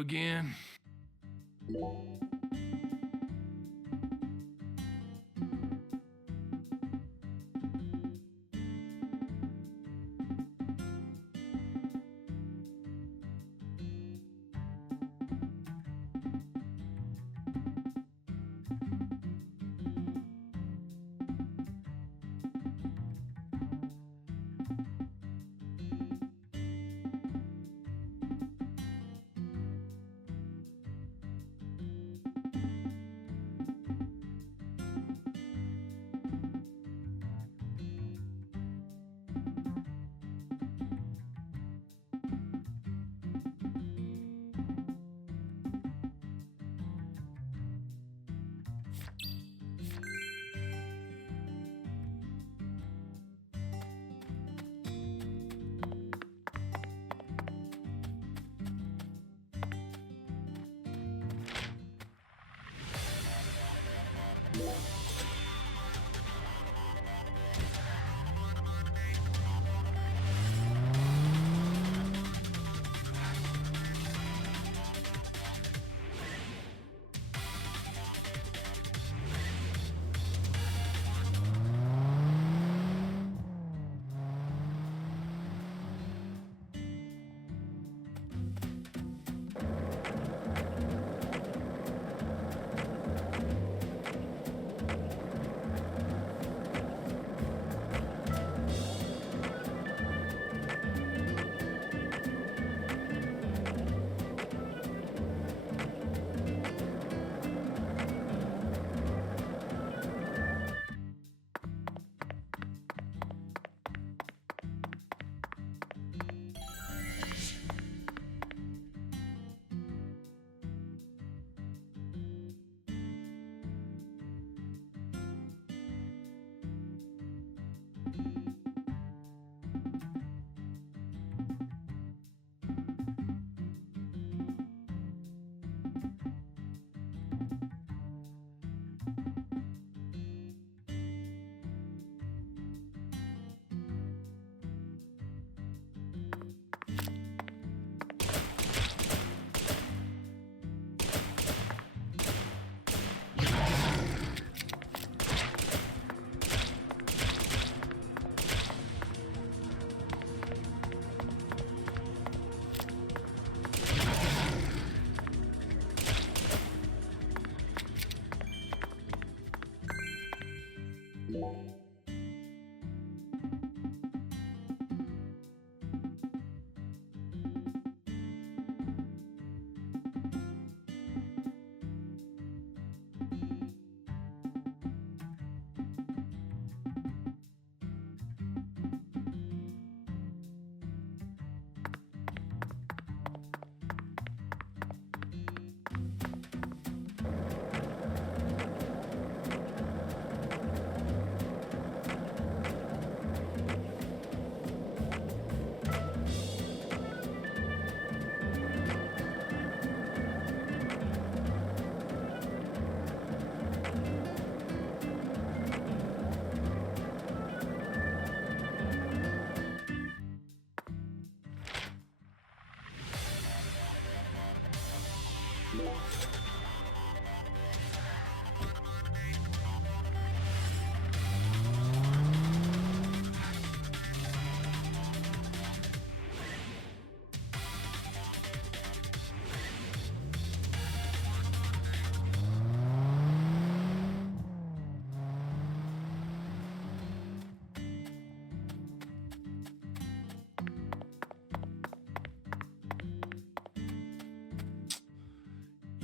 again?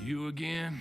You again?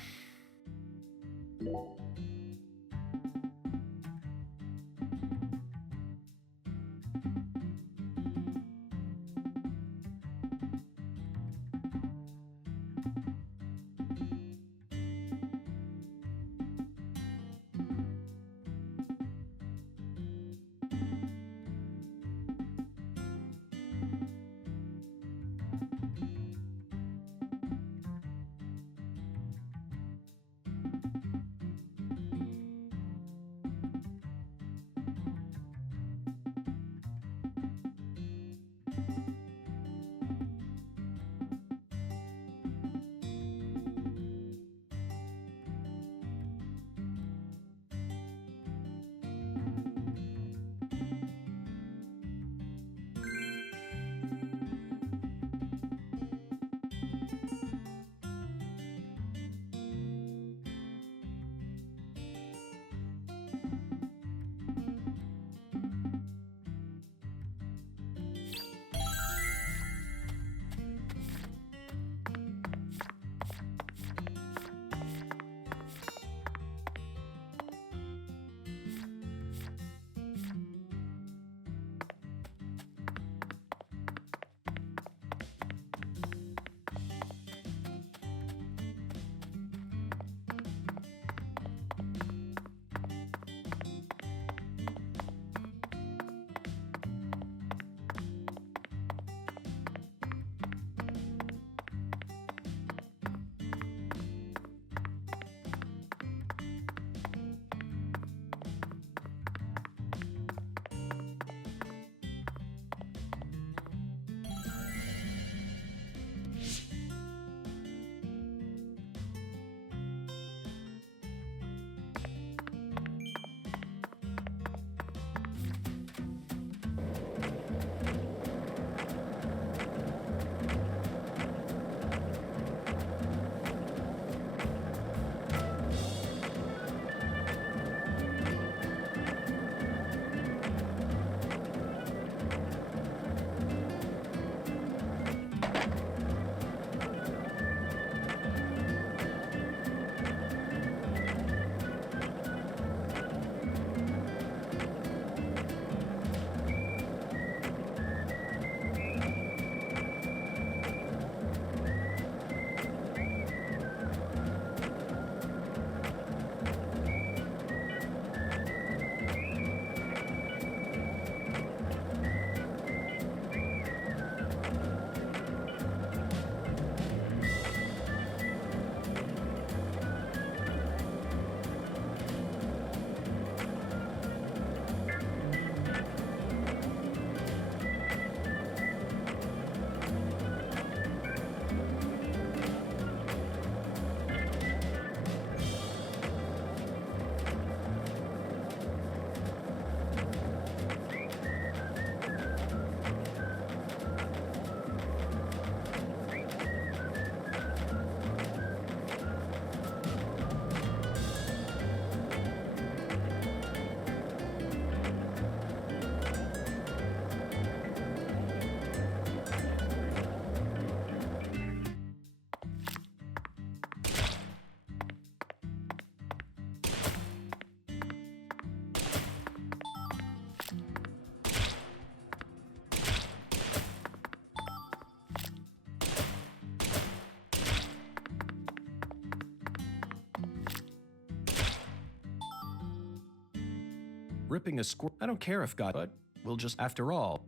ripping a squirrel. I don't care if God, but we'll just, after all.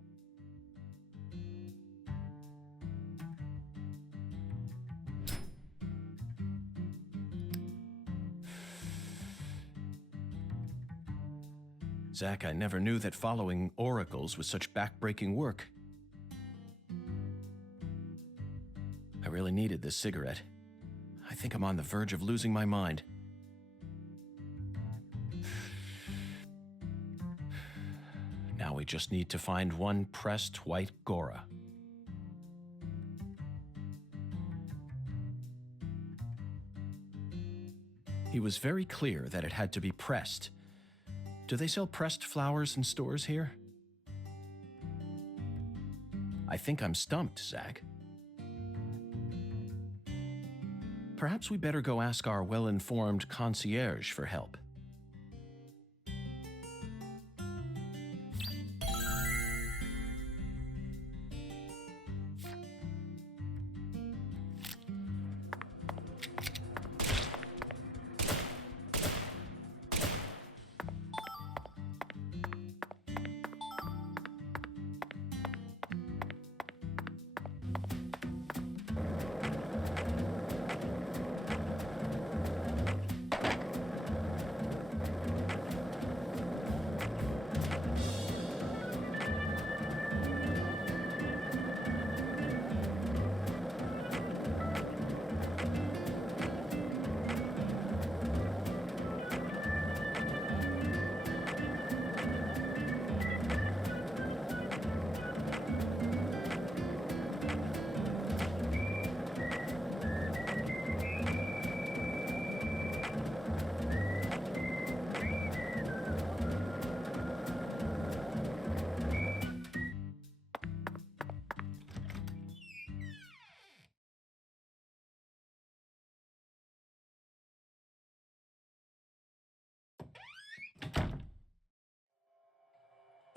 Zach, I never knew that following oracles was such back-breaking work. I really needed this cigarette. I think I'm on the verge of losing my mind. Now we just need to find one pressed white Gora. He was very clear that it had to be pressed. Do they sell pressed flowers in stores here? I think I'm stumped, Zach. Perhaps we better go ask our well-informed concierge for help.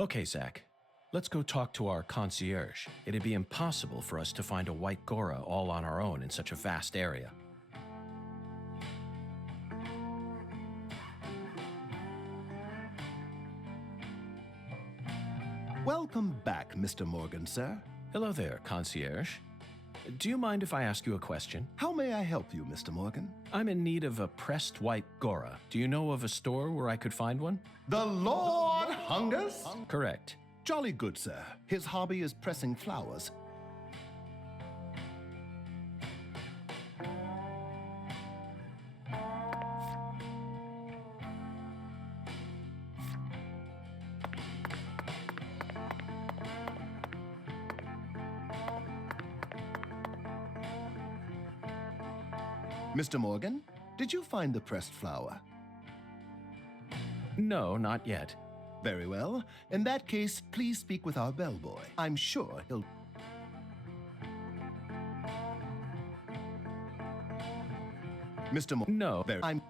Okay, Zach. Let's go talk to our concierge. It'd be impossible for us to find a white Gora all on our own in such a vast area. Welcome back, Mr. Morgan, sir. Hello there, concierge. Do you mind if I ask you a question? How may I help you, Mr. Morgan? I'm in need of a pressed white Gora. Do you know of a store where I could find one? The Lord hungers? Correct. Jolly good, sir. His hobby is pressing flowers. Mr. Morgan, did you find the pressed flower? No, not yet. Very well. In that case, please speak with our bellboy. I'm sure he'll... Mr. Morgan... No, I'm...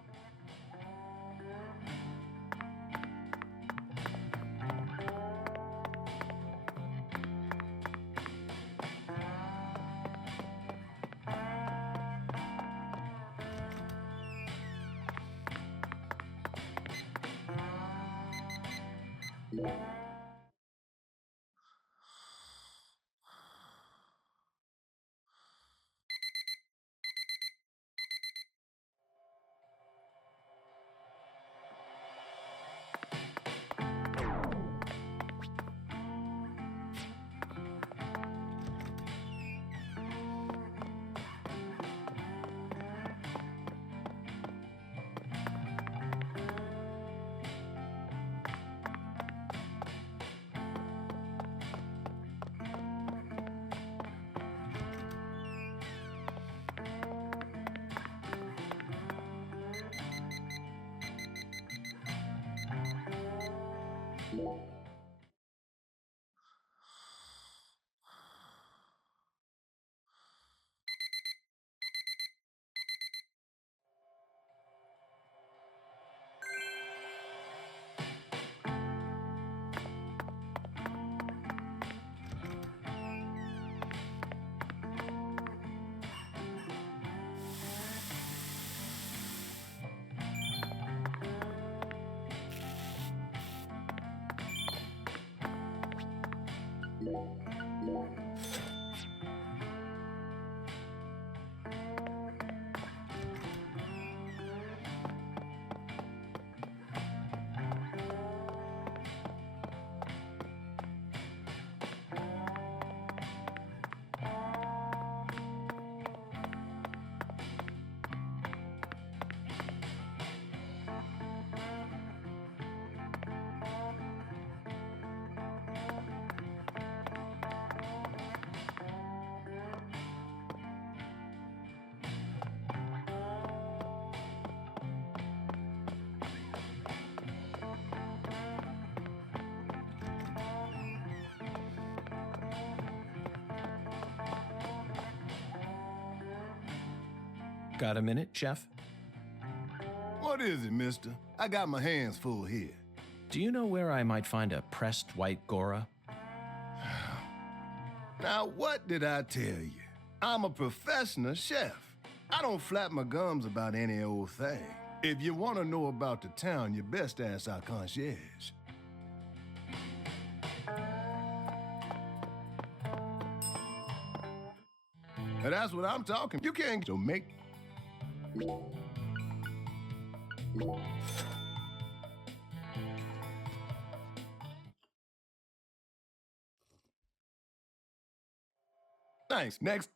Got a minute, Chef? What is it, mister? I got my hands full here. Do you know where I might find a pressed white Gora? Now, what did I tell you? I'm a professional chef. I don't flap my gums about any old thing. If you want to know about the town, you best ask our concierge. And that's what I'm talking. You can't so make. Thanks. Next.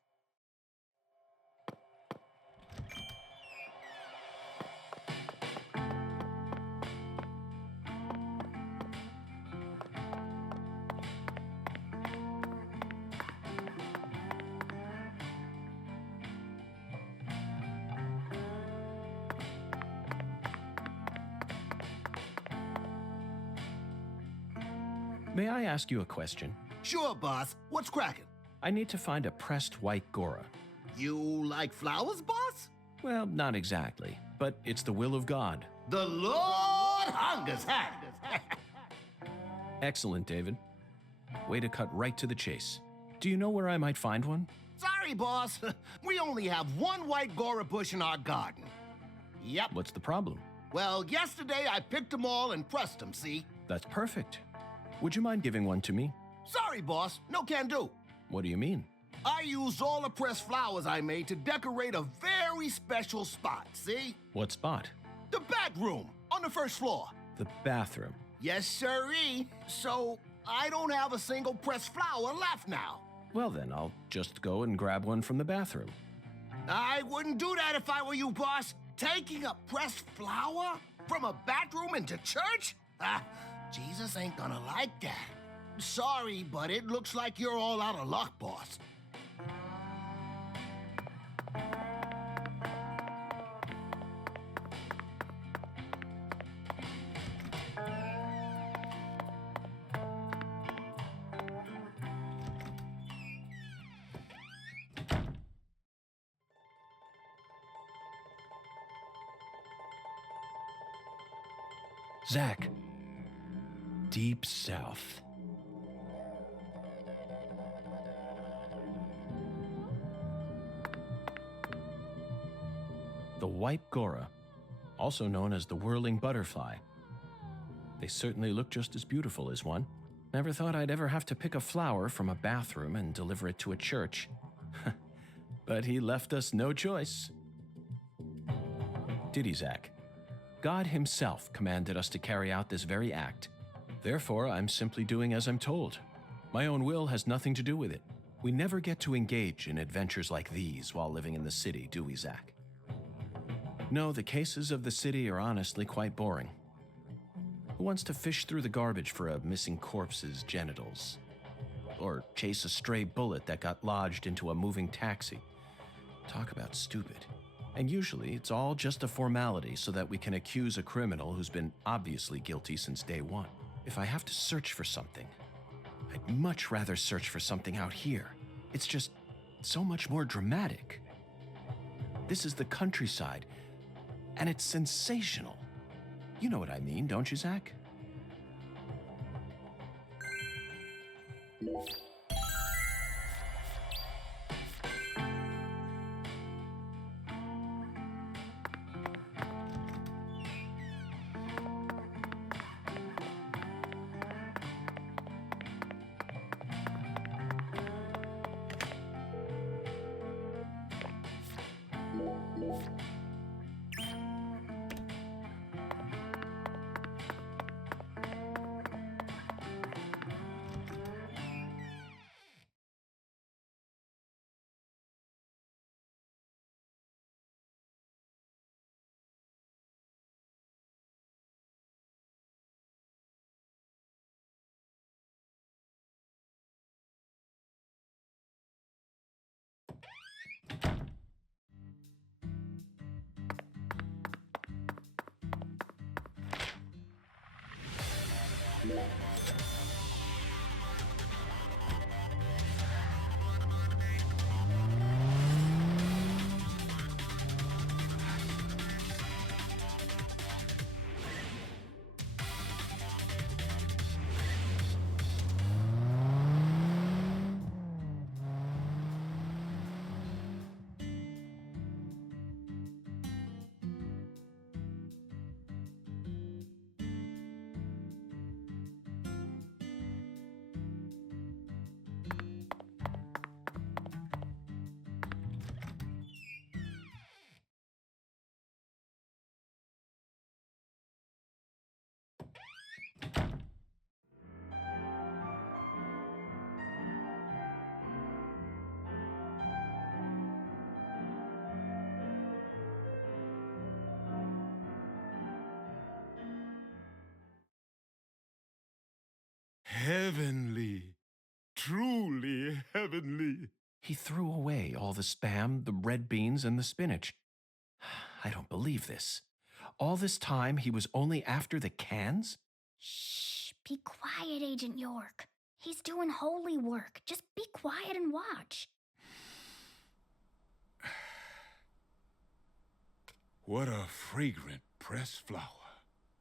May I ask you a question? Sure, boss. What's cracking? I need to find a pressed white Gora. You like flowers, boss? Well, not exactly, but it's the will of God. The Lord hungers, huh? Excellent, David. Way to cut right to the chase. Do you know where I might find one? Sorry, boss. We only have one white Gora bush in our garden. Yep. What's the problem? Well, yesterday I picked them all and pressed them, see? That's perfect. Would you mind giving one to me? Sorry, boss. No can do. What do you mean? I used all the pressed flowers I made to decorate a very special spot, see? What spot? The bedroom on the first floor. The bathroom. Yes, sirree. So I don't have a single pressed flower left now. Well, then I'll just go and grab one from the bathroom. I wouldn't do that if I were you, boss. Taking a pressed flower from a bathroom into church? Jesus ain't gonna like that. Sorry, but it looks like you're all out of luck, boss. Zach. Deep South. The white Gora, also known as the whirling butterfly. They certainly look just as beautiful as one. Never thought I'd ever have to pick a flower from a bathroom and deliver it to a church. But he left us no choice. Did he, Zach? God himself commanded us to carry out this very act. Therefore, I'm simply doing as I'm told. My own will has nothing to do with it. We never get to engage in adventures like these while living in the city, do we, Zach? No, the cases of the city are honestly quite boring. Who wants to fish through the garbage for a missing corpse's genitals? Or chase a stray bullet that got lodged into a moving taxi? Talk about stupid. And usually, it's all just a formality so that we can accuse a criminal who's been obviously guilty since day one. If I have to search for something, I'd much rather search for something out here. It's just so much more dramatic. This is the countryside, and it's sensational. You know what I mean, don't you, Zach? Heavenly. Truly heavenly. He threw away all the spam, the red beans, and the spinach. I don't believe this. All this time, he was only after the cans? Shh, be quiet, Agent York. He's doing holy work. Just be quiet and watch. What a fragrant pressed flower.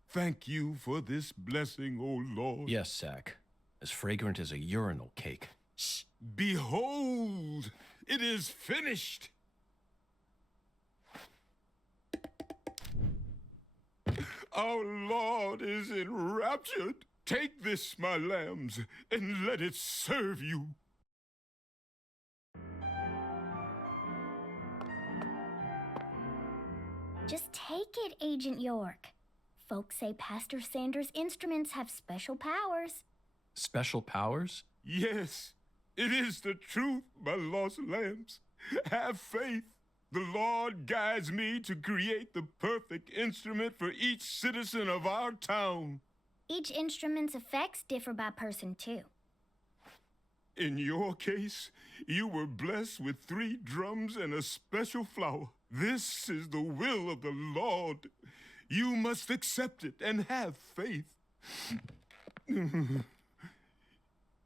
Thank you for this blessing, O Lord. Yes, Zach. As fragrant as a urinal cake. Shh. Behold, it is finished. Our Lord is enraptured. Take this, my lambs, and let it serve you. Just take it, Agent York. Folks say Pastor Sanders' instruments have special powers. Special powers? Yes, it is the truth, my lost lambs. Have faith. The Lord guides me to create the perfect instrument for each citizen of our town. Each instrument's effects differ by person, too. In your case, you were blessed with 3 drums and a special flower. This is the will of the Lord. You must accept it and have faith.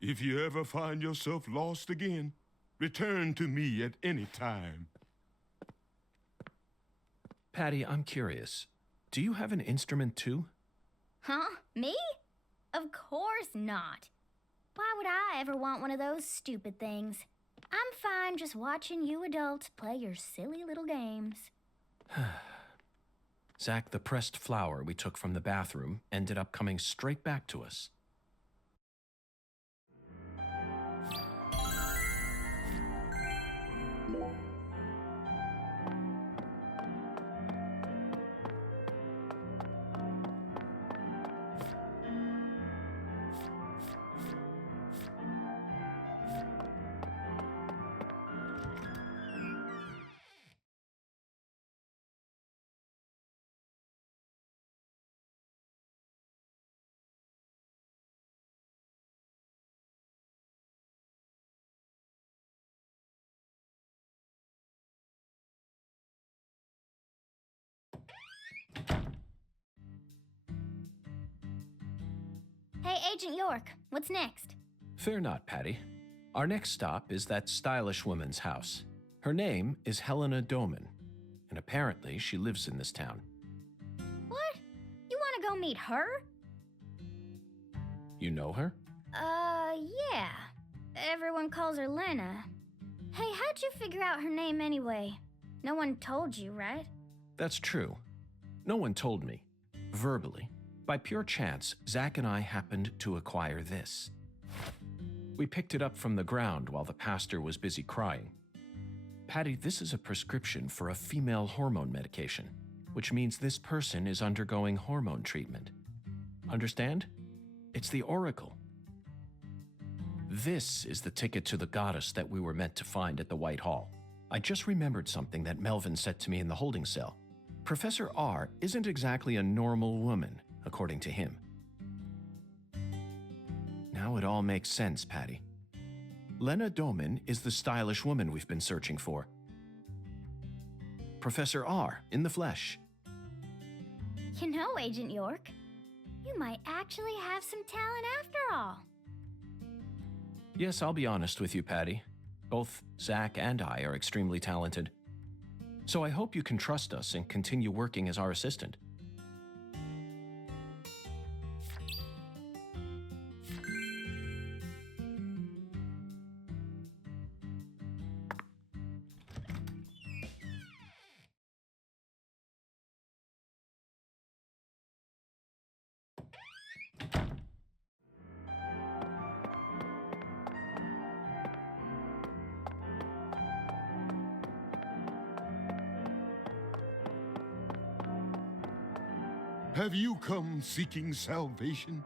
If you ever find yourself lost again, return to me at any time. Patty, I'm curious. Do you have an instrument too? Huh? Me? Of course not. Why would I ever want one of those stupid things? I'm fine just watching you adults play your silly little games. Zach, the pressed flower we took from the bathroom ended up coming straight back to us. Hey, Agent York, what's next? Fear not, Patty. Our next stop is that stylish woman's house. Her name is Helena Doman, and apparently she lives in this town. What? You want to go meet her? You know her? Yeah. Everyone calls her Lena. Hey, how'd you figure out her name anyway? No one told you, right? That's true. No one told me. Verbally. By pure chance, Zach and I happened to acquire this. We picked it up from the ground while the pastor was busy crying. Patty, this is a prescription for a female hormone medication, which means this person is undergoing hormone treatment. Understand? It's the Oracle. This is the ticket to the goddess that we were meant to find at the White Hall. I just remembered something that Melvin said to me in the holding cell. Professor R isn't exactly a normal woman, according to him. Now it all makes sense, Patty. Lena Doman is the stylish woman we've been searching for. Professor R in the flesh. You know, Agent York, you might actually have some talent after all. Yes, I'll be honest with you, Patty. Both Zach and I are extremely talented. So I hope you can trust us and continue working as our assistant. Have you come seeking salvation?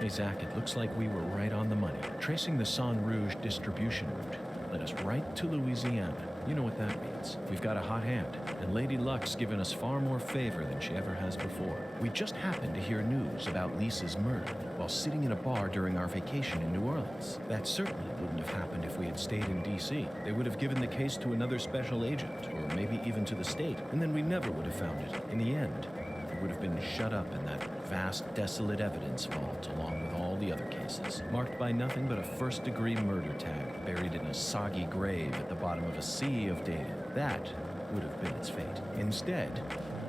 Hey, Zach, it looks like we were right on the money. Tracing the San Rouge distribution route led us right to Louisiana. You know what that means. We've got a hot hand, and Lady Luck's given us far more favor than she ever has before. We just happened to hear news about Lisa's murder while sitting in a bar during our vacation in New Orleans. That certainly wouldn't have happened if we had stayed in D.C. They would have given the case to another special agent, or maybe even to the state, and then we never would have found it. In the end, it would have been shut up in that vast, desolate evidence vault along with all the other cases, marked by nothing but a first-degree murder tag buried in a soggy grave at the bottom of a sea of data. That would have been its fate. Instead,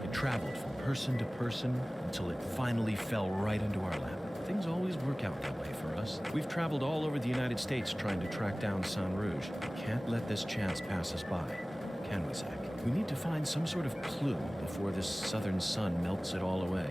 it traveled from person to person until it finally fell right into our lap. Things always work out that way for us. We've traveled all over the United States trying to track down San Rouge. We can't let this chance pass us by, can we, Zach? We need to find some sort of clue before this southern sun melts it all away.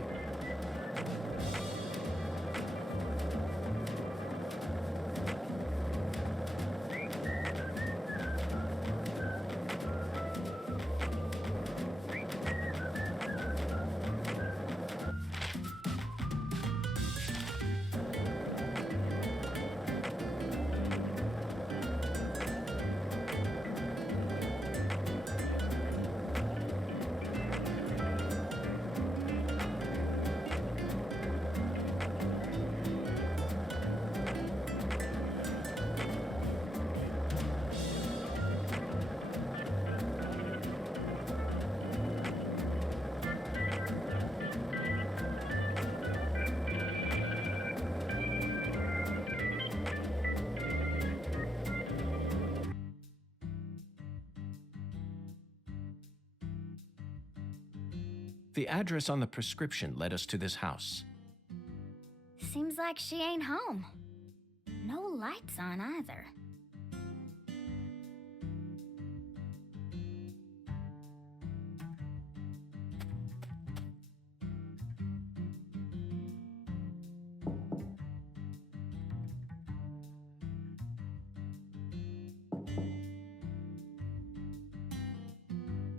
The address on the prescription led us to this house. Seems like she ain't home. No lights on either.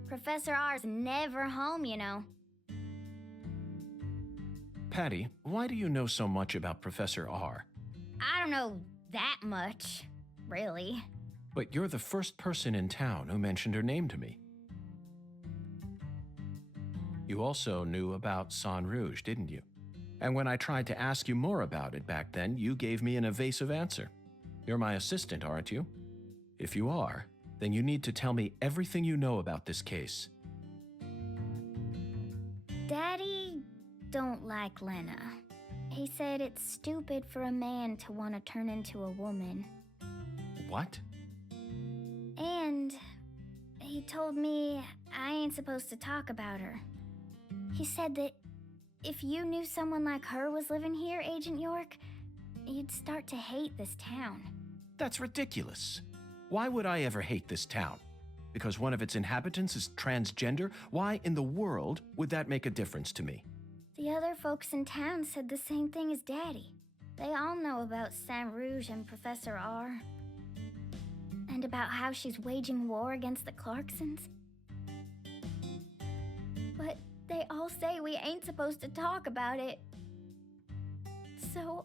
Professor R's never home, you know. Patty, why do you know so much about Professor R? I don't know that much, really. But you're the first person in town who mentioned her name to me. You also knew about San Rouge, didn't you? And when I tried to ask you more about it back then, you gave me an evasive answer. You're my assistant, aren't you? If you are, then you need to tell me everything you know about this case. Daddy don't like Lena. He said it's stupid for a man to want to turn into a woman. What? And he told me I ain't supposed to talk about her. He said that if you knew someone like her was living here, Agent York, you'd start to hate this town. That's ridiculous. Why would I ever hate this town? Because one of its inhabitants is transgender? Why in the world would that make a difference to me? The other folks in town said the same thing as Daddy. They all know about San Rouge and Professor R. And about how she's waging war against the Clarksons. But they all say we ain't supposed to talk about it. So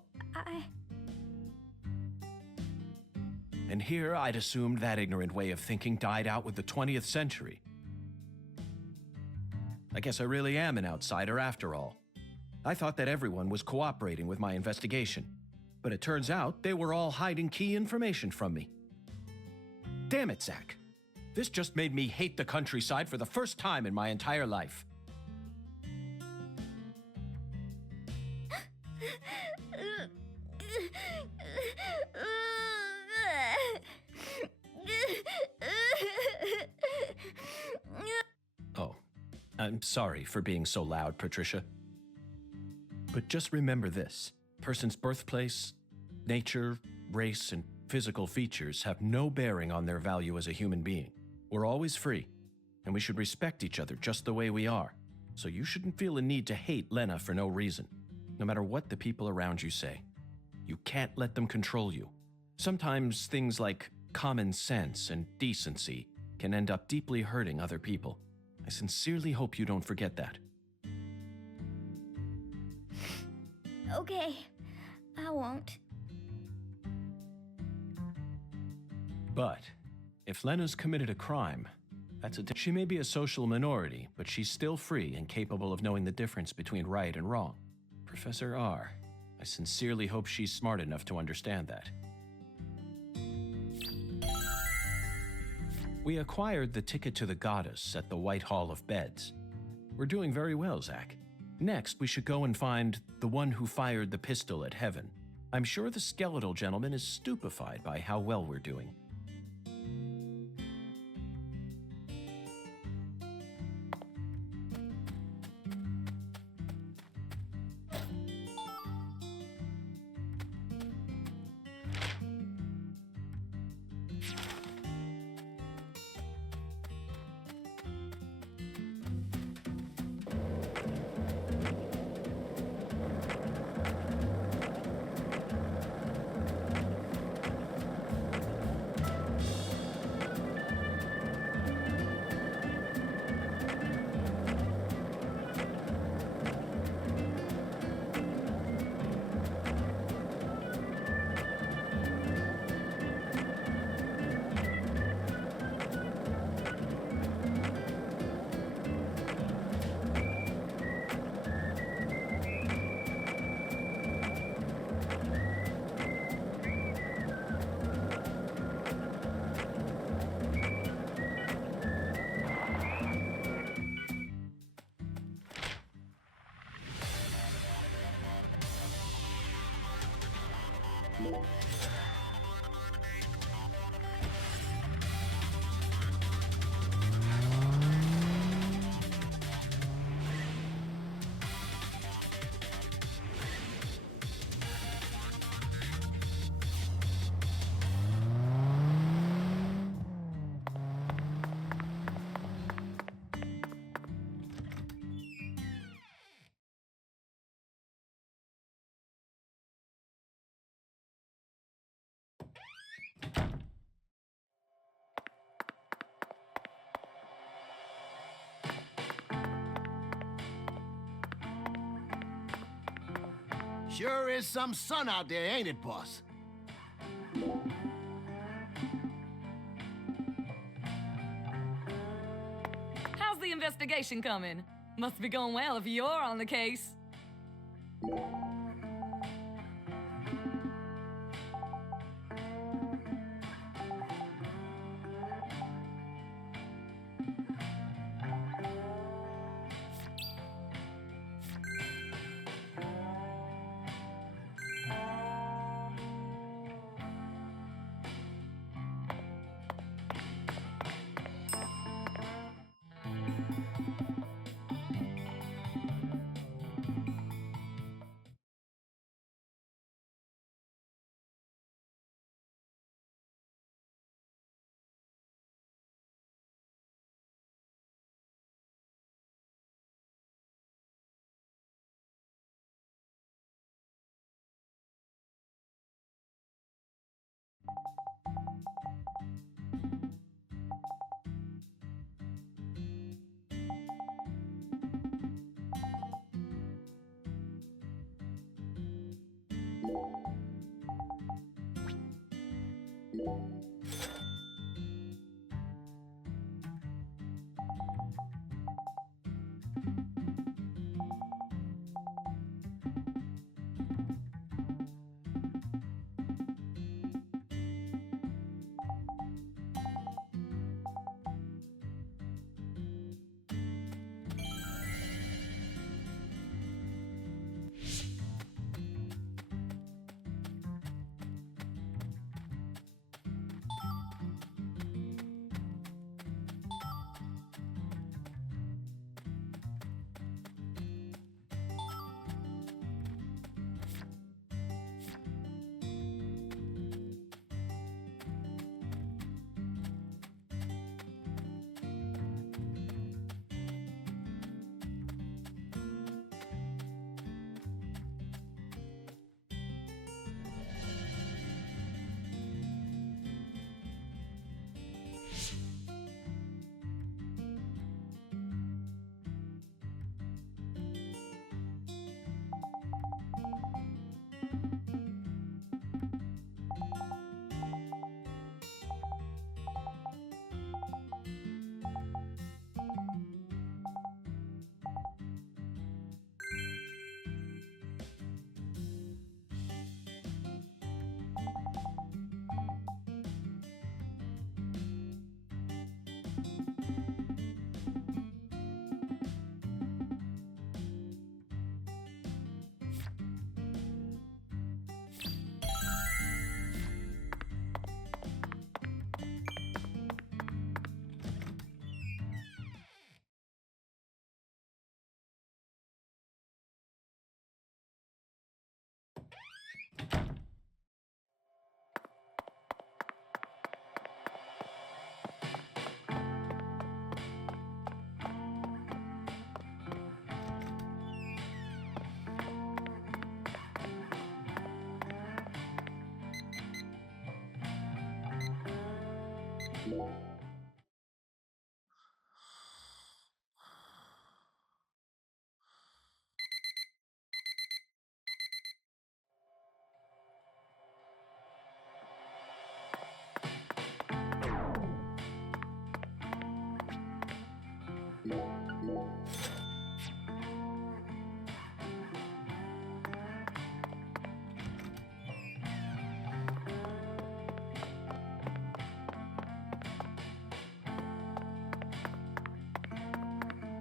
And here I'd assumed that ignorant way of thinking died out with the 20th century. I guess I really am an outsider after all. I thought that everyone was cooperating with my investigation, but it turns out they were all hiding key information from me. Damn it, Zach. This just made me hate the countryside for the first time in my entire life. I'm sorry for being so loud, Patricia. But just remember this. Person's birthplace, nature, race, and physical features have no bearing on their value as a human being. We're always free, and we should respect each other just the way we are. So you shouldn't feel a need to hate Lena for no reason, no matter what the people around you say. You can't let them control you. Sometimes things like common sense and decency can end up deeply hurting other people. I sincerely hope you don't forget that. Okay, I won't. But if Lena's committed a crime, she may be a social minority, but she's still free and capable of knowing the difference between right and wrong. Professor R, I sincerely hope she's smart enough to understand that. We acquired the ticket to the goddess at the White Hall of Beds. We're doing very well, Zach. Next, we should go and find the one who fired the pistol at Heaven. I'm sure the skeletal gentleman is stupefied by how well we're doing. Sure is some sun out there, ain't it, boss? How's the investigation coming? Must be going well if you're on the case.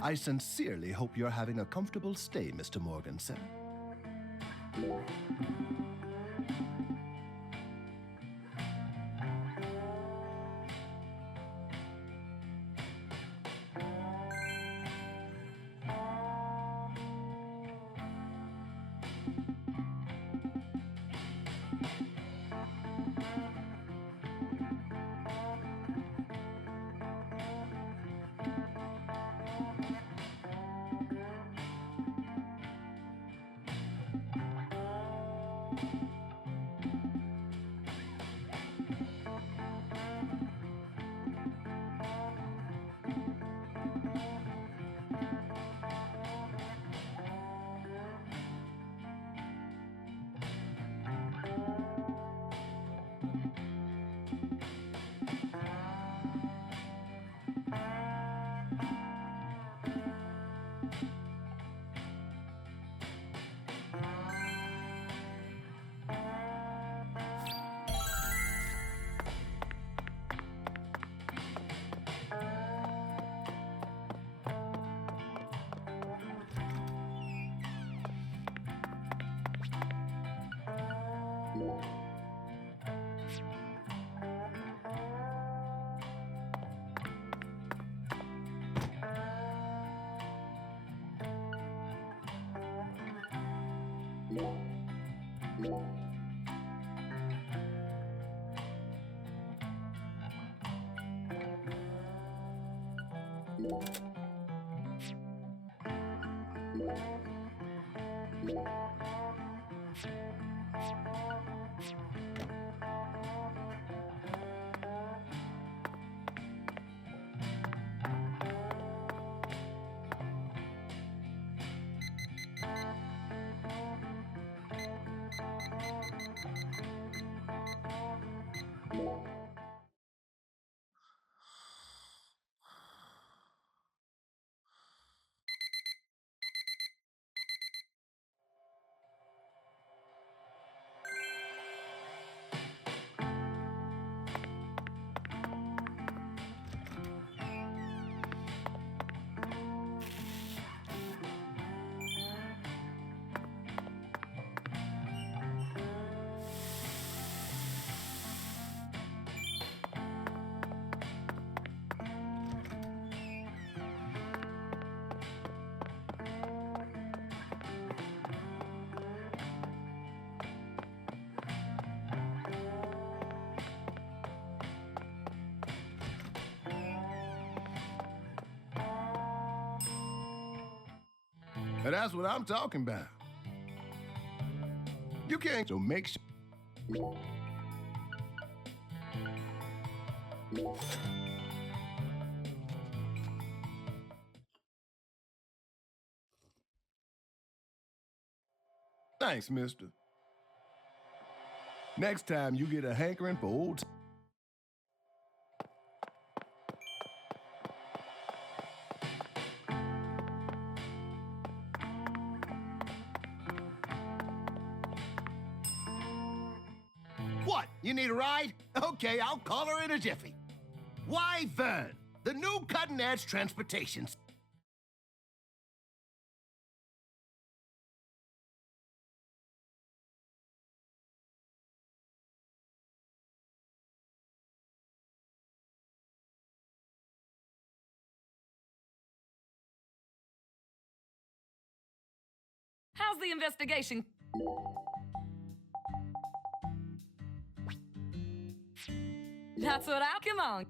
I sincerely hope you're having a comfortable stay, Mr. Morganson. And that's what I'm talking about. You can't, so make sure. Thanks, mister. Next time you get a hankering for old. What? You need a ride? Okay, I'll call her in a jiffy. Why, Vern, the new cutting-edge transportation. How's the investigation? That's what I... Come on.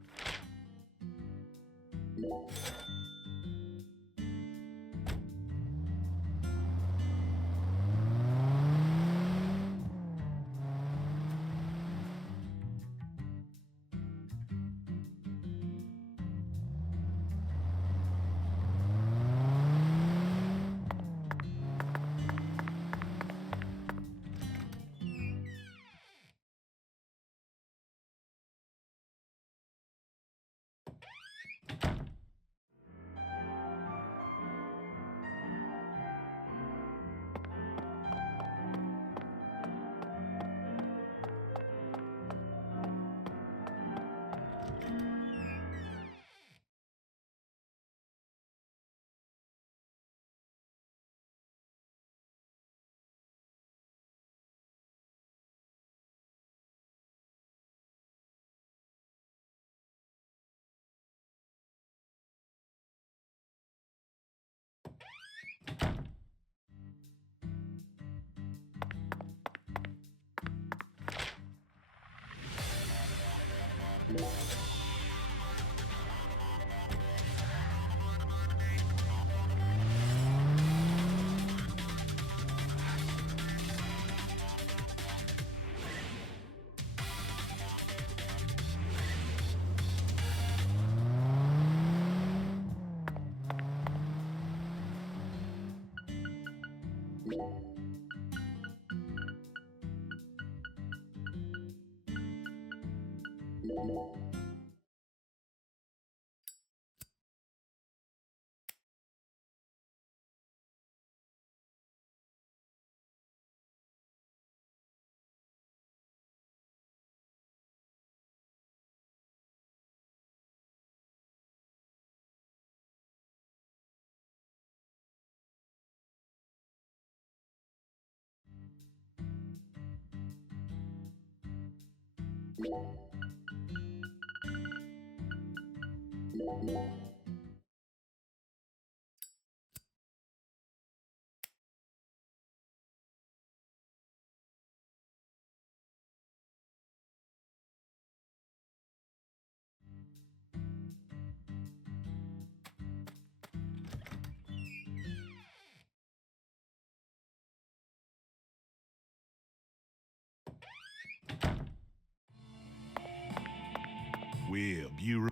Well, Bureau.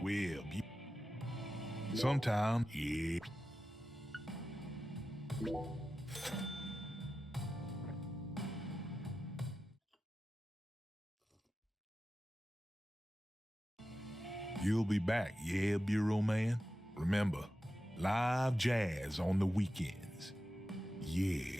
Well, sometime, yeah. You'll be back, yeah, Bureau Man? Remember, live jazz on the weekends. Yeah.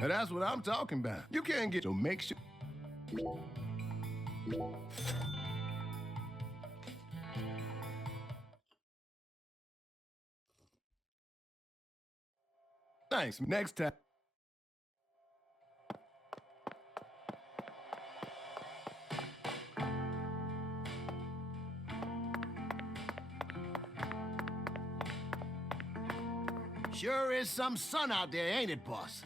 And that's what I'm talking about. You can't get, so make sure. Thanks. Next time. Sure is some sun out there, ain't it, boss?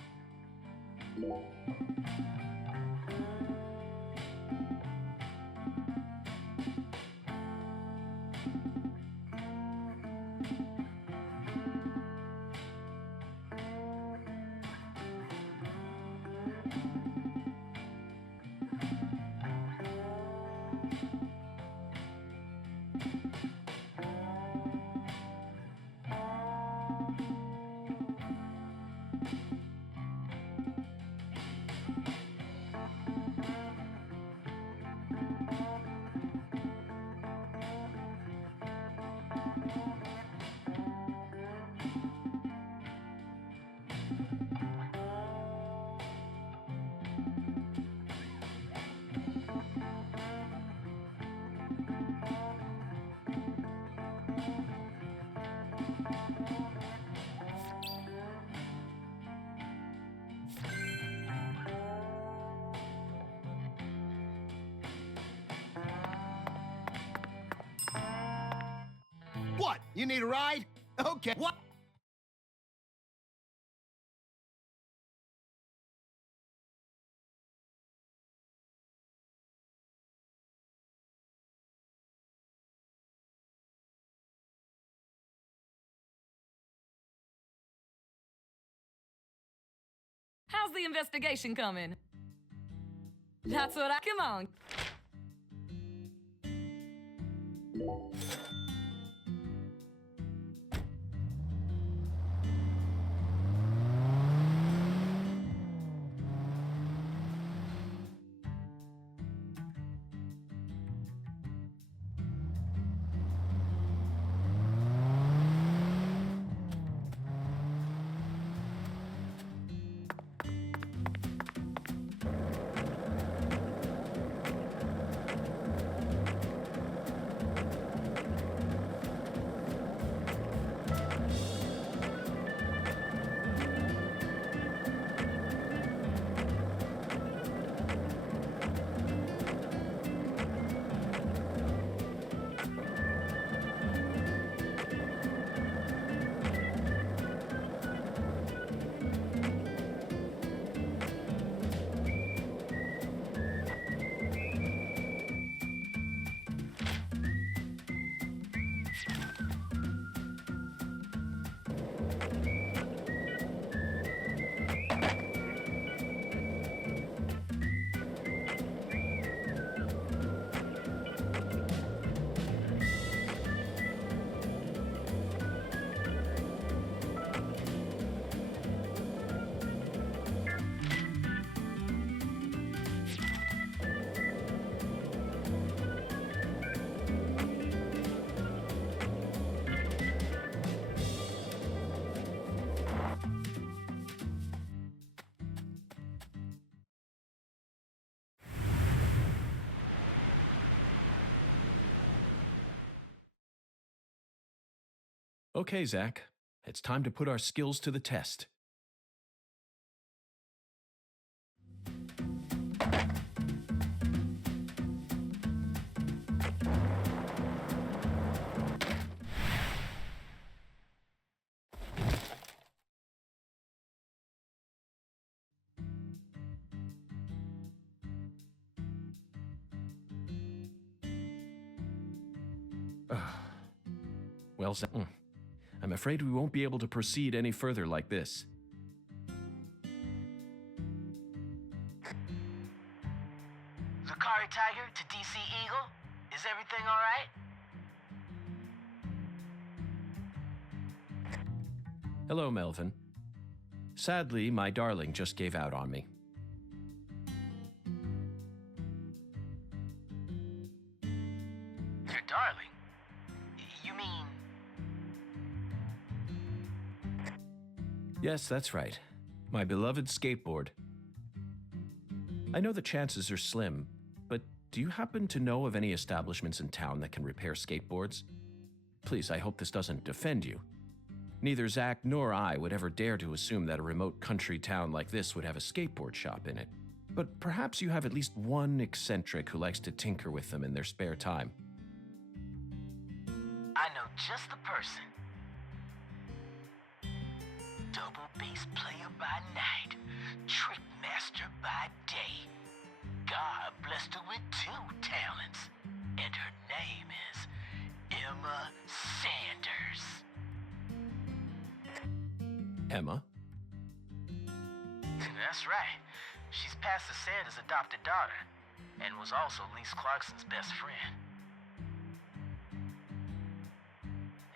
What? You need a ride? Okay. What? How's the investigation coming? That's what I... Come on. Okay, Zach. It's time to put our skills to the test. Well, Zach, I'm afraid we won't be able to proceed any further like this. Zakari Tiger to DC Eagle? Is everything all right? Hello, Melvin. Sadly, my darling just gave out on me. Your darling? You mean... Yes, that's right. My beloved skateboard. I know the chances are slim, but do you happen to know of any establishments in town that can repair skateboards? Please, I hope this doesn't offend you. Neither Zach nor I would ever dare to assume that a remote country town like this would have a skateboard shop in it. But perhaps you have at least one eccentric who likes to tinker with them in their spare time. I know just the person. Double bass player by night, trick master by day. God blessed her with 2 talents, and her name is Emma Sanders. Emma? That's right. She's Pastor Sanders' adopted daughter, and was also Lise Clarkson's best friend.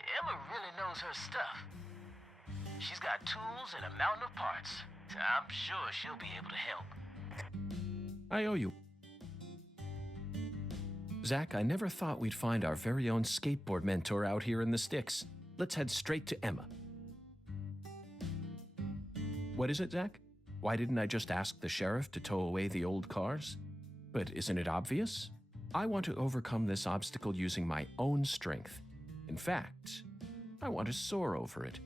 Emma really knows her stuff. She's got tools and a mountain of parts, so I'm sure she'll be able to help. I owe you. Zach, I never thought we'd find our very own skateboard mentor out here in the sticks. Let's head straight to Emma. What is it, Zach? Why didn't I just ask the sheriff to tow away the old cars? But isn't it obvious? I want to overcome this obstacle using my own strength. In fact, I want to soar over it.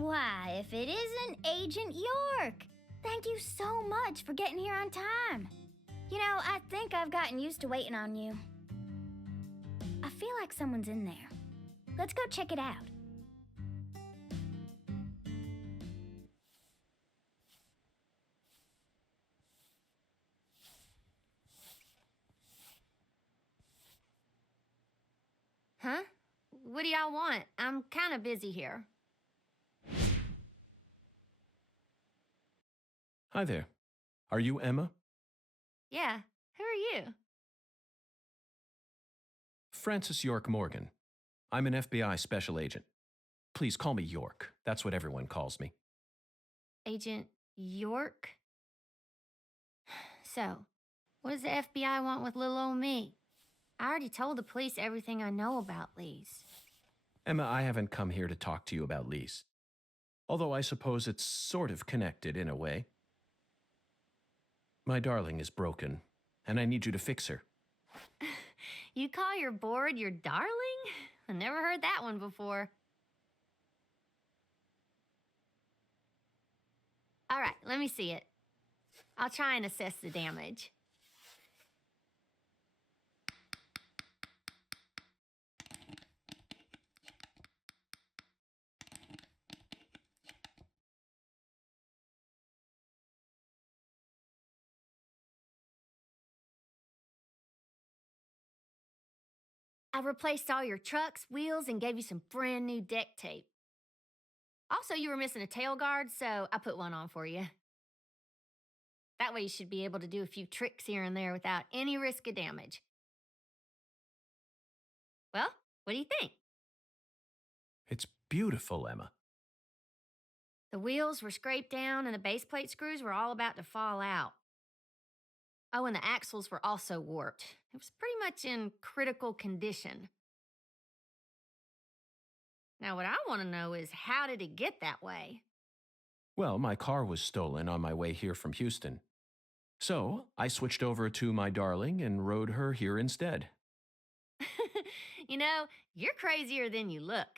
Why, if it isn't Agent York! Thank you so much for getting here on time. You know, I think I've gotten used to waiting on you. I feel like someone's in there. Let's go check it out. Huh? What do y'all want? I'm kind of busy here. Hi there. Are you Emma? Yeah, who are you? Francis York Morgan. I'm an FBI special agent. Please call me York. That's what everyone calls me. Agent York? So, what does the FBI want with little old me? I already told the police everything I know about Lise. Emma, I haven't come here to talk to you about Lise. Although I suppose it's sort of connected in a way. My darling is broken, and I need you to fix her. You call your board your darling? I never heard that one before. All right, let me see it. I'll try and assess the damage. I replaced all your trucks, wheels, and gave you some brand new deck tape. Also, you were missing a tail guard, so I put one on for you. That way you should be able to do a few tricks here and there without any risk of damage. Well, what do you think? It's beautiful, Emma. The wheels were scraped down and the base plate screws were all about to fall out. Oh, and the axles were also warped. It was pretty much in critical condition. Now, what I want to know is, how did it get that way? Well, my car was stolen on my way here from Houston. So I switched over to my darling and rode her here instead. You know, you're crazier than you look.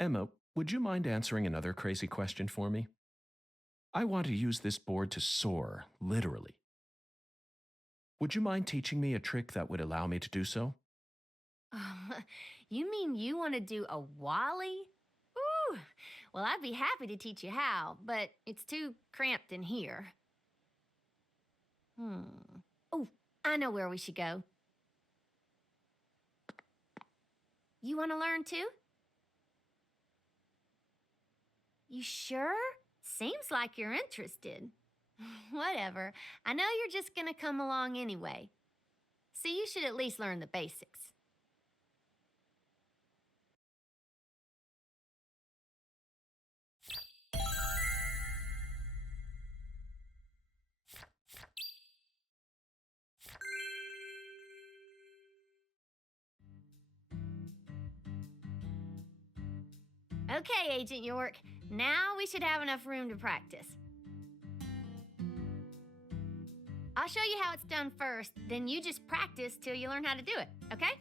Emma, would you mind answering another crazy question for me? I want to use this board to soar, literally. Would you mind teaching me a trick that would allow me to do so? You mean you want to do a Wally? Ooh, well, I'd be happy to teach you how, but it's too cramped in here. Oh, I know where we should go. You want to learn too? You sure? Seems like you're interested. Whatever. I know you're just gonna come along anyway. So you should at least learn the basics. Okay, Agent York. Now we should have enough room to practice. I'll show you how it's done first, then you just practice till you learn how to do it, okay?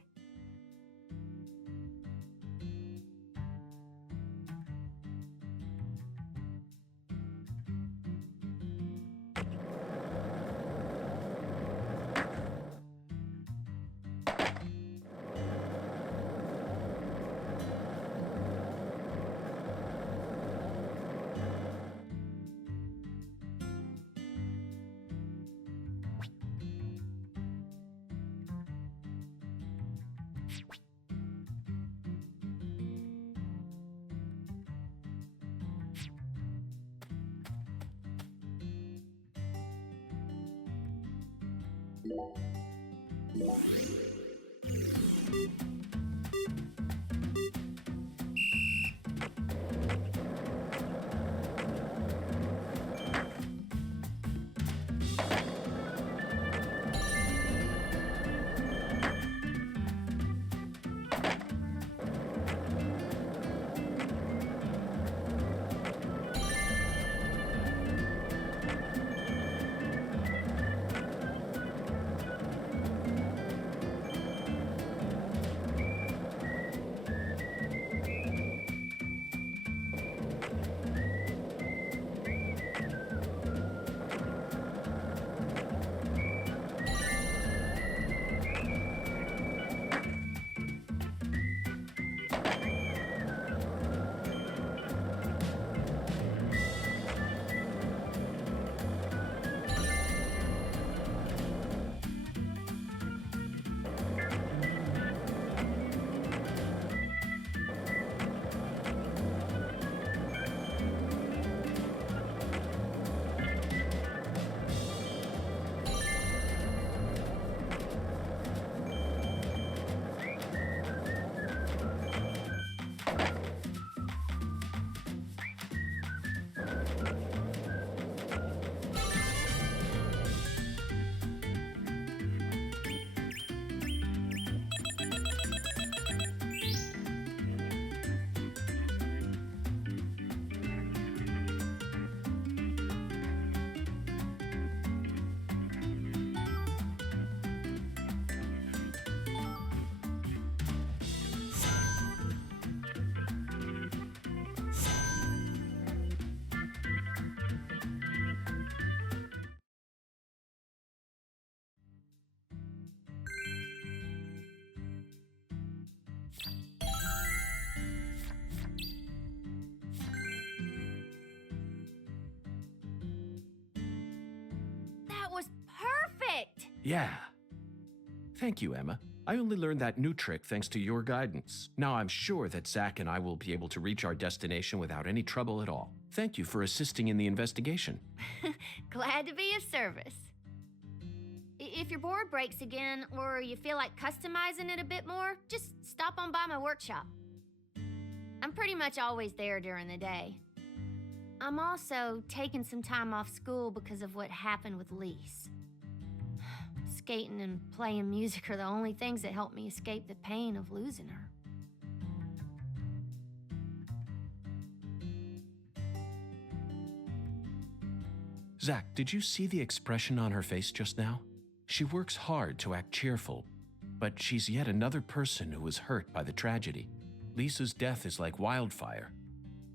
Yeah. Thank you, Emma. I only learned that new trick thanks to your guidance. Now I'm sure that Zach and I will be able to reach our destination without any trouble at all. Thank you for assisting in the investigation. Glad to be of service. If your board breaks again, or you feel like customizing it a bit more, just stop on by my workshop. I'm pretty much always there during the day. I'm also taking some time off school because of what happened with Lise. Skating and playing music are the only things that help me escape the pain of losing her. Zach, did you see the expression on her face just now? She works hard to act cheerful, but she's yet another person who was hurt by the tragedy. Lisa's death is like wildfire,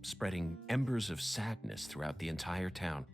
spreading embers of sadness throughout the entire town.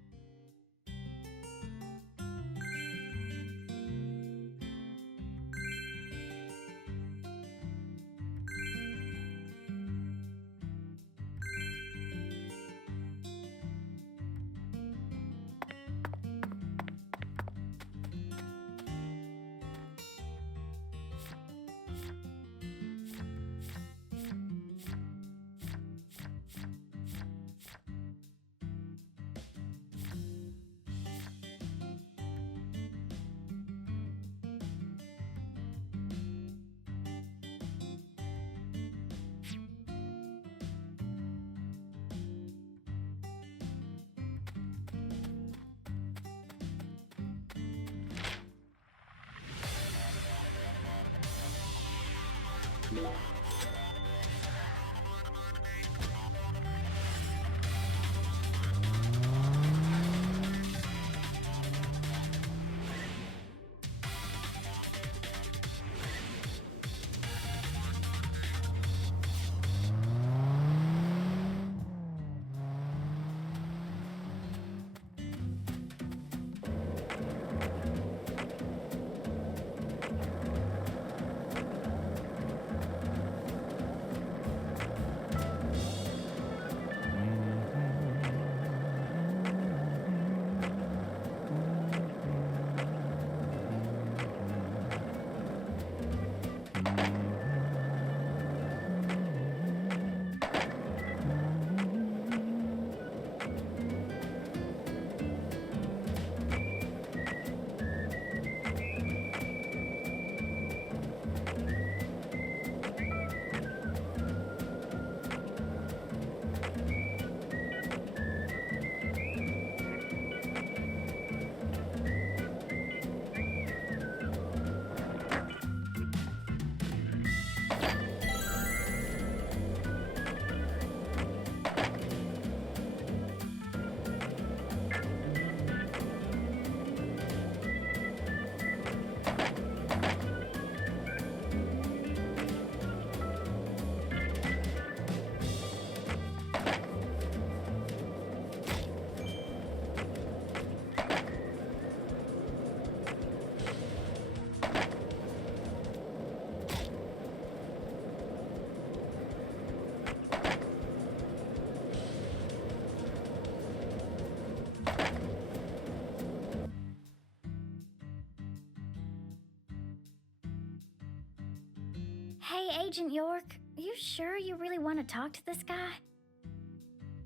Hey, Agent York, are you sure you really want to talk to this guy?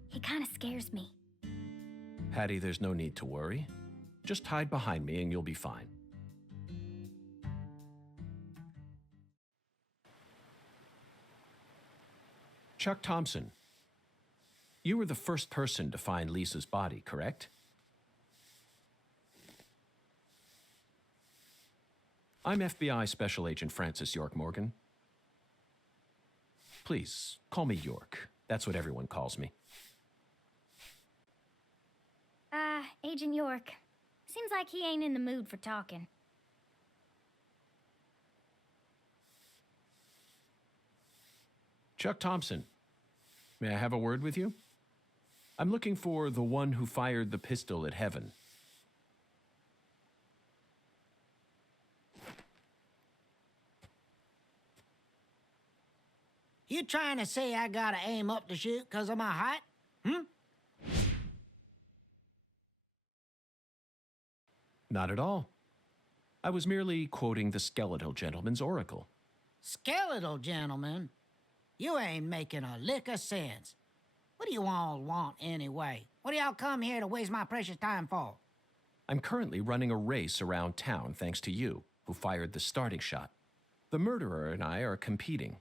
He kind of scares me. Hattie, there's no need to worry. Just hide behind me and you'll be fine. Chuck Thompson, you were the first person to find Lisa's body, correct? I'm FBI Special Agent Francis York Morgan. Please, call me York. That's what everyone calls me. Agent York. Seems like he ain't in the mood for talking. Chuck Thompson, may I have a word with you? I'm looking for the one who fired the pistol at Heaven. You trying to say I gotta aim up to shoot 'cause of my height? Not at all. I was merely quoting the skeletal gentleman's oracle. Skeletal gentleman? You ain't making a lick of sense. What do you all want anyway? What do y'all come here to waste my precious time for? I'm currently running a race around town thanks to you, who fired the starting shot. The murderer and I are competing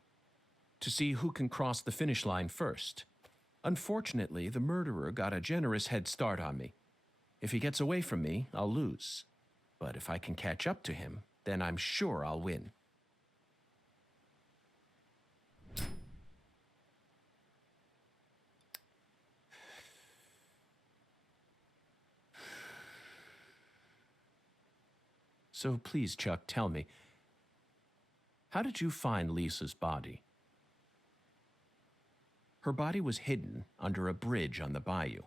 to see who can cross the finish line first. Unfortunately, the murderer got a generous head start on me. If he gets away from me, I'll lose. But if I can catch up to him, then I'm sure I'll win. So please, Chuck, tell me, how did you find Lisa's body? Her body was hidden under a bridge on the bayou,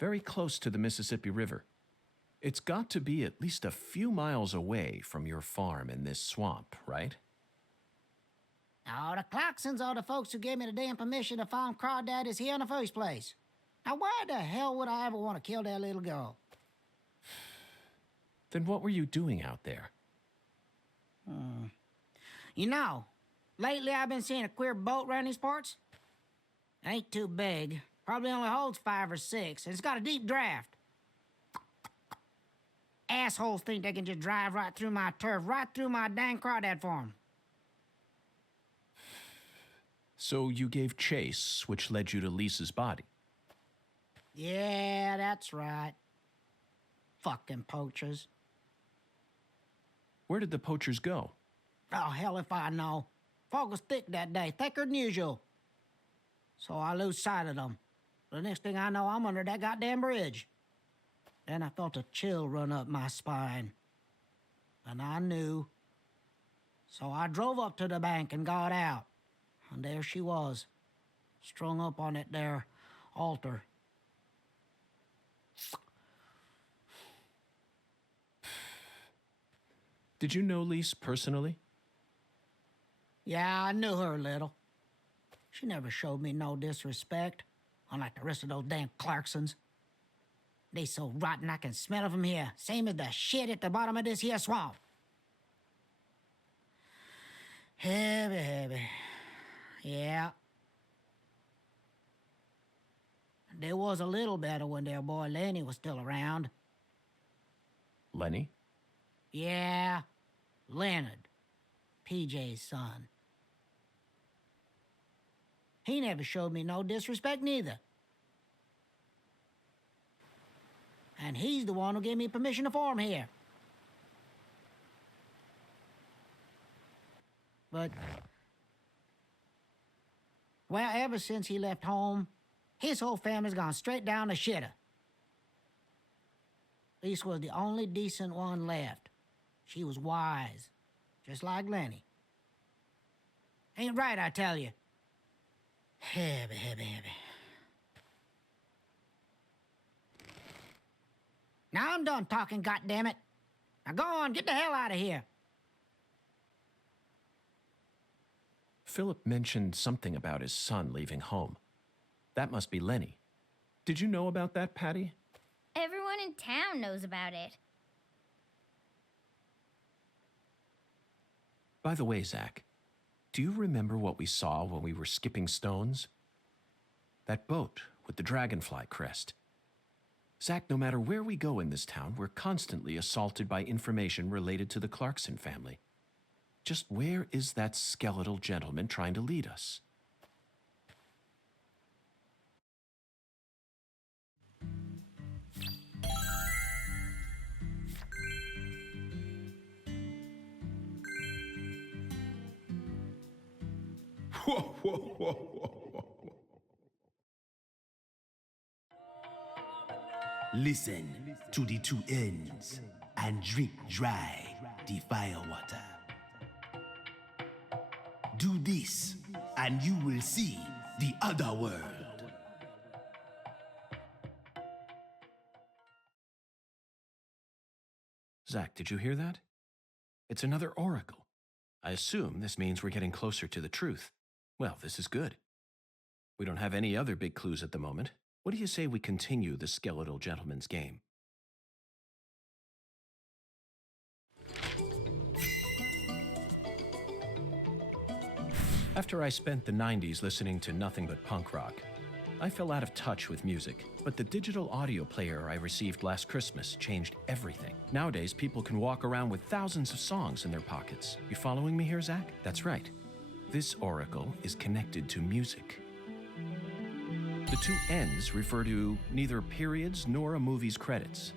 very close to the Mississippi River. It's got to be at least a few miles away from your farm in this swamp, right? Oh, the Clarksons are the folks who gave me the damn permission to farm crawdaddies here in the first place. Now, why the hell would I ever want to kill that little girl? Then what were you doing out there? You know, lately I've been seeing a queer boat around these parts. Ain't too big. Probably only holds 5 or 6, and it's got a deep draft. Assholes think they can just drive right through my turf, right through my dang crawdad farm. So you gave chase, which led you to Lisa's body. Yeah, that's right. Fucking poachers. Where did the poachers go? Oh, hell if I know. Fog was thick that day, thicker than usual. So I lose sight of them. The next thing I know, I'm under that goddamn bridge. Then I felt a chill run up my spine. And I knew. So I drove up to the bank and got out. And there she was, strung up on it there altar. Did you know Lise personally? Yeah, I knew her a little. She never showed me no disrespect, unlike the rest of those damn Clarksons. They so rotten I can smell it from here, same as the shit at the bottom of this here swamp. Heavy, heavy. Yeah. They was a little better when their boy Lenny was still around. Lenny? Yeah, Leonard, PJ's son. He never showed me no disrespect neither. And he's the one who gave me permission to farm here. But, well, ever since he left home, his whole family's gone straight down the shitter. Lisa was the only decent one left. She was wise, just like Lenny. Ain't right, I tell you. Heavy, heavy, heavy. Now I'm done talking, goddammit. Now go on, get the hell out of here. Philip mentioned something about his son leaving home. That must be Lenny. Did you know about that, Patty? Everyone in town knows about it. By the way, Zach, do you remember what we saw when we were skipping stones? That boat with the dragonfly crest. Zach, no matter where we go in this town, we're constantly assaulted by information related to the Clarkson family. Just where is that skeletal gentleman trying to lead us? Whoa, whoa, whoa, whoa. Listen to the two ends and drink dry the firewater. Do this, and you will see the other world. Zach, did you hear that? It's another oracle. I assume this means we're getting closer to the truth. Well, this is good. We don't have any other big clues at the moment. What do you say we continue the skeletal gentleman's game? After I spent the 90s listening to nothing but punk rock, I fell out of touch with music, but the digital audio player I received last Christmas changed everything. Nowadays, people can walk around with thousands of songs in their pockets. You following me here, Zach? That's right. This oracle is connected to music. The two ends refer to neither periods nor a movie's credits.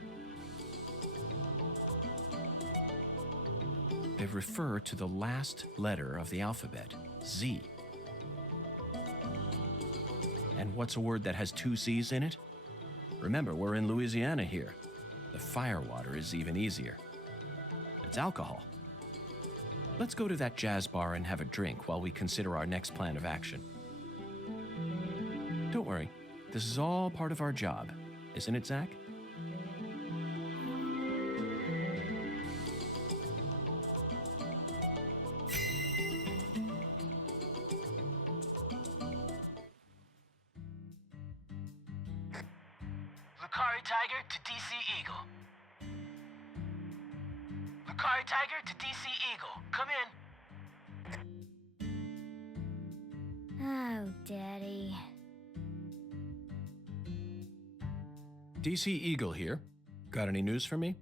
They refer to the last letter of the alphabet, Z. And what's a word that has two C's in it? Remember, we're in Louisiana here. The firewater is even easier. It's alcohol. Let's go to that jazz bar and have a drink while we consider our next plan of action. Don't worry, this is all part of our job, isn't it, Zach? Lucari Tiger to DC Eagle. Lucari Tiger to DC Eagle. Come in. Oh, Daddy. DC Eagle here. Got any news for me?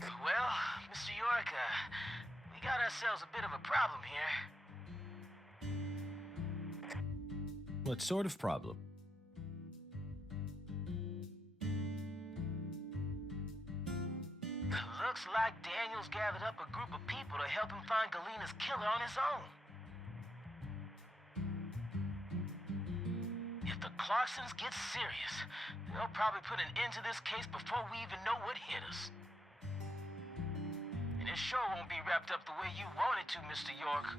Well, Mr. York, we got ourselves a bit of a problem here. What sort of problem? Looks like Daniel's gathered up a group of people to help him find Galina's killer on his own. If the Clarksons get serious, they'll probably put an end to this case before we even know what hit us. And it sure won't be wrapped up the way you want it to, Mr. York.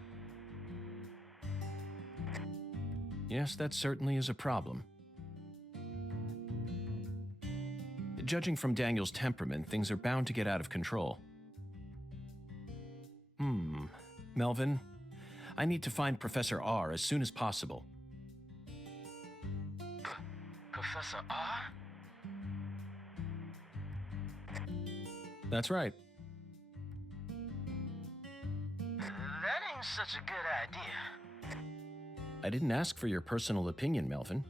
Yes, that certainly is a problem. Judging from Daniel's temperament, things are bound to get out of control. Melvin, I need to find Professor R as soon as possible. Professor R? That's right. That ain't such a good idea. I didn't ask for your personal opinion, Melvin.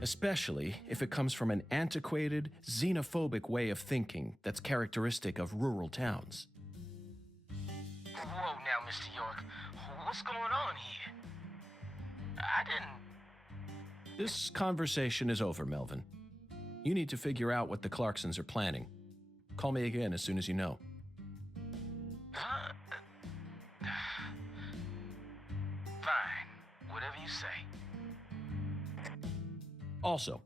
Especially if it comes from an antiquated, xenophobic way of thinking that's characteristic of rural towns. Whoa now, Mr. York. What's going on here? I didn't... This conversation is over, Melvin. You need to figure out what the Clarksons are planning. Call me again as soon as you know. Huh? Fine. Whatever you say. Also,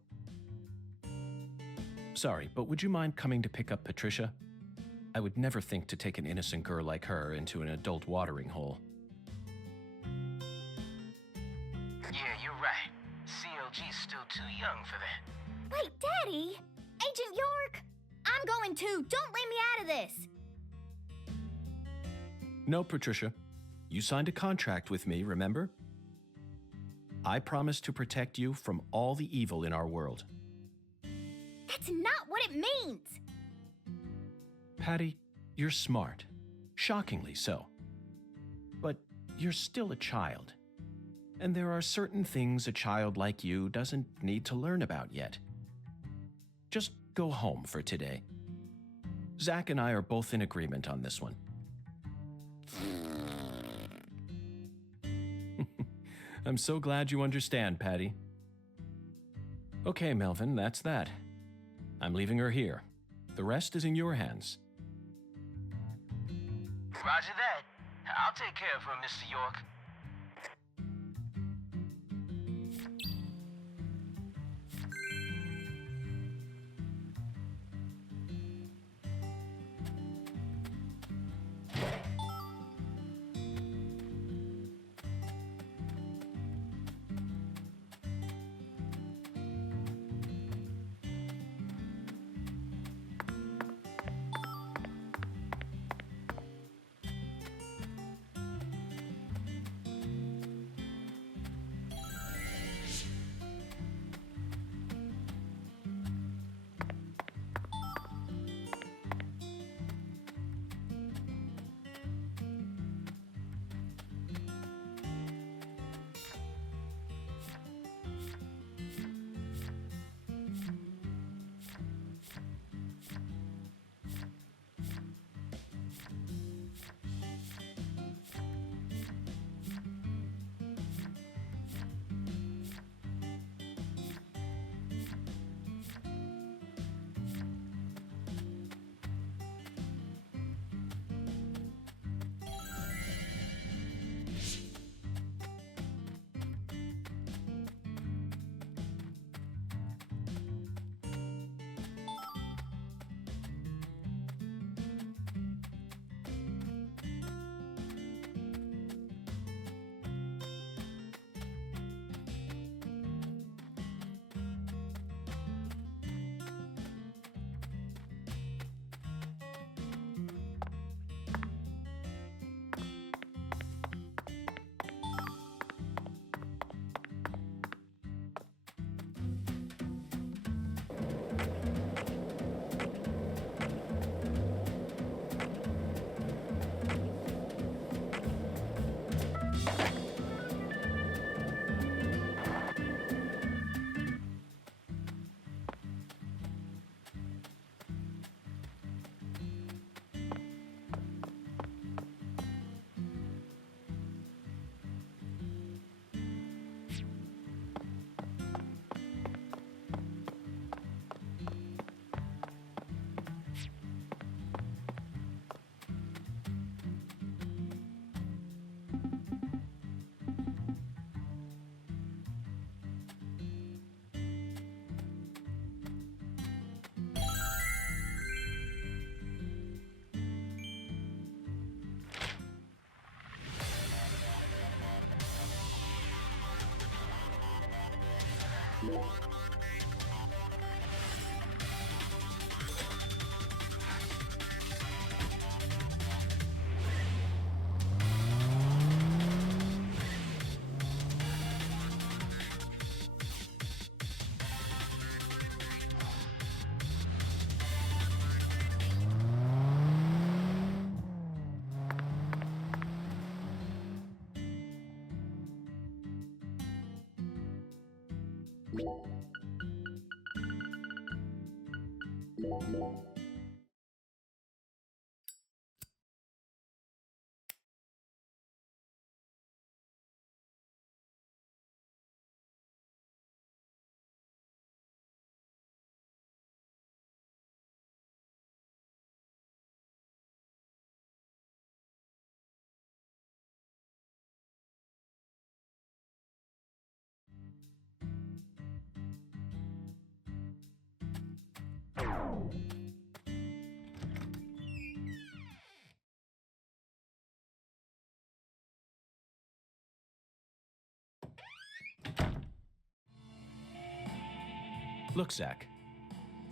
sorry, but would you mind coming to pick up Patricia? I would never think to take an innocent girl like her into an adult watering hole. Yeah, you're right. CLG's still too young for that. Wait, Daddy! Agent York! I'm going too. Don't leave me out of this. No, Patricia. You signed a contract with me, remember? I promise to protect you from all the evil in our world. That's not what it means. Patty, you're smart. Shockingly so. But you're still a child. And there are certain things a child like you doesn't need to learn about yet. Just go home for today. Zach and I are both in agreement on this one. I'm so glad you understand, Patty. Okay, Melvin, that's that. I'm leaving her here. The rest is in your hands. Roger that. I'll take care of her, Mr. York. Look, Zach.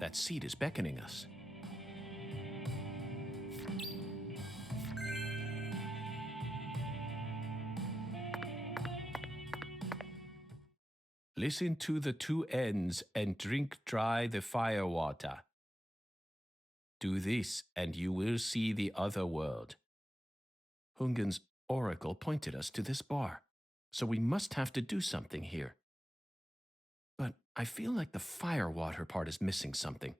That seat is beckoning us. Listen to the two ends and drink dry the fire water. Do this, and you will see the other world. Hungan's oracle pointed us to this bar, so we must have to do something here. But I feel like the fire water part is missing something.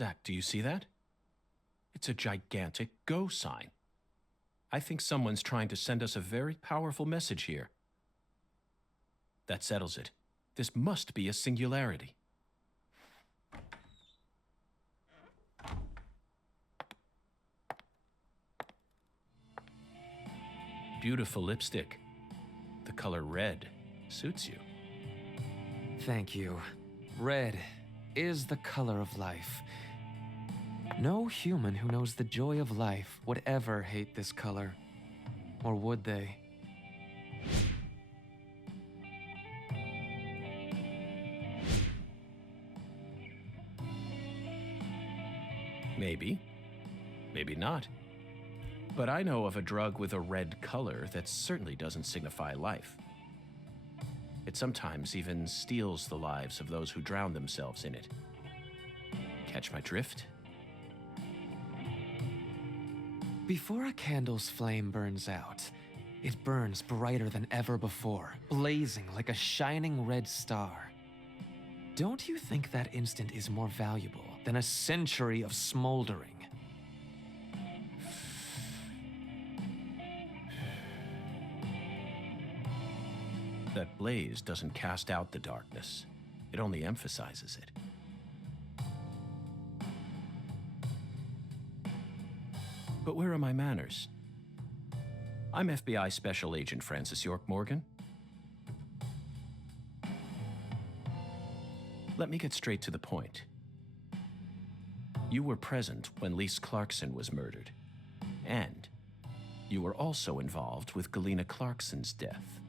Zach, do you see that? It's a gigantic go sign. I think someone's trying to send us a very powerful message here. That settles it. This must be a singularity. Beautiful lipstick. The color red suits you. Thank you. Red is the color of life. No human who knows the joy of life would ever hate this color. Or would they? Maybe. Maybe not. But I know of a drug with a red color that certainly doesn't signify life. It sometimes even steals the lives of those who drown themselves in it. Catch my drift? Before a candle's flame burns out, it burns brighter than ever before, blazing like a shining red star. Don't you think that instant is more valuable than a century of smoldering? That blaze doesn't cast out the darkness. It only emphasizes it. But where are my manners? I'm FBI Special Agent Francis York Morgan. Let me get straight to the point. You were present when Lise Clarkson was murdered, and you were also involved with Galena Clarkson's death.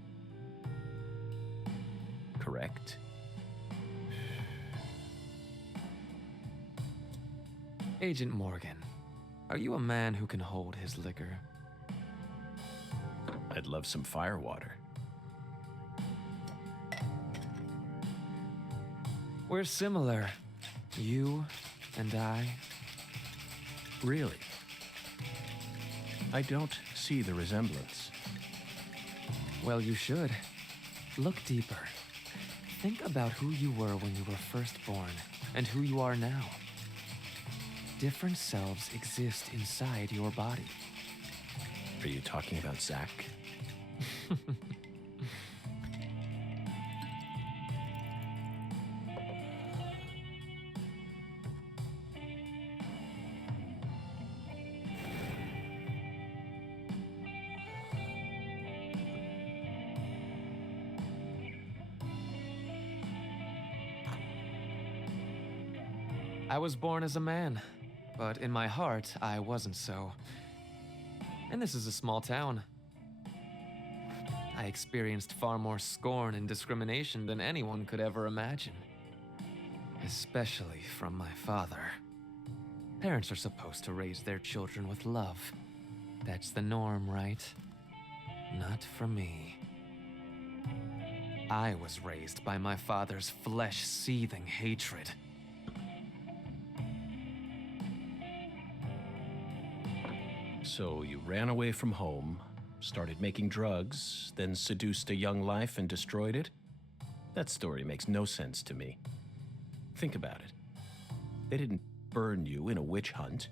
Correct? Agent Morgan, are you a man who can hold his liquor? I'd love some firewater. We're similar, you and I. Really? I don't see the resemblance. Well, you should. Look deeper. Think about who you were when you were first born and who you are now. Different selves exist inside your body. Are you talking about Zach? I was born as a man, but in my heart, I wasn't so. And this is a small town. I experienced far more scorn and discrimination than anyone could ever imagine. Especially from my father. Parents are supposed to raise their children with love. That's the norm, right? Not for me. I was raised by my father's flesh-seething hatred. So you ran away from home, started making drugs, then seduced a young life and destroyed it? That story makes no sense to me. Think about it. They didn't burn you in a witch hunt,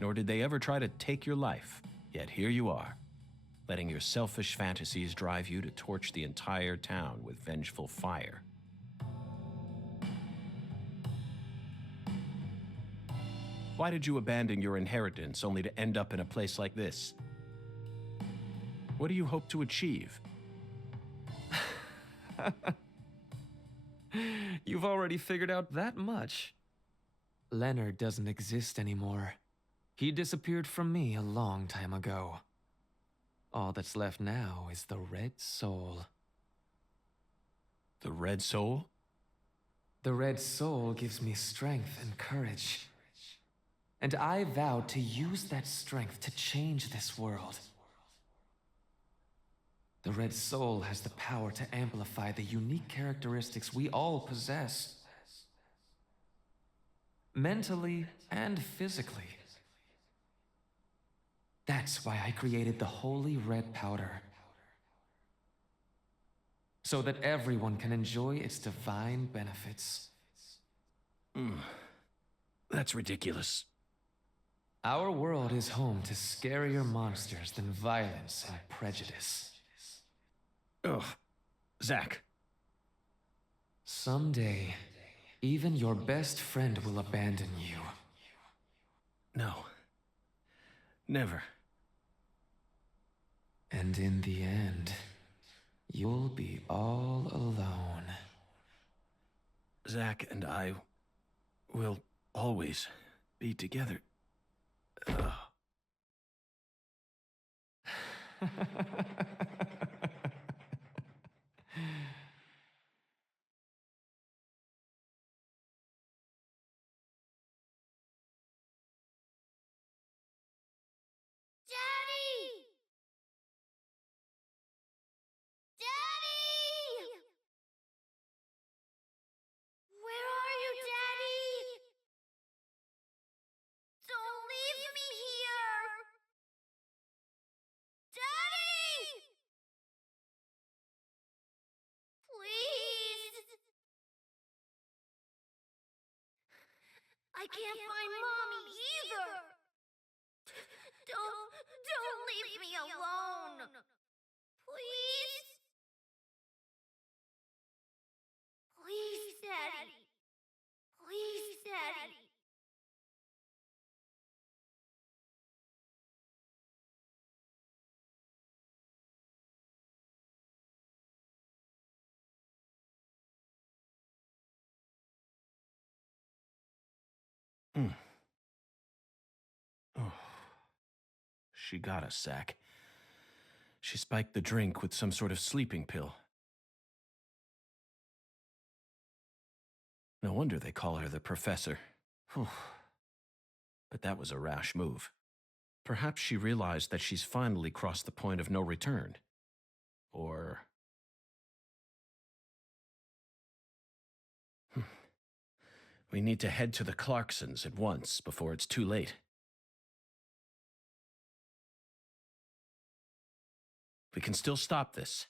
nor did they ever try to take your life. Yet here you are, letting your selfish fantasies drive you to torch the entire town with vengeful fire. Why did you abandon your inheritance only to end up in a place like this? What do you hope to achieve? You've already figured out that much. Leonard doesn't exist anymore. He disappeared from me a long time ago. All that's left now is the Red Soul. The Red Soul? The Red Soul gives me strength and courage. And I vowed to use that strength to change this world. The Red Soul has the power to amplify the unique characteristics we all possess. Mentally and physically. That's why I created the Holy Red Powder. So that everyone can enjoy its divine benefits. That's ridiculous. Our world is home to scarier monsters than violence and prejudice. Ugh. Zach. Someday, even your best friend will abandon you. No. Never. And in the end, you'll be all alone. Zach and I will always be together. I can't find Mommy either. Don't leave me alone. Please? Please, Daddy. Please, Daddy. Oh. She got us, Zach. She spiked the drink with some sort of sleeping pill. No wonder they call her the Professor. Whew. But that was a rash move. Perhaps she realized that she's finally crossed the point of no return. Or... We need to head to the Clarksons at once before it's too late. We can still stop this.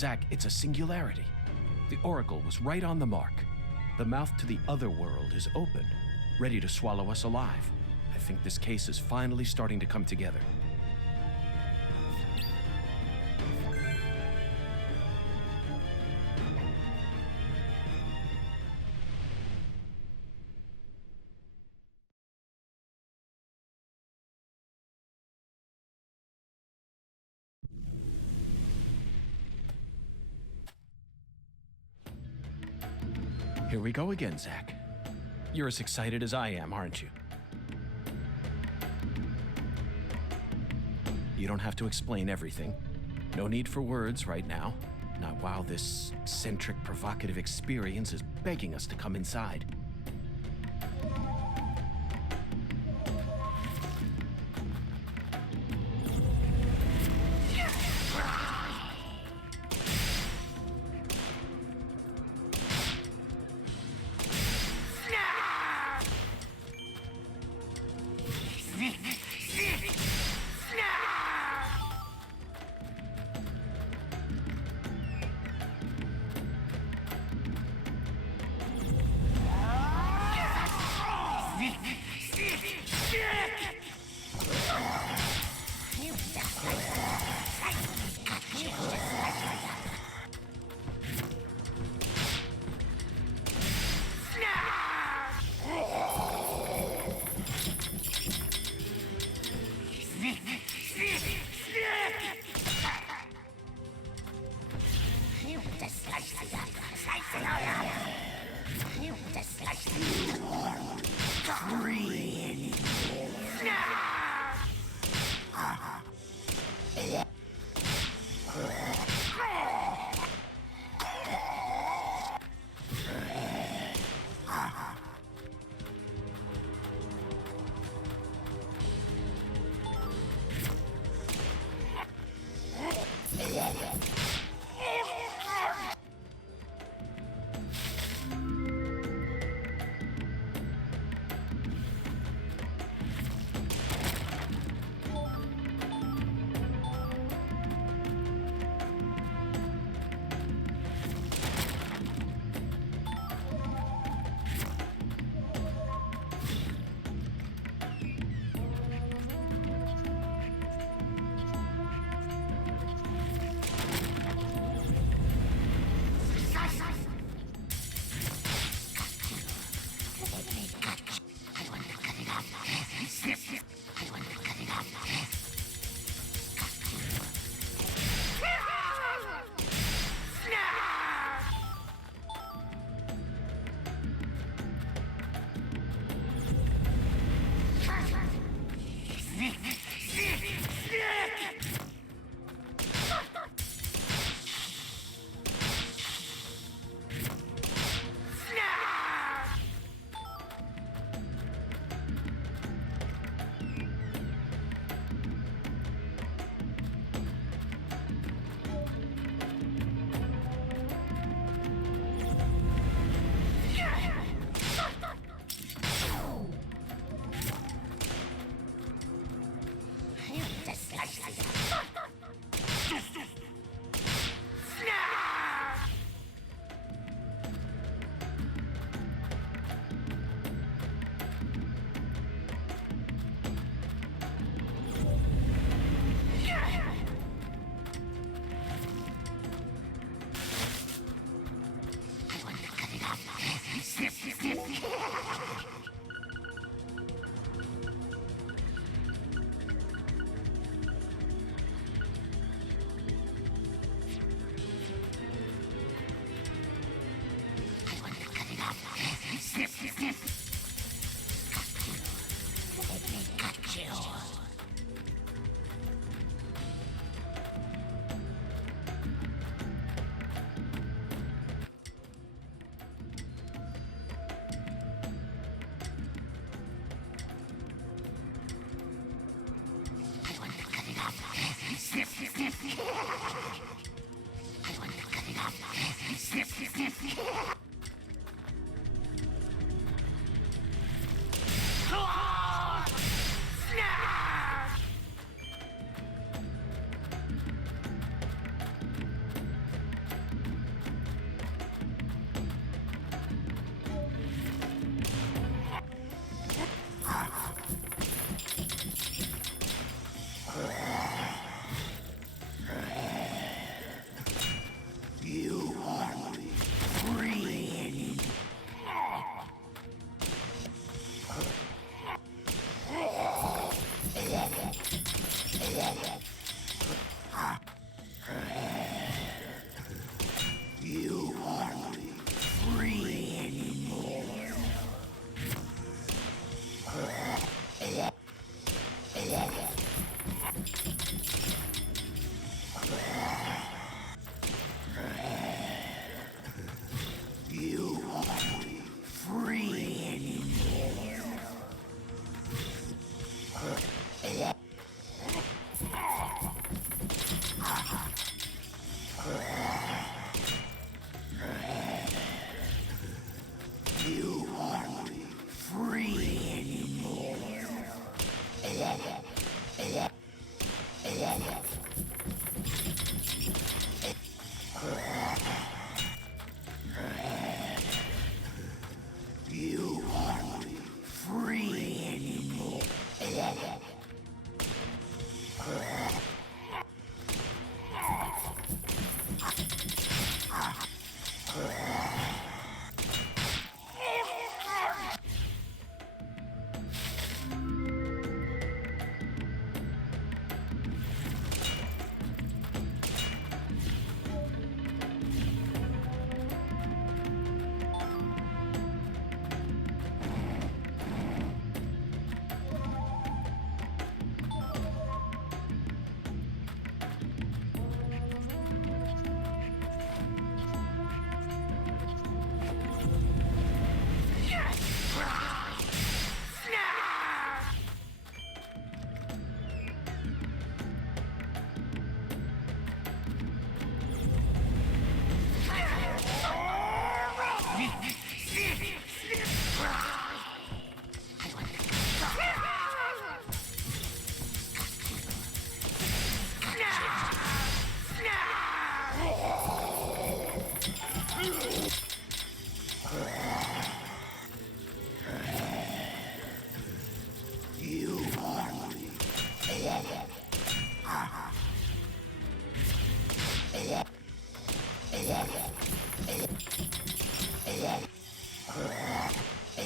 Zack, it's a singularity. The Oracle was right on the mark. The mouth to the other world is open, ready to swallow us alive. I think this case is finally starting to come together. Here we go again, Zack. You're as excited as I am, aren't you? You don't have to explain everything. No need for words right now. Not while this eccentric, provocative experience is begging us to come inside.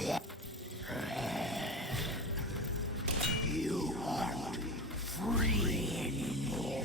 You aren't free anymore.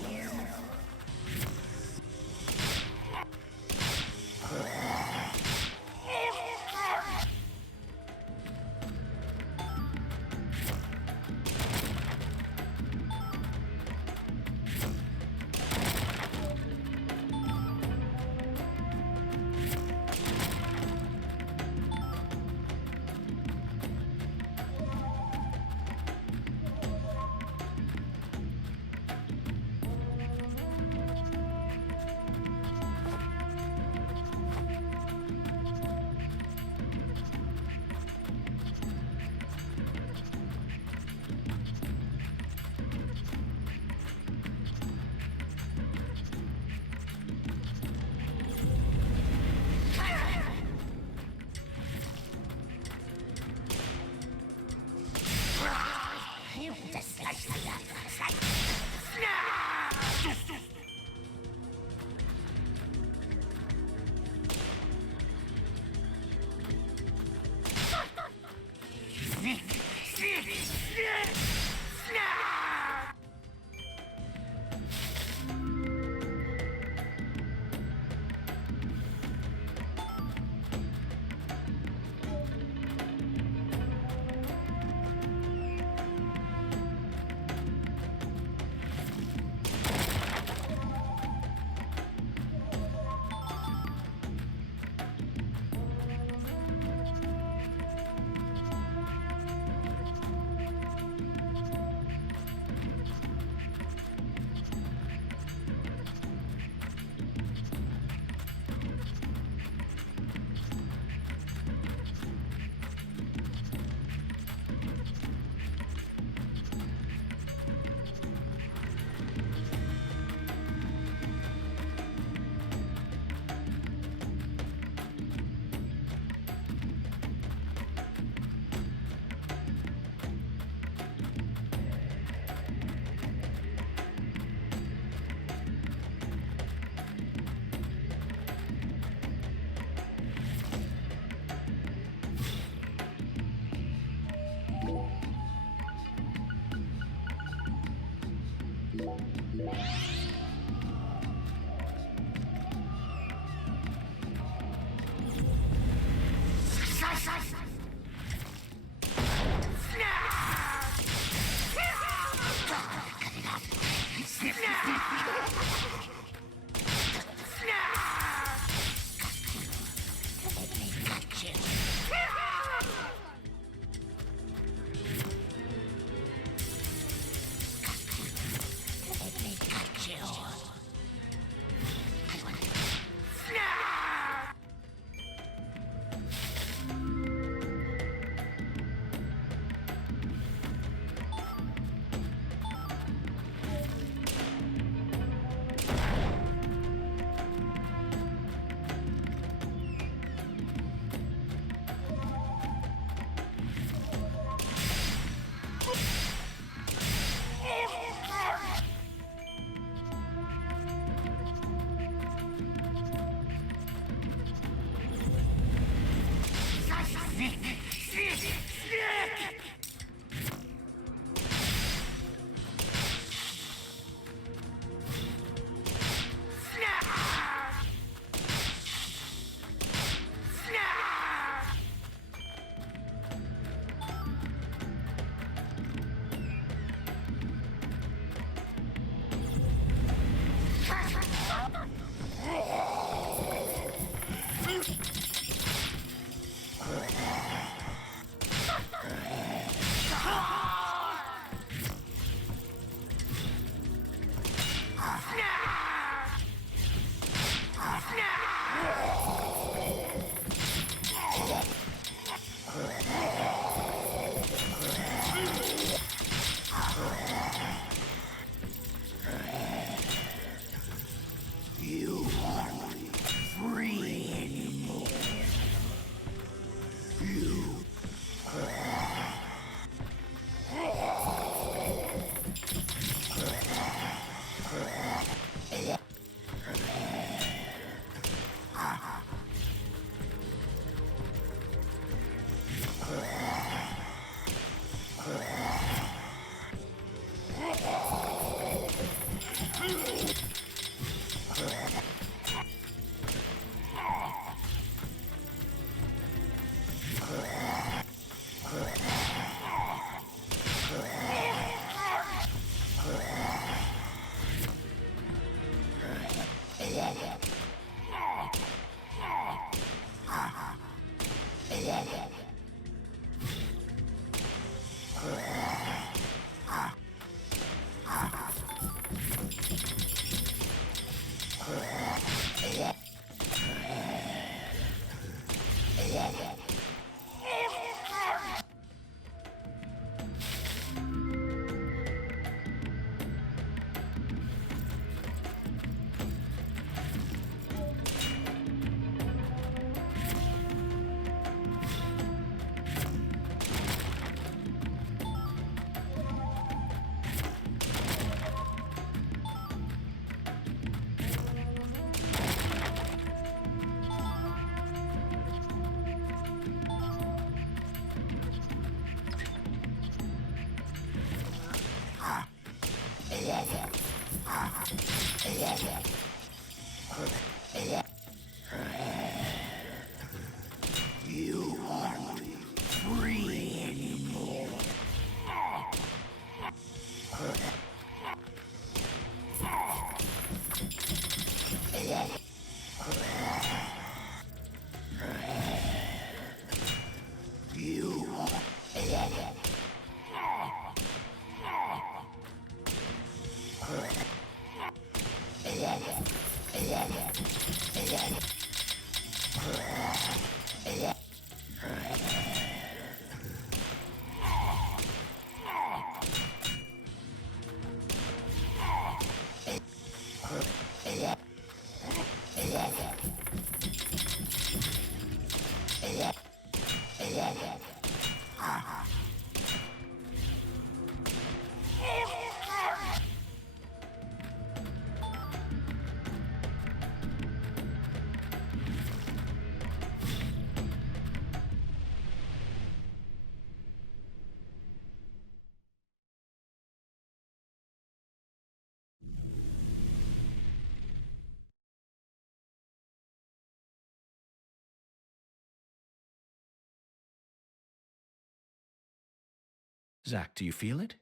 Zach, do you feel it?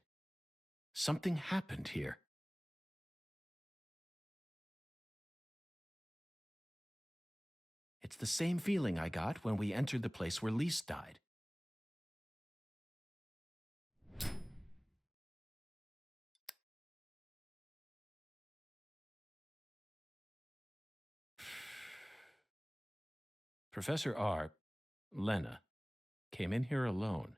Something happened here. It's the same feeling I got when we entered the place where Lise died. Professor R, Lena, came in here alone.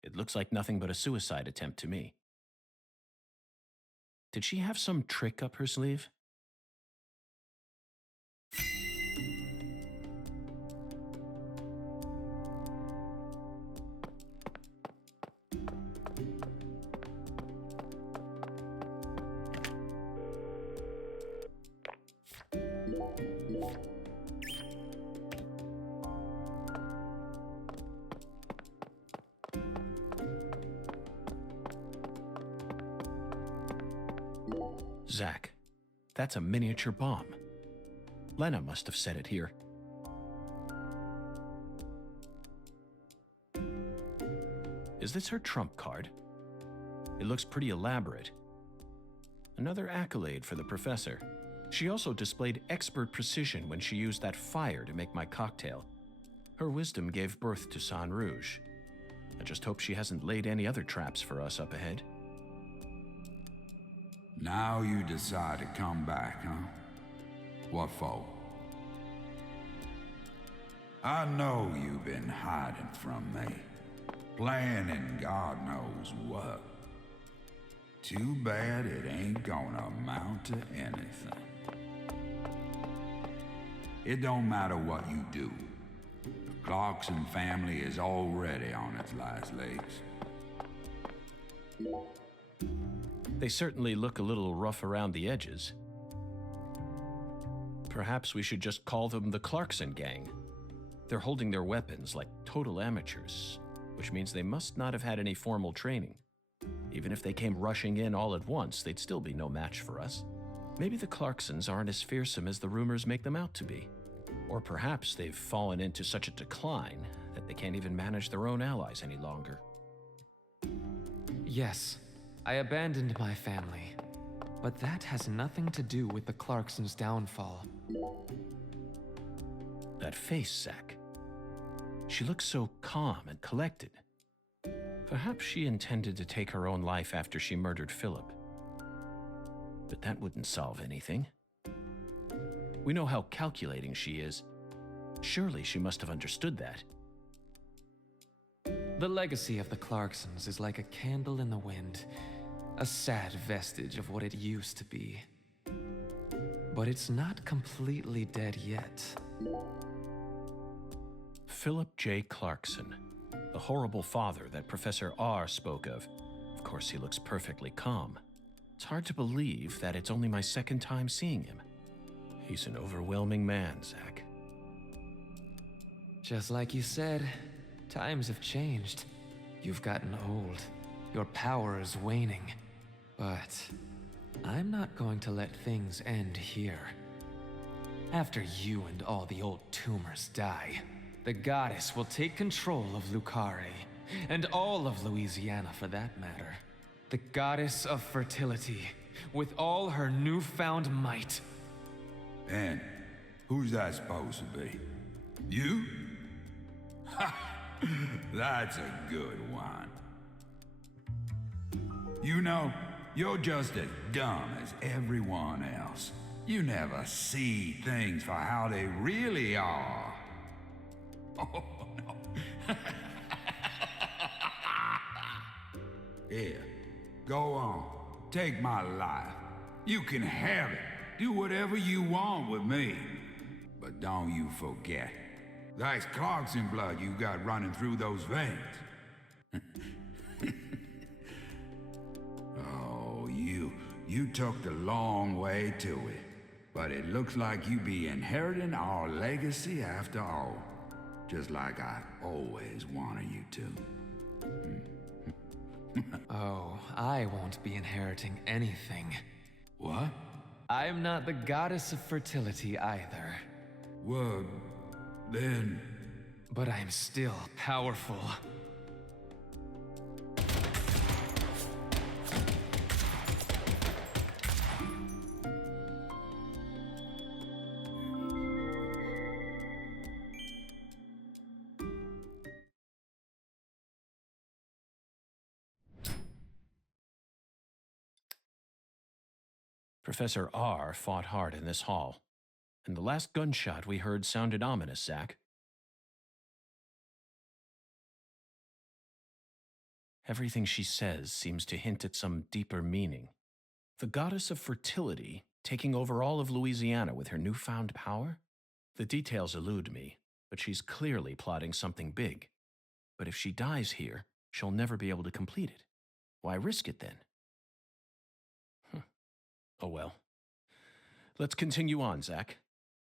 It looks like nothing but a suicide attempt to me. Did she have some trick up her sleeve? Zach, that's a miniature bomb. Lena must have set it here. Is this her trump card? It looks pretty elaborate. Another accolade for the professor. She also displayed expert precision when she used that fire to make my cocktail. Her wisdom gave birth to San Rouge. I just hope she hasn't laid any other traps for us up ahead. Now you decide to come back, huh? What for? I know you've been hiding from me, planning God knows what. Too bad it ain't gonna amount to anything. It don't matter what you do. The Clarkson family is already on its last legs. They certainly look a little rough around the edges. Perhaps we should just call them the Clarkson Gang. They're holding their weapons like total amateurs, which means they must not have had any formal training. Even if they came rushing in all at once, they'd still be no match for us. Maybe the Clarksons aren't as fearsome as the rumors make them out to be. Or perhaps they've fallen into such a decline that they can't even manage their own allies any longer. Yes, I abandoned my family, but that has nothing to do with the Clarksons' downfall. That face, Zach. She looks so calm and collected. Perhaps she intended to take her own life after she murdered Philip. But that wouldn't solve anything. We know how calculating she is. Surely she must have understood that. The legacy of the Clarksons is like a candle in the wind, a sad vestige of what it used to be. But it's not completely dead yet. Philip J. Clarkson, the horrible father that Professor R spoke of. Of course, he looks perfectly calm. It's hard to believe that it's only my second time seeing him. He's an overwhelming man, Zach. Just like you said, times have changed. You've gotten old. Your power is waning. But I'm not going to let things end here. After you and all the old tumors die, the goddess will take control of Lucare, and all of Louisiana for that matter. The goddess of fertility, with all her newfound might. And who's that supposed to be? You? Ha! That's a good one. You know, you're just as dumb as everyone else. You never see things for how they really are. Oh, no. Here, go on. Take my life. You can have it. Do whatever you want with me. But don't you forget, that's Clarkson blood you got running through those veins. Oh, you took the long way to it. But it looks like you be inheriting our legacy after all. Just like I always wanted you to. Oh, I won't be inheriting anything. What? I'm not the goddess of fertility either. Well, then, but I am still powerful. Professor R fought hard in this hall, and the last gunshot we heard sounded ominous, Zack. Everything she says seems to hint at some deeper meaning. The goddess of fertility taking over all of Louisiana with her newfound power? The details elude me, but she's clearly plotting something big. But if she dies here, she'll never be able to complete it. Why risk it then? Oh well. Let's continue on, Zack.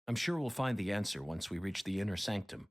I'm sure we'll find the answer once we reach the inner sanctum.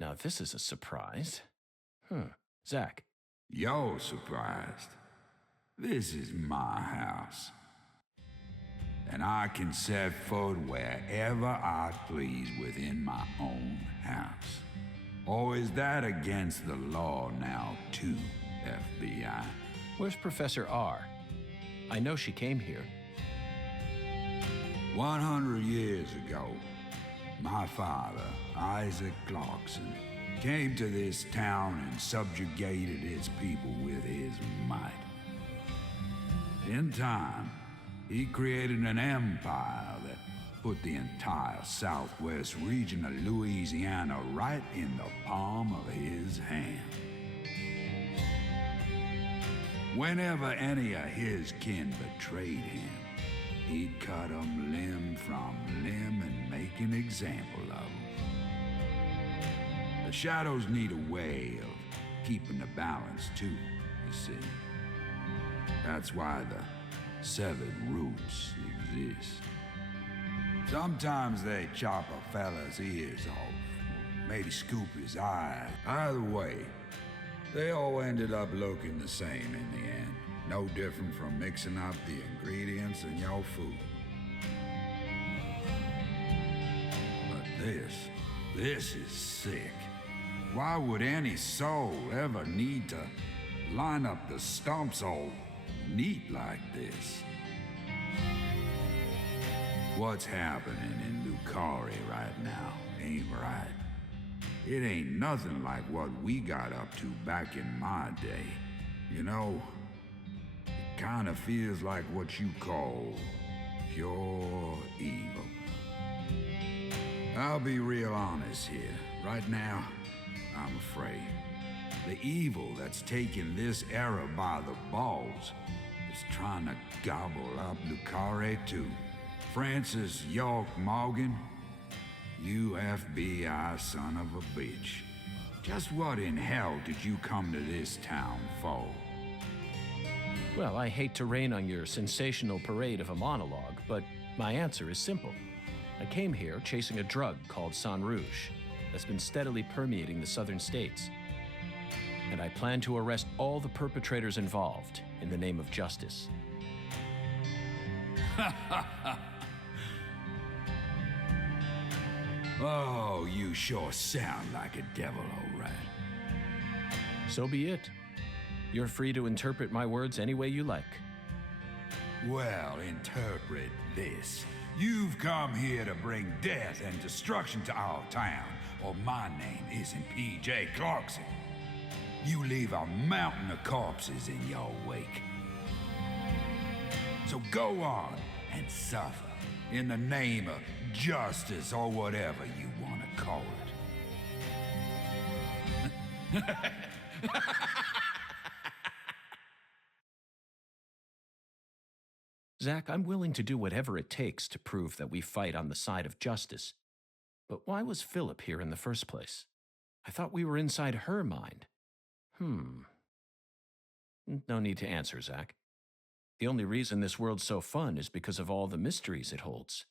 Now this is a surprise. Zach. You're surprised. This is my house. And I can set foot wherever I please within my own house. Or is that against the law now, too, FBI? Where's Professor R? I know she came here. 100 years ago, my father, Isaac Clarkson, came to this town and subjugated its people with his might. In time, he created an empire that put the entire southwest region of Louisiana right in the palm of his hand. Whenever any of his kin betrayed him, he'd cut them limb from limb and make an example of them. The shadows need a way of keeping the balance, too, you see. That's why the severed roots exist. Sometimes they chop a fella's ears off, maybe scoop his eye. Either way, they all ended up looking the same in the end. No different from mixing up the ingredients in your food. But this is sick. Why would any soul ever need to line up the stumps all neat like this? What's happening in Lucari right now ain't right. It ain't nothing like what we got up to back in my day. You know, it kinda feels like what you call pure evil. I'll be real honest here. Right now, I'm afraid. The evil that's taking this era by the balls is trying to gobble up Lucari too. Francis York Morgan, you FBI son of a bitch. Just what in hell did you come to this town for? Well, I hate to rain on your sensational parade of a monologue, but my answer is simple. I came here chasing a drug called Sang Rouge that's been steadily permeating the southern states. And I plan to arrest all the perpetrators involved in the name of justice. Oh, you sure sound like a devil, all right. So be it. You're free to interpret my words any way you like. Well, interpret this. You've come here to bring death and destruction to our town, or my name isn't P.J. Clarkson. You leave a mountain of corpses in your wake. So go on and suffer in the name of justice or whatever you want to call it. Zach, I'm willing to do whatever it takes to prove that we fight on the side of justice. But why was Philip here in the first place? I thought we were inside her mind. No need to answer, Zach. The only reason this world's so fun is because of all the mysteries it holds.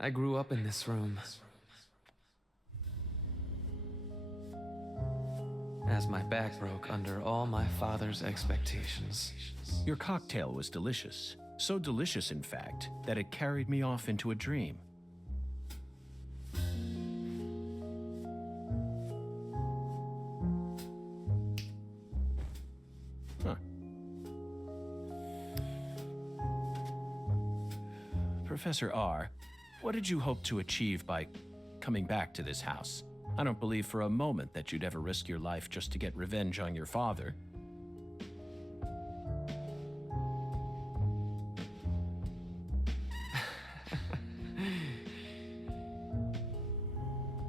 I grew up in this room. As my back broke under all my father's expectations. Your cocktail was delicious. So delicious, in fact, that it carried me off into a dream. Huh. Professor R, what did you hope to achieve by coming back to this house? I don't believe for a moment that you'd ever risk your life just to get revenge on your father.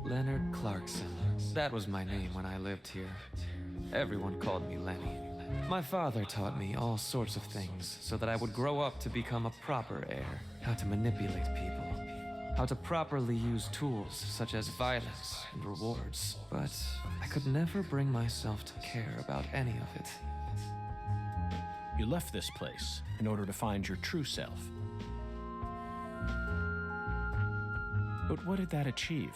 Leonard Clarkson. That was my name when I lived here. Everyone called me Lenny. My father taught me all sorts of things so that I would grow up to become a proper heir. How to manipulate people. How to properly use tools such as violence and rewards. But I could never bring myself to care about any of it. You left this place in order to find your true self. But what did that achieve?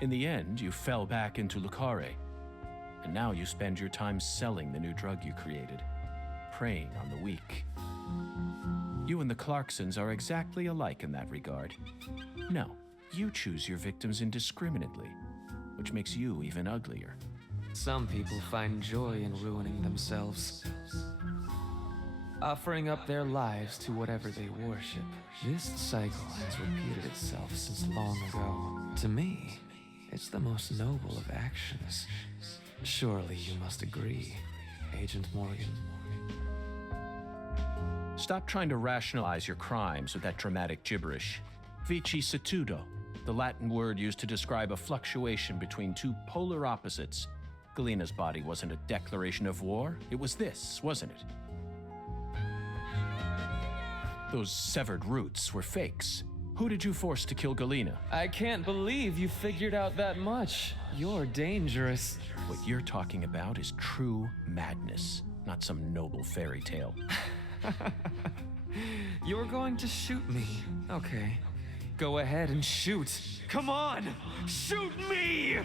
In the end, you fell back into Lucare. And now you spend your time selling the new drug you created, preying on the weak. You and the Clarksons are exactly alike in that regard. No, you choose your victims indiscriminately, which makes you even uglier. Some people find joy in ruining themselves, offering up their lives to whatever they worship. This cycle has repeated itself since long ago. To me, it's the most noble of actions. Surely you must agree, Agent Morgan. Stop trying to rationalize your crimes with that dramatic gibberish. Vicissitudo, the Latin word used to describe a fluctuation between two polar opposites. Galena's body wasn't a declaration of war. It was this, wasn't it? Those severed roots were fakes. Who did you force to kill Galena? I can't believe you figured out that much. You're dangerous. What you're talking about is true madness, not some noble fairy tale. You're going to shoot me. Okay. Go ahead and shoot. Come on! Shoot me!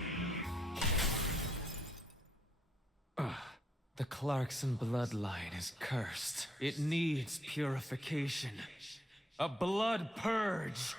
The Clarkson bloodline is cursed. It needs purification. A blood purge!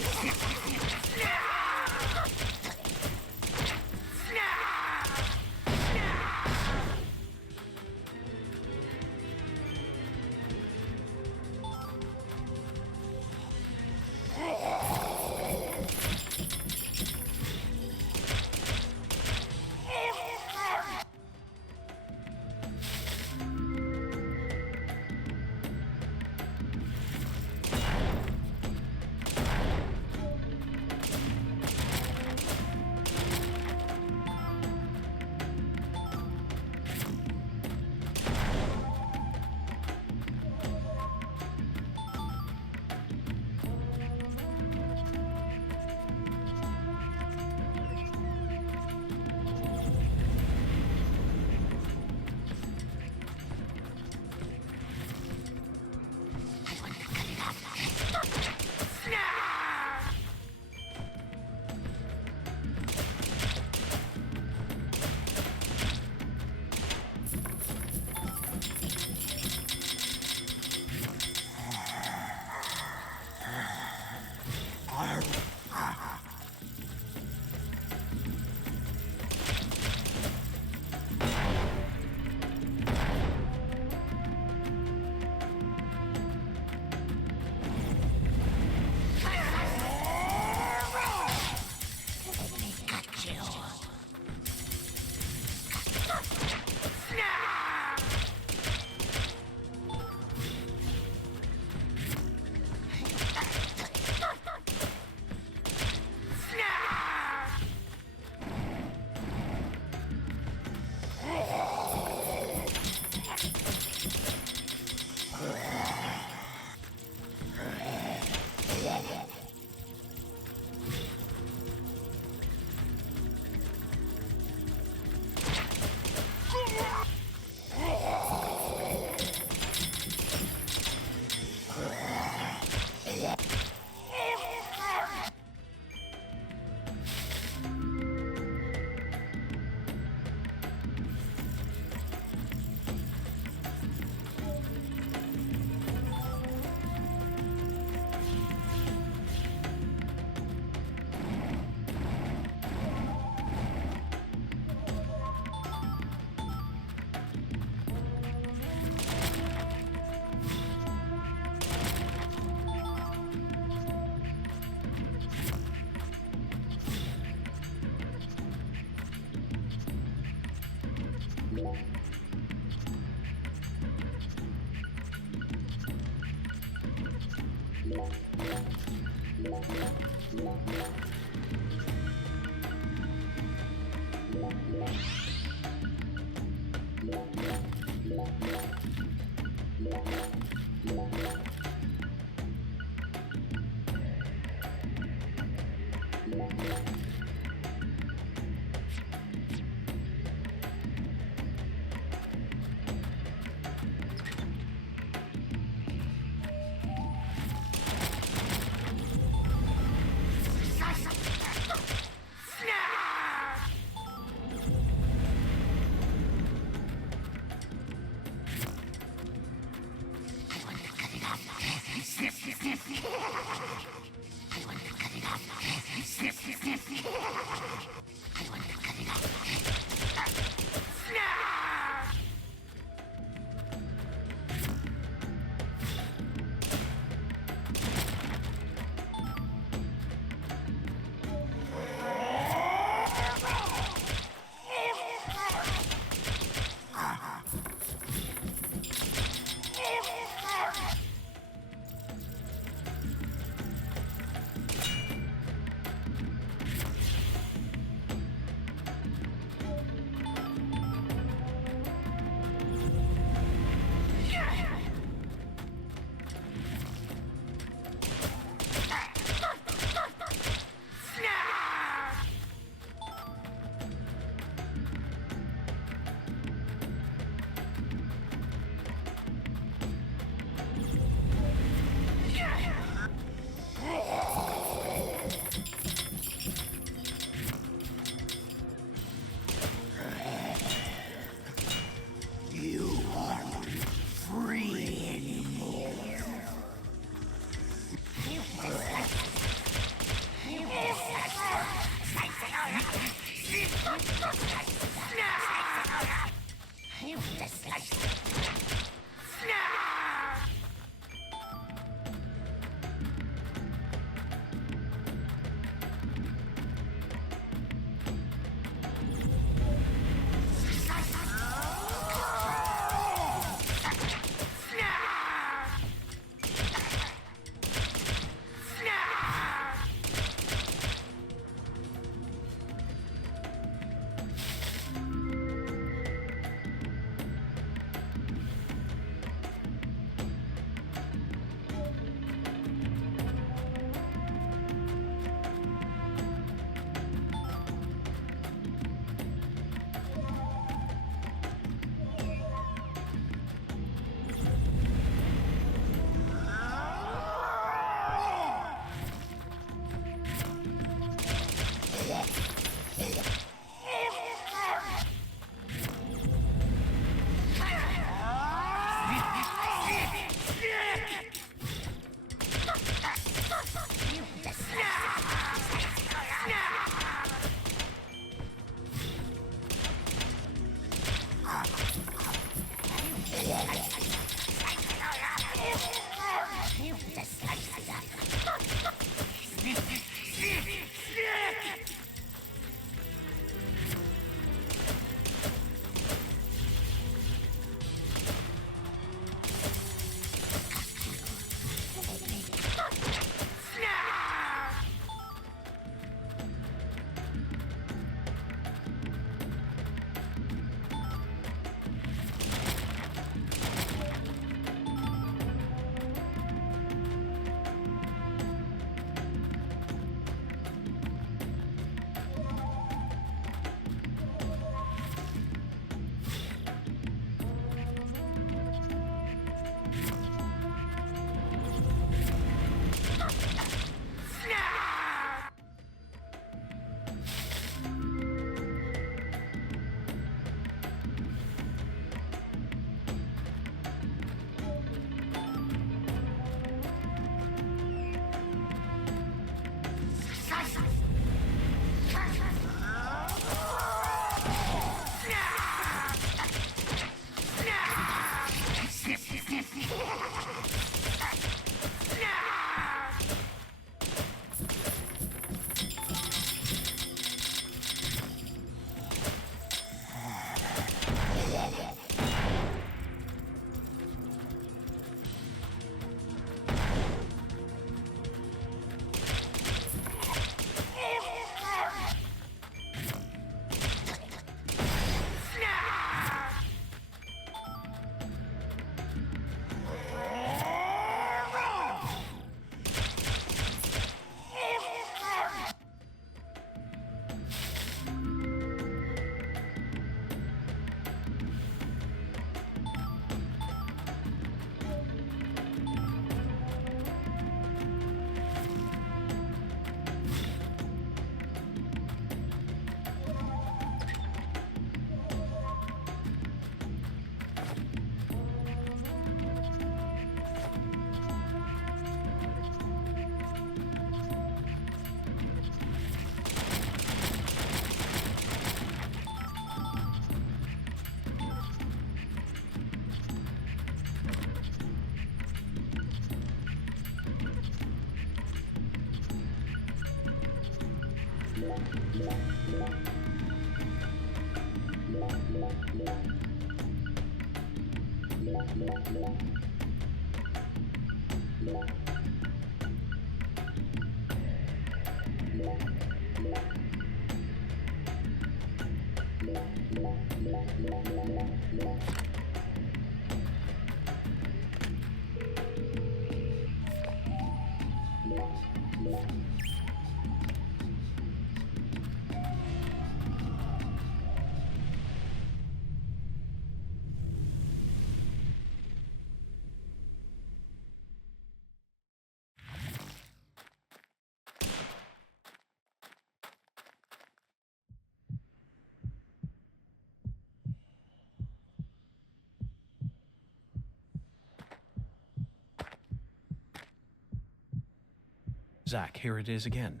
Zach, here it is again.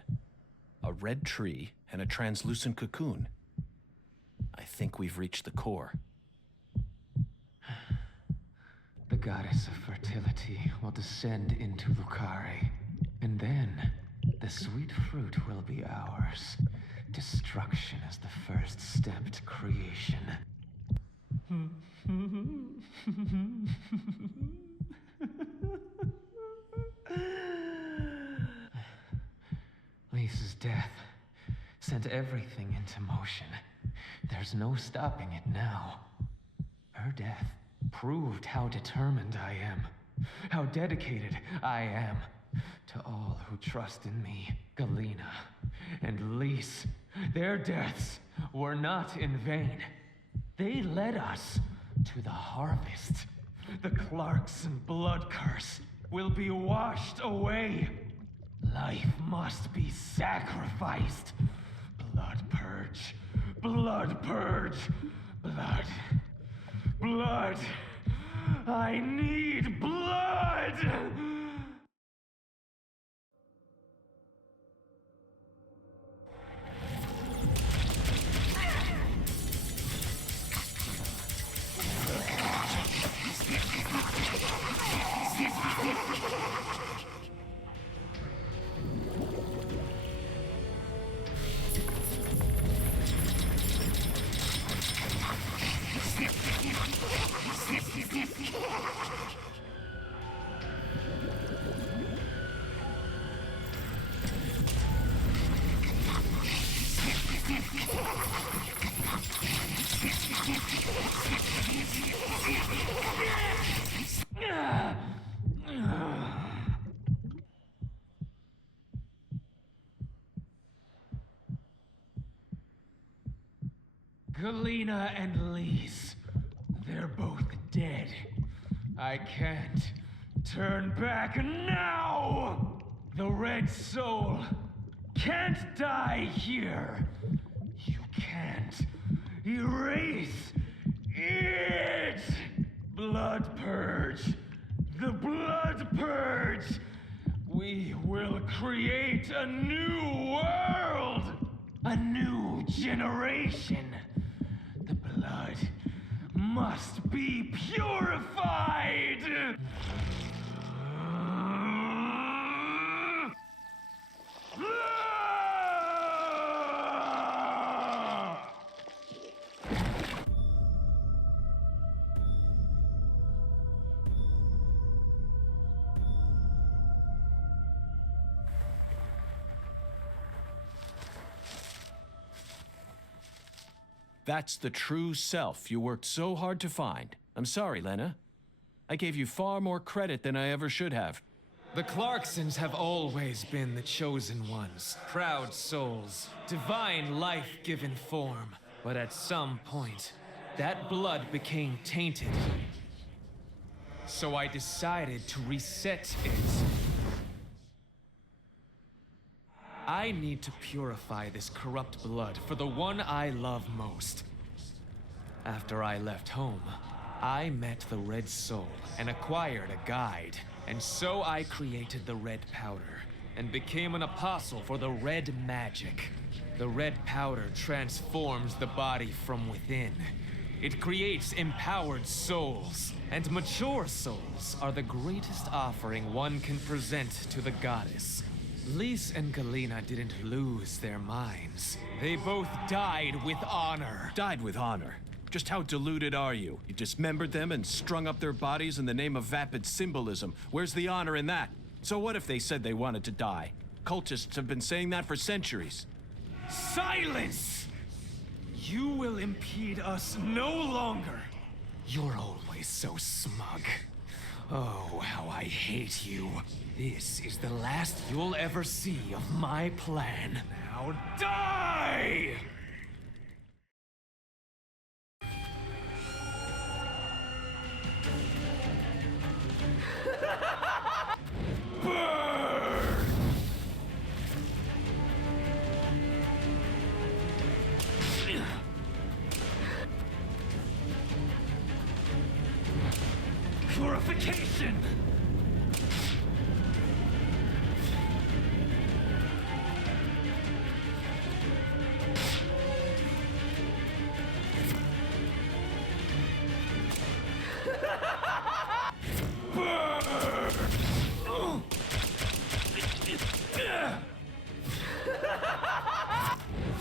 A red tree and a translucent cocoon. I think we've reached the core. The goddess of fertility will descend into Lucare, and then the sweet fruit will be ours. Destruction is the first step to creation. Lisa's death sent everything into motion. There's no stopping it now. Her death proved how determined I am, how dedicated I am to all who trust in me. Galena and Lise, their deaths were not in vain. They led us to the harvest. The Clarkson blood curse will be washed away. Life must be sacrificed. Blood purge. Blood purge. Blood. Blood. I need blood! Galena and Lise, they're both dead. I can't turn back now! The Red Soul can't die here. You can't erase it! Blood Purge! The Blood Purge! We will create a new world! A new generation! The blood must be purified! That's the true self you worked so hard to find. I'm sorry, Lena. I gave you far more credit than I ever should have. The Clarksons have always been the chosen ones, proud souls, divine life-given form. But at some point, that blood became tainted. So I decided to reset it. I need to purify this corrupt blood for the one I love most. After I left home, I met the Red Soul and acquired a guide. And so I created the red powder and became an apostle for the red magic. The red powder transforms the body from within. It creates empowered souls, and mature souls are the greatest offering one can present to the goddess. Lise and Galena didn't lose their minds. They both died with honor. Died with honor? Just how deluded are you? You dismembered them and strung up their bodies in the name of vapid symbolism. Where's the honor in that? So what if they said they wanted to die? Cultists have been saying that for centuries. Silence! You will will impede us no longer. You're always so smug. Oh, how I hate you. This is the last you'll ever see of my plan. Now die! Purification!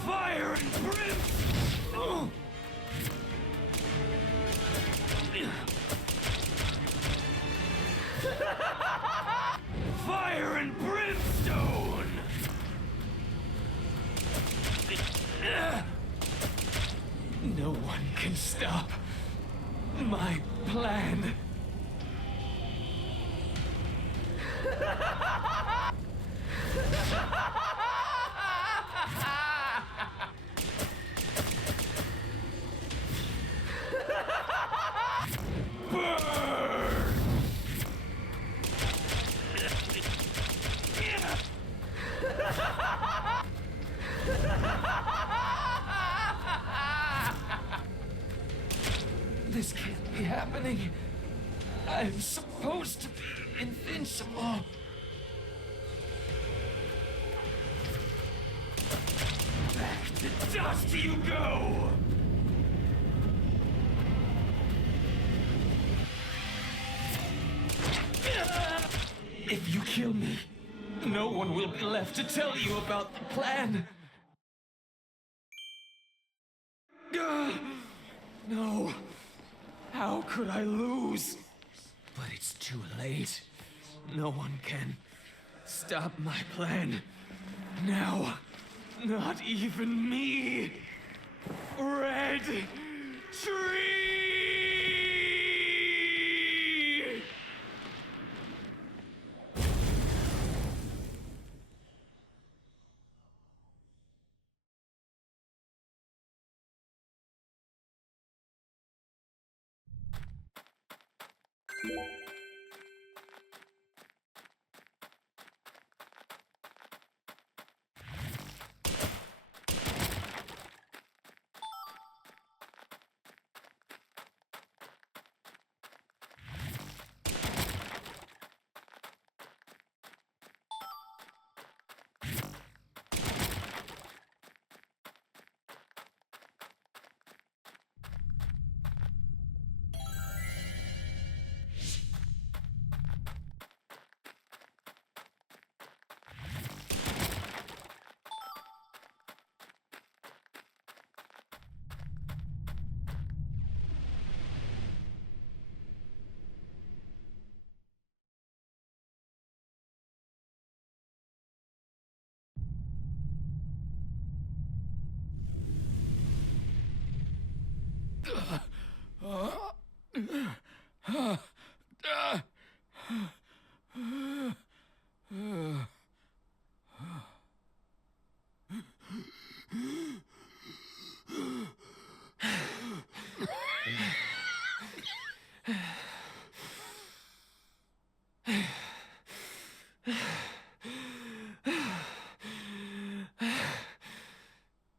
Fire and brim! Fire and brimstone! No one can stop my plan. This can't be happening. I'm supposed to be invincible. Back to dust you go! If you kill me, no one will be left to tell you about the plan. No. How could I lose? But it's too late. No one can stop my plan. Now, not even me. Red Tree!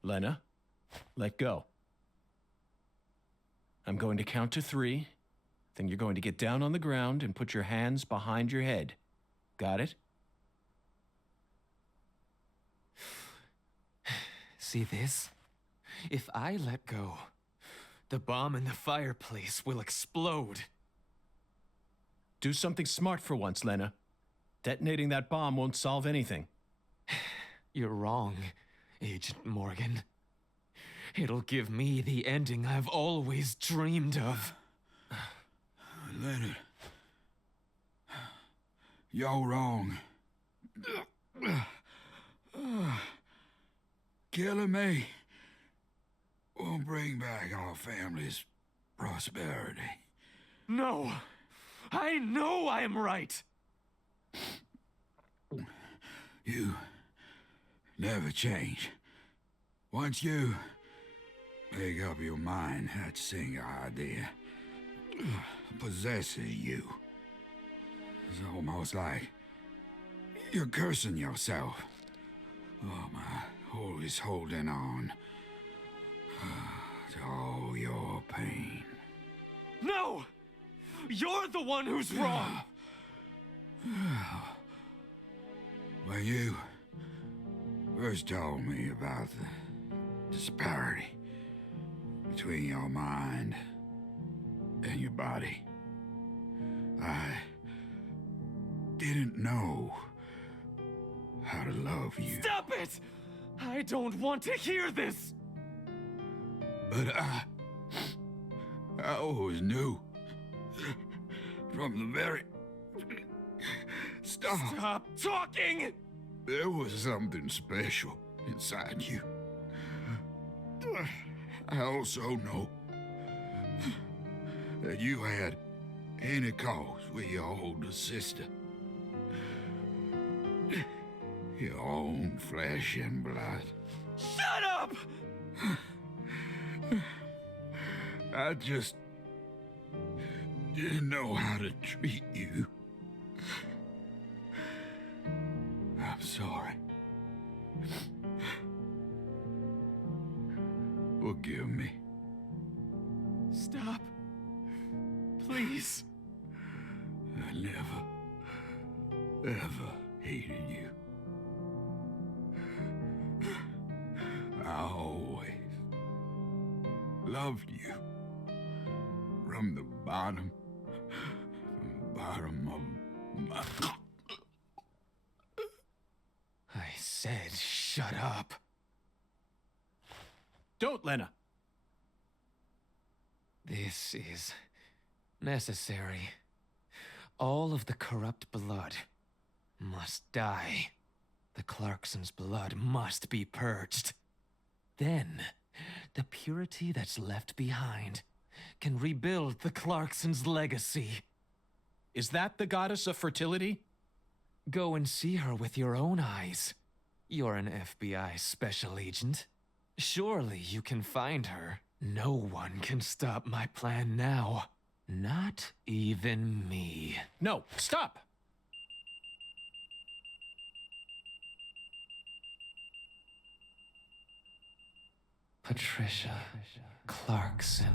Lena, let go. I'm going to count to 3. Then you're going to get down on the ground and put your hands behind your head. Got it? See this? If I let go, the bomb in the fireplace will explode. Do something smart for once, Lena. Detonating that bomb won't solve anything. You're wrong, Agent Morgan. It'll give me the ending I've always dreamed of. Leonard, you're wrong. Killing me will bring back our family's prosperity. No! I know I am right! You never change. Once you make up your mind, that single idea possesses you. It's almost like you're cursing yourself. Oh, my, always holding on to all your pain. No! You're the one who's wrong! When you first told me about the disparity between your mind and your body, I didn't know how to love you. Stop it! I don't want to hear this! But I always knew from the very start. Stop talking! There was something special inside you. I also know that you had any cause with your older sister. Your own flesh and blood. Shut up! I just didn't know how to treat you. I'm sorry. Forgive me. Stop. Please. I never, ever hated you. I always loved you. From the bottom of my... I said shut up. Don't, Lena. This is necessary. All of the corrupt blood must die. The Clarksons' blood must be purged. Then, the purity that's left behind can rebuild the Clarksons' legacy. Is that the goddess of fertility? Go and see her with your own eyes. You're an FBI special agent. Surely you can find her. No one can stop my plan now. Not even me. No, stop! Patricia Clarkson.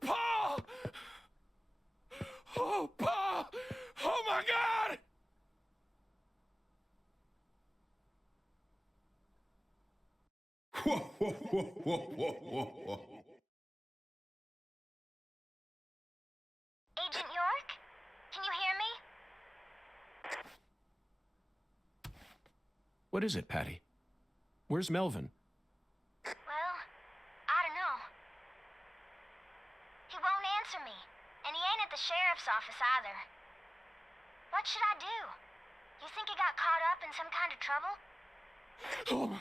Paul! Oh, Paul! Oh my God! Whoa, whoa, whoa, whoa, whoa, whoa, whoa. Agent York? Can you hear me? What is it, Patty? Where's Melvin? Well, I don't know. He won't answer me, and he ain't at the sheriff's office either. What should I do? You think he got caught up in some kind of trouble? Oh,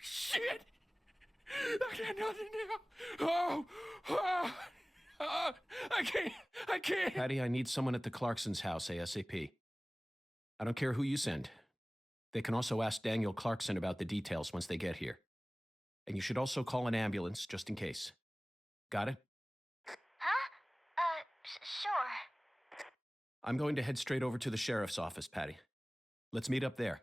shit! I got nothing now. I can't. Patty, I need someone at the Clarksons' house ASAP. I don't care who you send. They can also ask Daniel Clarkson about the details once they get here. And you should also call an ambulance just in case. Got it? Huh? Sure. I'm going to head straight over to the sheriff's office, Patty. Let's meet up there.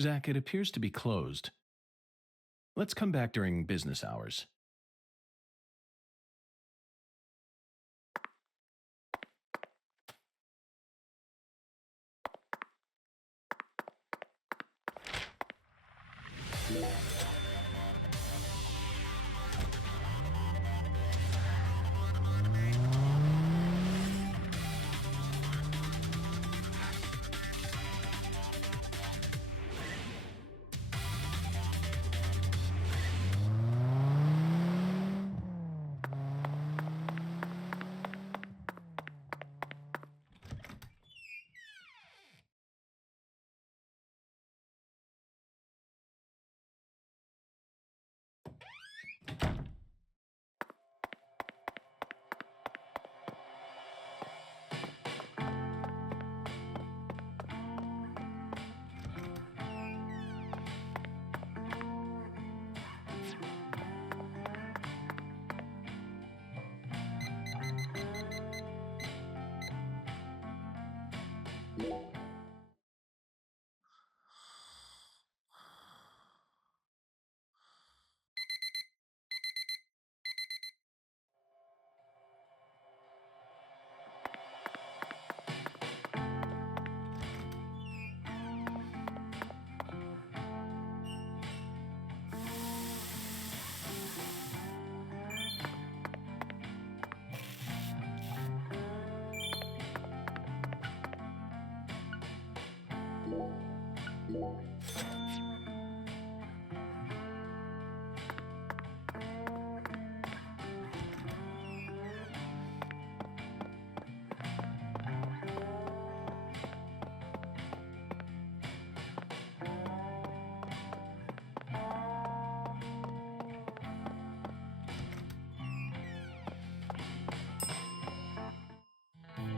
Zach, it appears to be closed. Let's come back during business hours.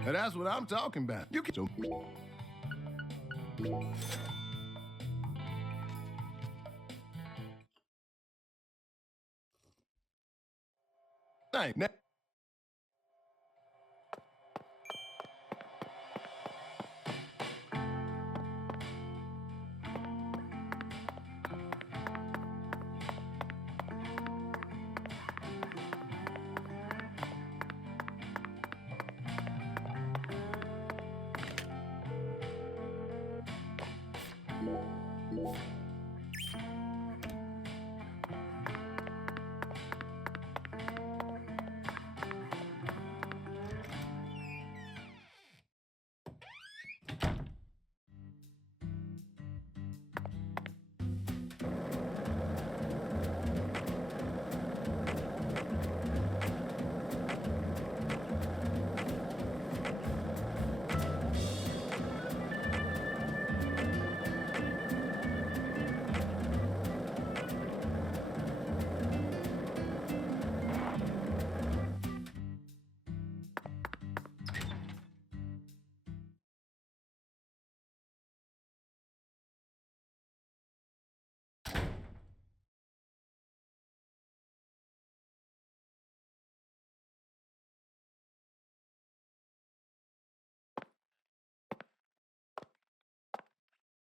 And that's what I'm talking about. You can. Hey,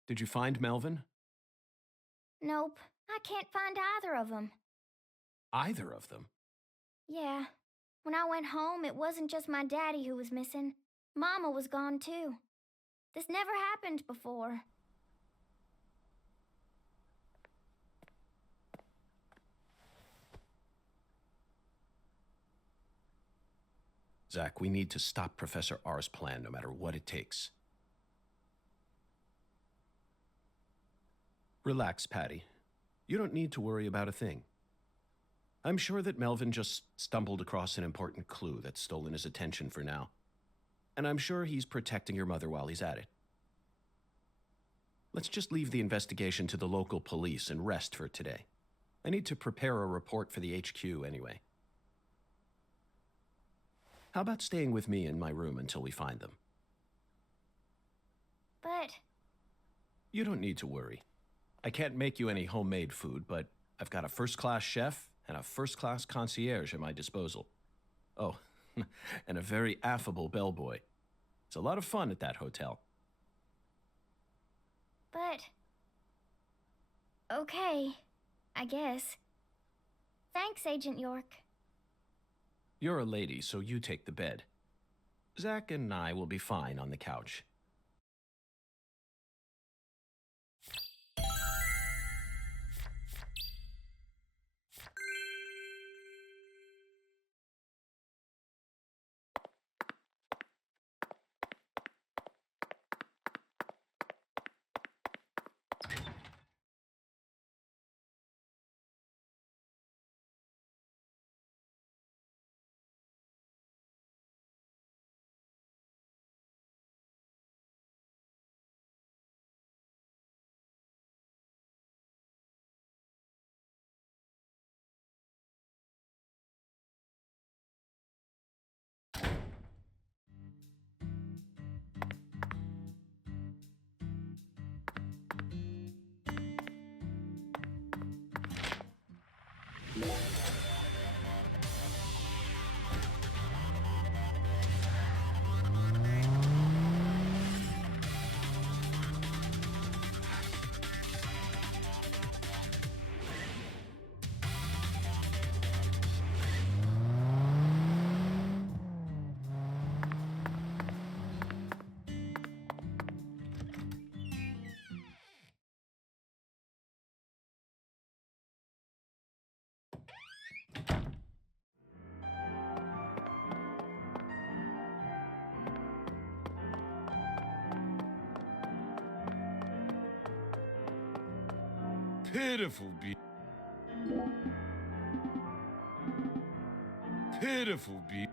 Did you find Melvin? Nope, I can't find either of them. Either of them? Yeah. When I went home, it wasn't just my daddy who was missing. Mama was gone too. This never happened before. Zach, we need to stop Professor R's plan no matter what it takes. Relax, Patty. You don't need to worry about a thing. I'm sure that Melvin just stumbled across an important clue that's stolen his attention for now. And I'm sure he's protecting your mother while he's at it. Let's just leave the investigation to the local police and rest for today. I need to prepare a report for the HQ anyway. How about staying with me in my room until we find them? But... You don't need to worry. I can't make you any homemade food, but I've got a first-class chef and a first-class concierge at my disposal. Oh, and a very affable bellboy. It's a lot of fun at that hotel. But... Okay, I guess. Thanks, Agent York. You're a lady, so you take the bed. Zach and I will be fine on the couch. Pitiful be. Pitiful be.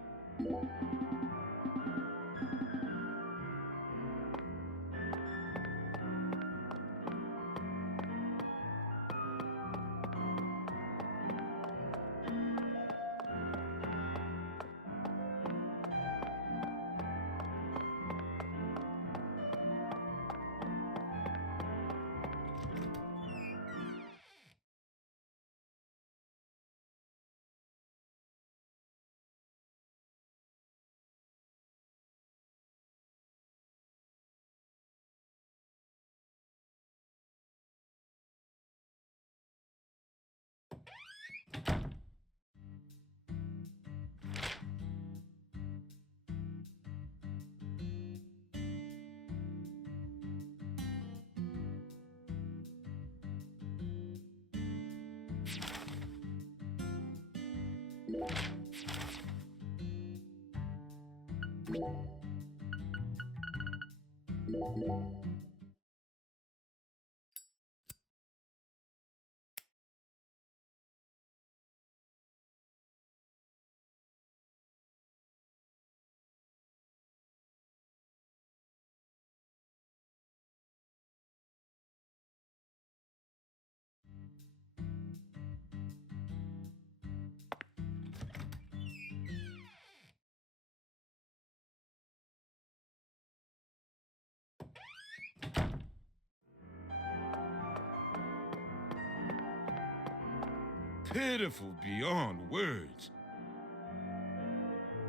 Pitiful beyond words.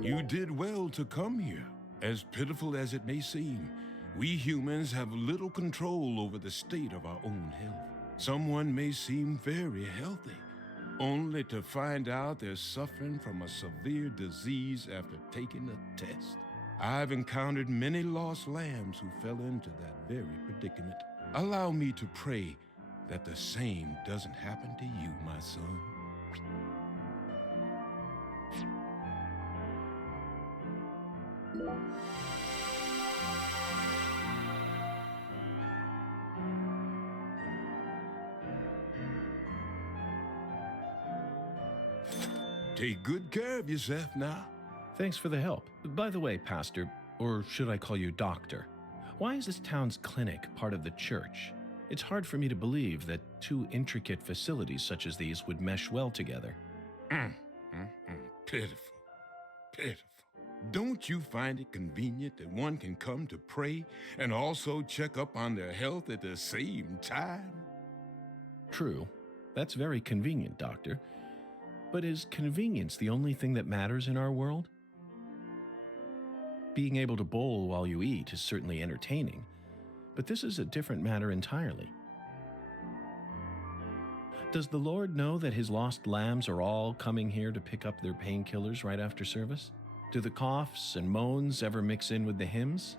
You did well to come here, as pitiful as it may seem. We humans have little control over the state of our own health. Someone may seem very healthy, only to find out they're suffering from a severe disease after taking a test. I've encountered many lost lambs who fell into that very predicament. Allow me to pray that the same doesn't happen to you, my son. Take good care of yourself now. Thanks for the help. By the way, Pastor, or should I call you Doctor, why is this town's clinic part of the church? It's hard for me to believe that two intricate facilities such as these would mesh well together. Pitiful. Pitiful. Don't you find it convenient that one can come to pray and also check up on their health at the same time? True. That's very convenient, Doctor. But is convenience the only thing that matters in our world? Being able to bowl while you eat is certainly entertaining, but this is a different matter entirely. Does the Lord know that his lost lambs are all coming here to pick up their painkillers right after service? Do the coughs and moans ever mix in with the hymns?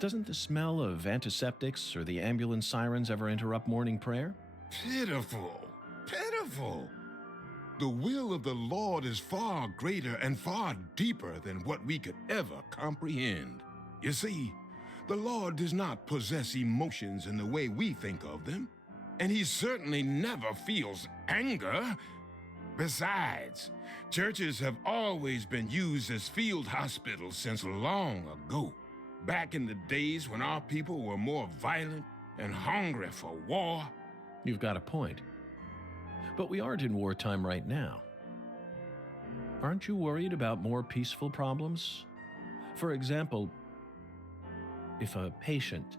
Doesn't the smell of antiseptics or the ambulance sirens ever interrupt morning prayer? Pitiful. Pitiful. The will of the Lord is far greater and far deeper than what we could ever comprehend. You see, the Lord does not possess emotions in the way we think of them, and he certainly never feels anger. Besides, churches have always been used as field hospitals since long ago, back in the days when our people were more violent and hungry for war. You've got a point. But we aren't in wartime right now. Aren't you worried about more peaceful problems? For example, if a patient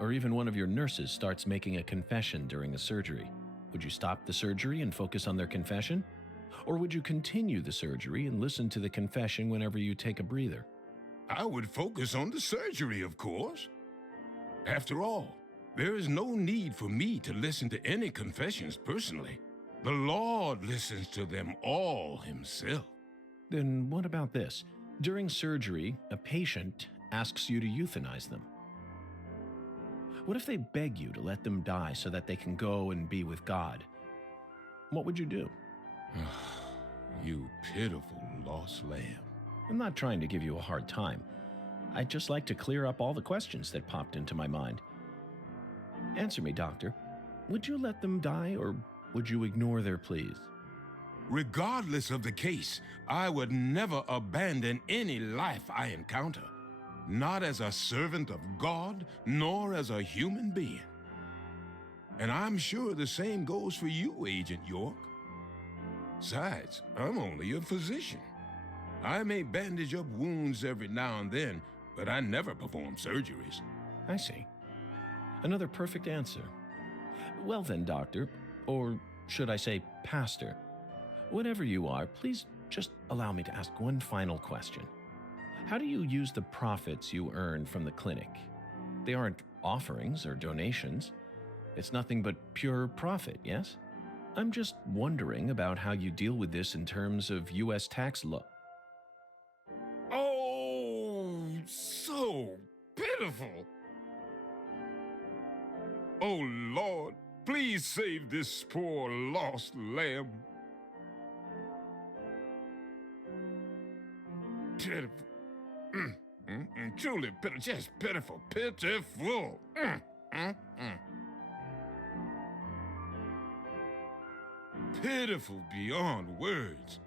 or even one of your nurses starts making a confession during a surgery, would you stop the surgery and focus on their confession? Or would you continue the surgery and listen to the confession whenever you take a breather? I would focus on the surgery, of course. After all, there is no need for me to listen to any confessions personally. The Lord listens to them all himself. Then what about this? During surgery, a patient asks you to euthanize them. What if they beg you to let them die so that they can go and be with God? What would you do? You pitiful lost lamb. I'm not trying to give you a hard time. I'd just like to clear up all the questions that popped into my mind. Answer me, Doctor. Would you let them die, or would you ignore their pleas? Regardless of the case, I would never abandon any life I encounter, not as a servant of God, nor as a human being. And I'm sure the same goes for you, Agent York. Besides, I'm only a physician. I may bandage up wounds every now and then, but I never perform surgeries. I see. Another perfect answer. Well then, Doctor, or should I say Pastor, whatever you are, please just allow me to ask one final question. How do you use the profits you earn from the clinic? They aren't offerings or donations. It's nothing but pure profit, yes? I'm just wondering about how you deal with this in terms of U.S. tax law. Oh, so pitiful. Oh, Lord, please save this poor lost lamb. Pitiful. Truly pitiful, just pitiful, pitiful. Pitiful beyond words.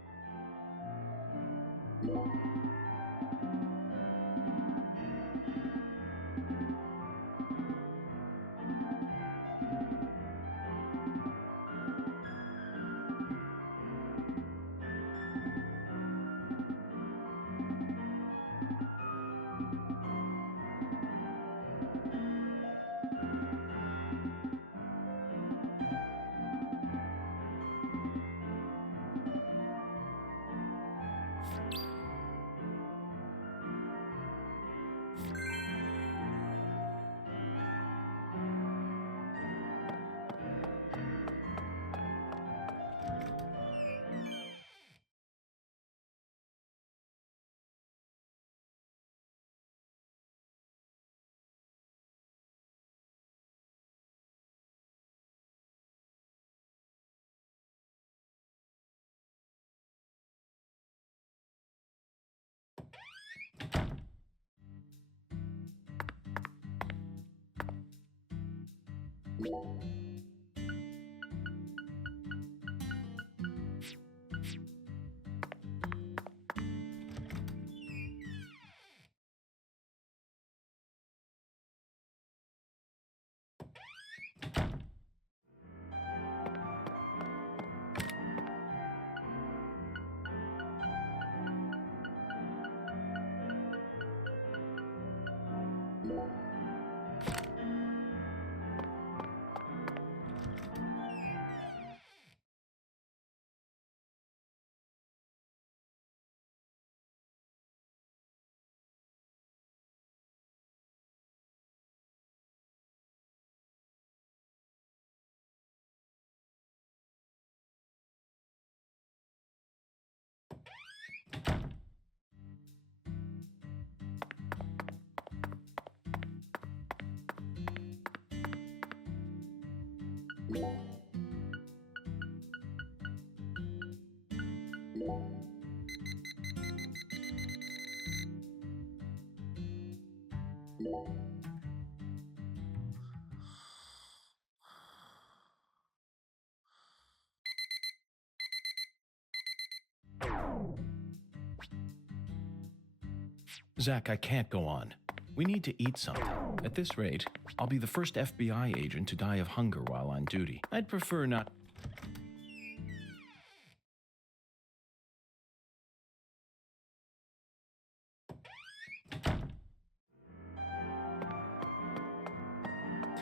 Zach, I can't go on. We need to eat something. At this rate, I'll be the first FBI agent to die of hunger while on duty. I'd prefer not.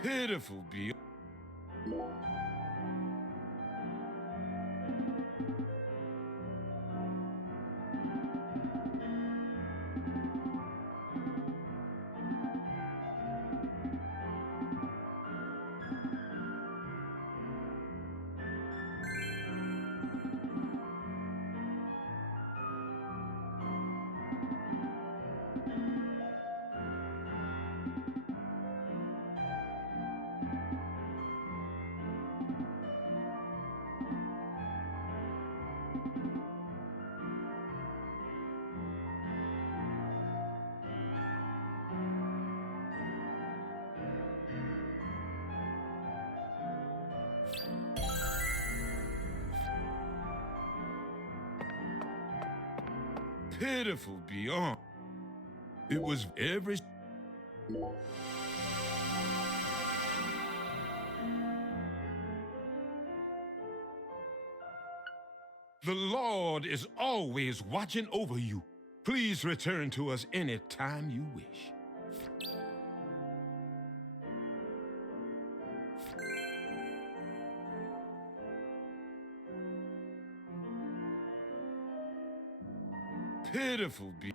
Pitiful, Bill. Pitiful beyond. It was every... The Lord is always watching over you. Please return to us any time you wish. Pitiful be.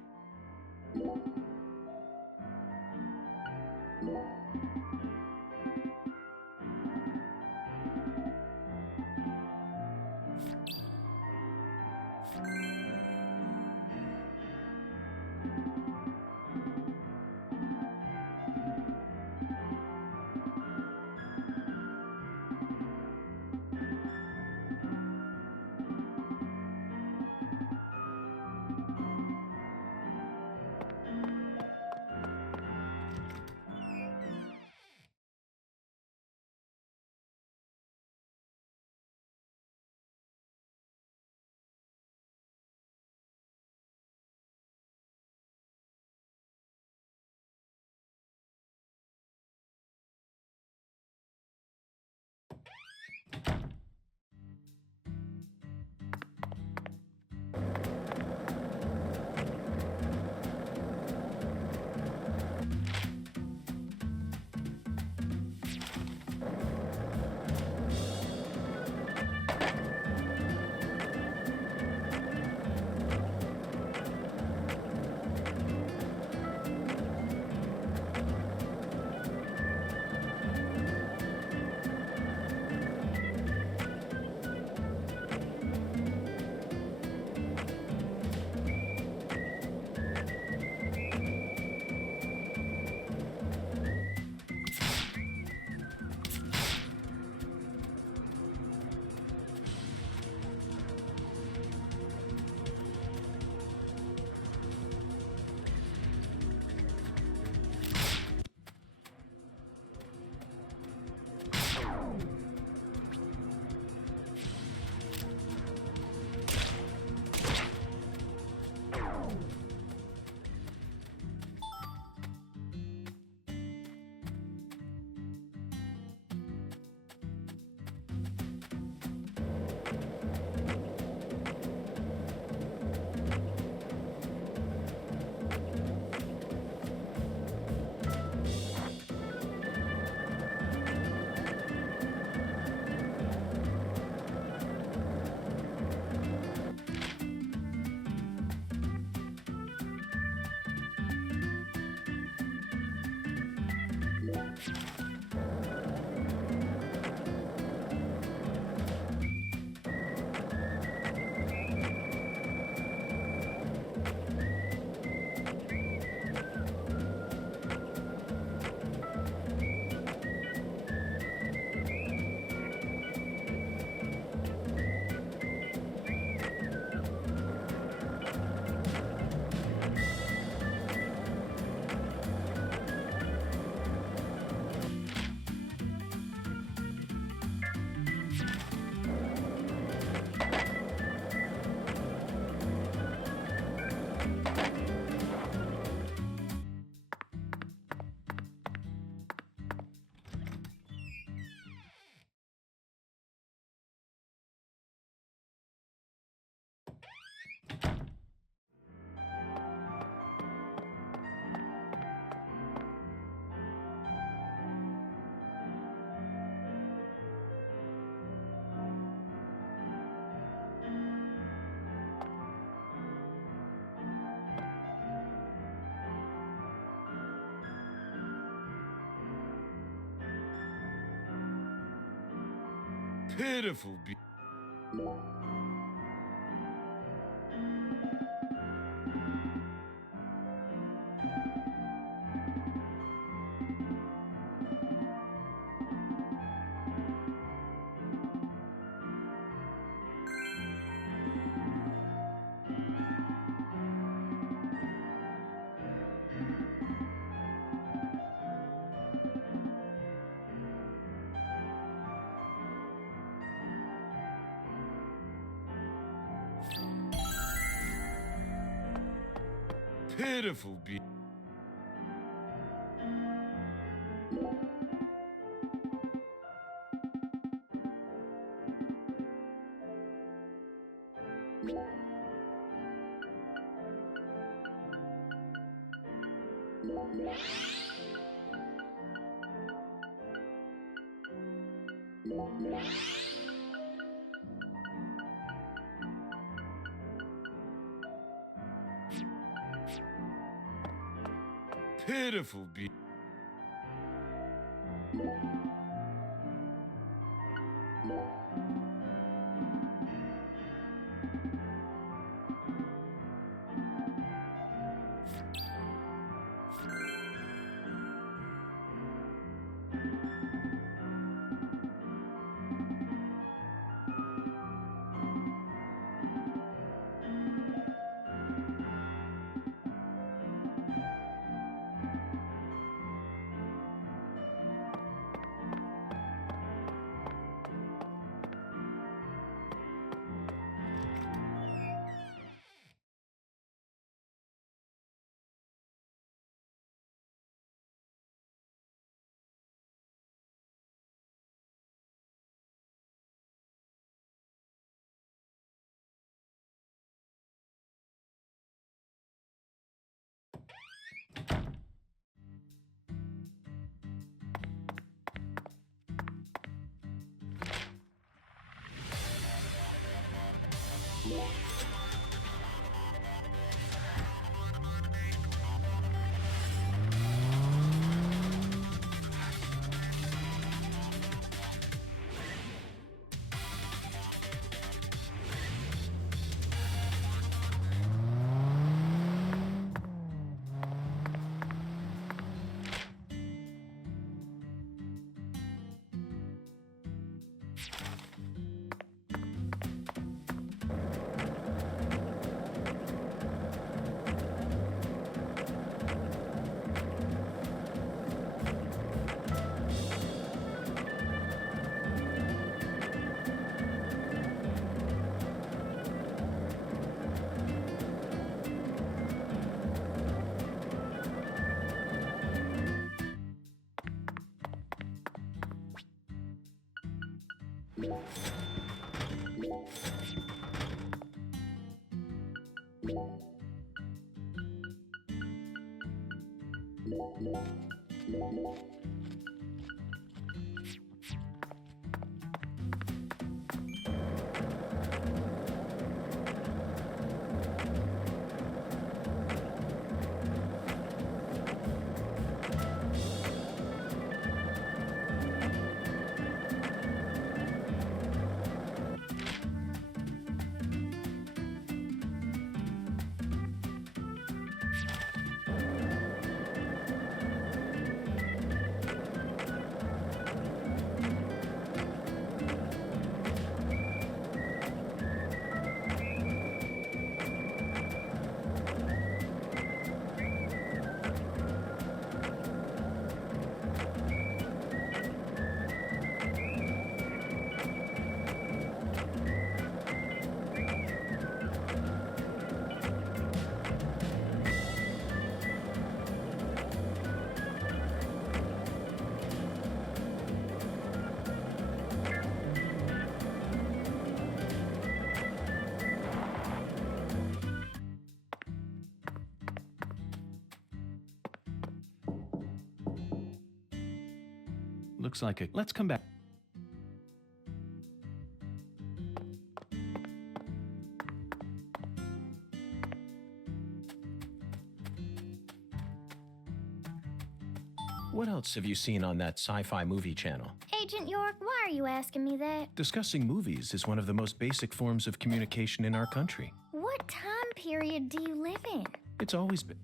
Pitiful be. Pitiful be. Pitiful be. Looks like it. Let's come back. What else have you seen on that sci-fi movie channel? Agent York, why are you asking me that? Discussing movies is one of the most basic forms of communication in our country. What time period do you live in? It's always been.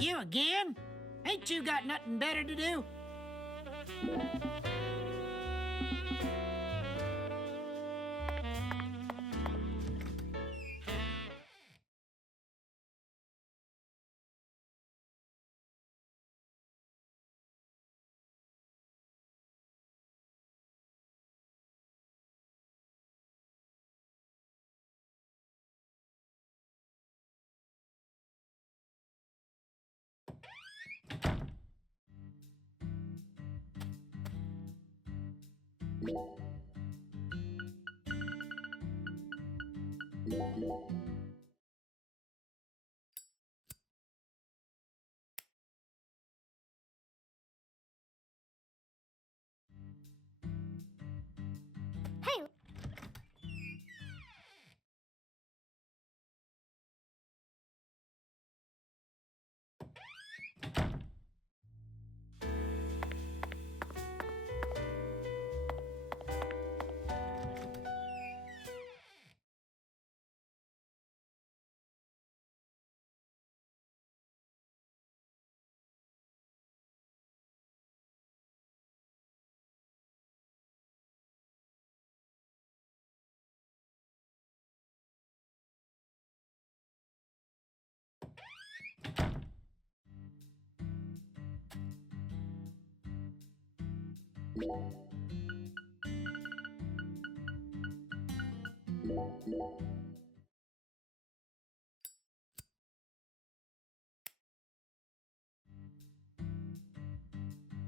You again? Ain't you got nothing better to do? Hey,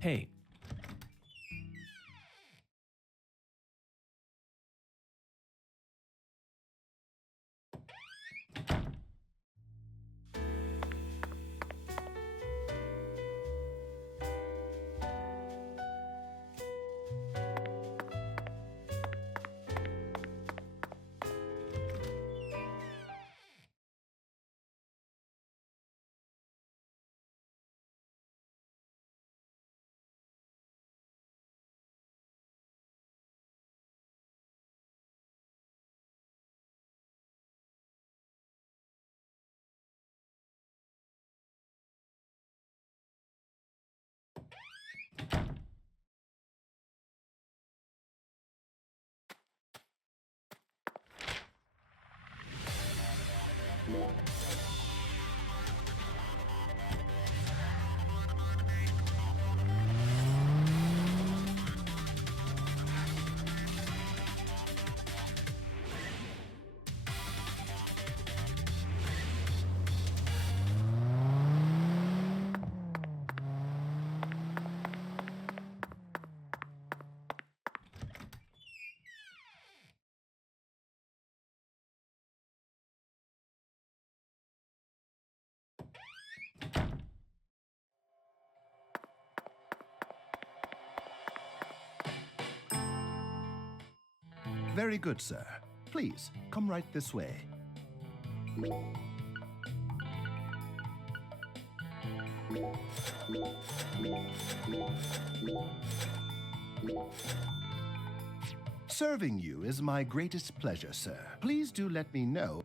Hey, Very good, sir. Please, come right this way. Serving you is my greatest pleasure, sir. Please do let me know.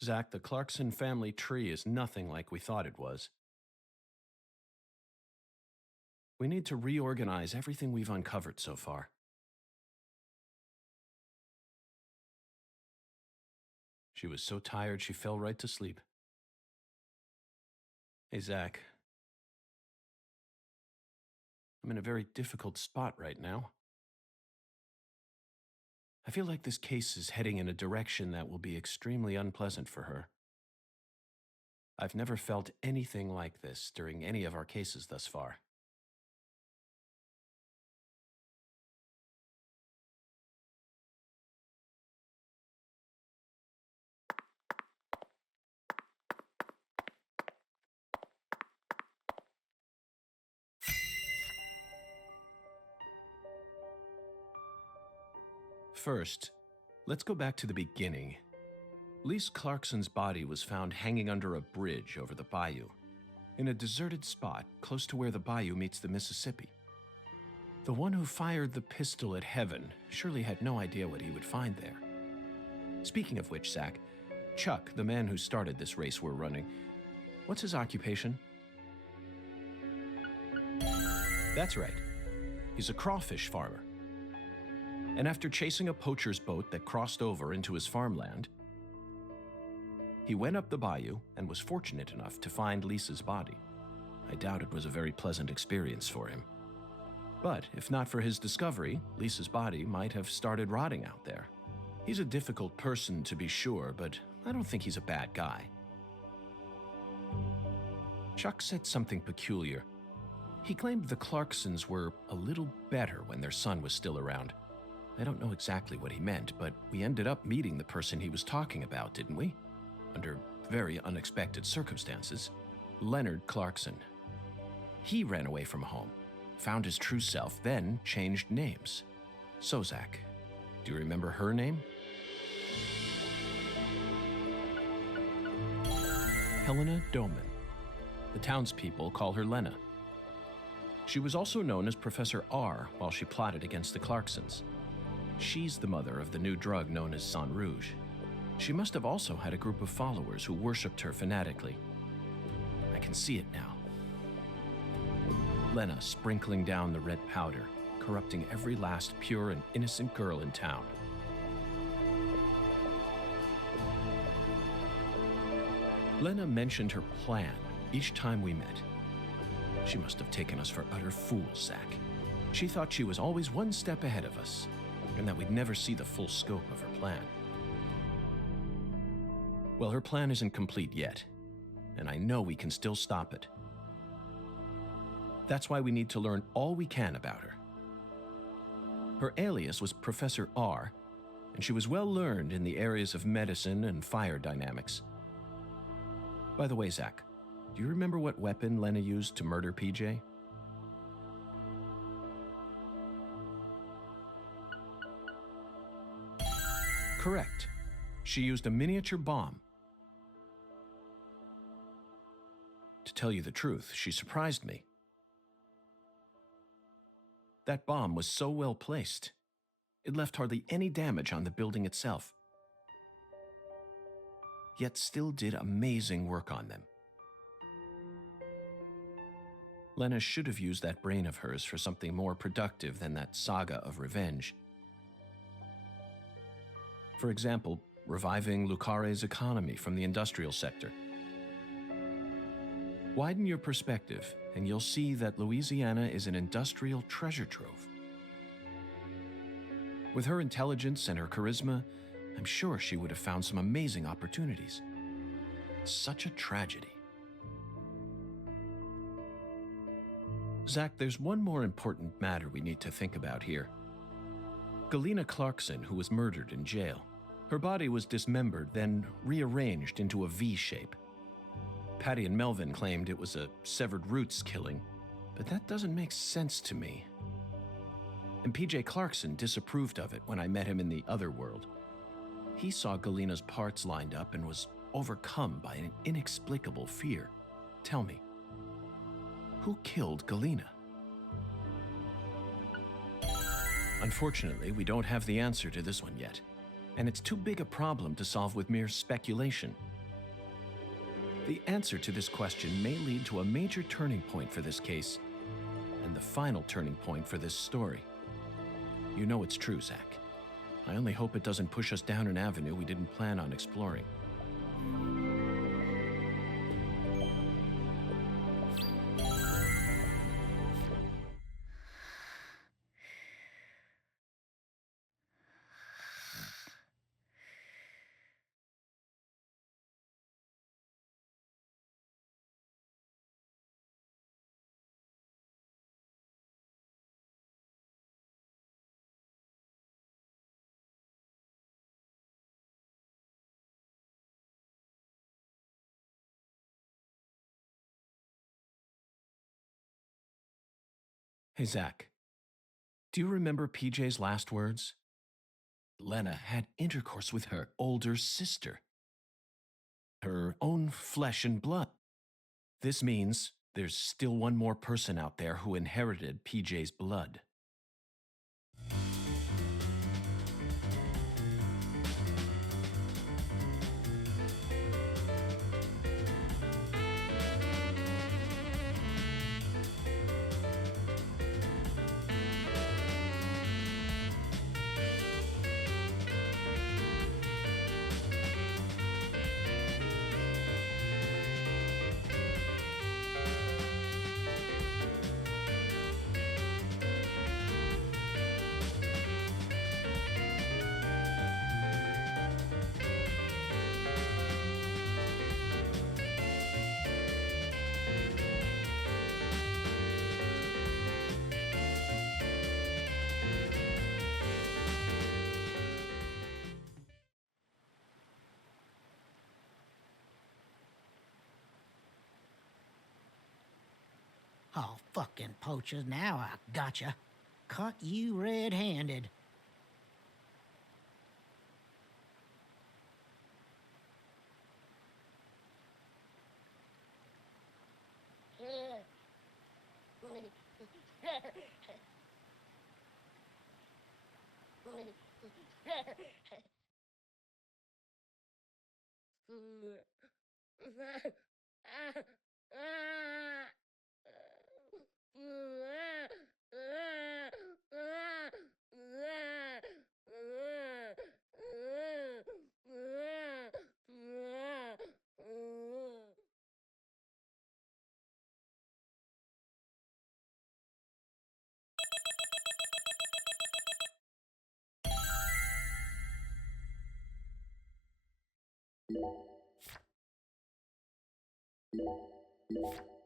Zach, the Clarkson family tree is nothing like we thought it was. We need to reorganize everything we've uncovered so far. She was so tired she fell right to sleep. Hey, Zach. I'm in a very difficult spot right now. I feel like this case is heading in a direction that will be extremely unpleasant for her. I've never felt anything like this during any of our cases thus far. First, let's go back to the beginning. Lise Clarkson's body was found hanging under a bridge over the bayou, in a deserted spot close to where the bayou meets the Mississippi. The one who fired the pistol at Heaven surely had no idea what he would find there. Speaking of which, Zach, Chuck, the man who started this race we're running, what's his occupation? That's right. He's a crawfish farmer. And after chasing a poacher's boat that crossed over into his farmland, he went up the bayou and was fortunate enough to find Lisa's body. I doubt it was a very pleasant experience for him. But if not for his discovery, Lisa's body might have started rotting out there. He's a difficult person to be sure, but I don't think he's a bad guy. Chuck said something peculiar. He claimed the Clarksons were a little better when their son was still around. I don't know exactly what he meant, but we ended up meeting the person he was talking about, didn't we? Under very unexpected circumstances. Leonard Clarkson. He ran away from home, found his true self, then changed names. So, Zach, do you remember her name? Helena Doman. The townspeople call her Lena. She was also known as Professor R while she plotted against the Clarksons. She's the mother of the new drug known as Sang Rouge. She must have also had a group of followers who worshipped her fanatically. I can see it now. Lena sprinkling down the red powder, corrupting every last pure and innocent girl in town. Lena mentioned her plan each time we met. She must have taken us for utter fools, Zach. She thought she was always one step ahead of us, and that we'd never see the full scope of her plan. Well, her plan isn't complete yet, and I know we can still stop it. That's why we need to learn all we can about her. Her alias was Professor R, and she was well learned in the areas of medicine and fire dynamics. By the way, Zach, do you remember what weapon Lena used to murder PJ? Correct. She used a miniature bomb. To tell you the truth, she surprised me. That bomb was so well placed, it left hardly any damage on the building itself, yet still did amazing work on them. Lena should have used that brain of hers for something more productive than that saga of revenge. For example, reviving Lucare's economy from the industrial sector. Widen your perspective, and you'll see that Louisiana is an industrial treasure trove. With her intelligence and her charisma, I'm sure she would have found some amazing opportunities. Such a tragedy. Zach, there's one more important matter we need to think about here. Galena Clarkson, who was murdered in jail. Her body was dismembered, then rearranged into a V shape. Patty and Melvin claimed it was a severed roots killing, but that doesn't make sense to me. And PJ Clarkson disapproved of it when I met him in the other world. He saw Galena's parts lined up and was overcome by an inexplicable fear. Tell me, who killed Galena? Unfortunately, we don't have the answer to this one yet, and it's too big a problem to solve with mere speculation. The answer to this question may lead to a major turning point for this case, and the final turning point for this story. You know it's true, Zach. I only hope it doesn't push us down an avenue we didn't plan on exploring. Hey, Zach. Do you remember PJ's last words? Lena had intercourse with her older sister. Her own flesh and blood. This means there's still one more person out there who inherited PJ's blood. Oh, fucking poachers, now I gotcha. Caught you red-handed. You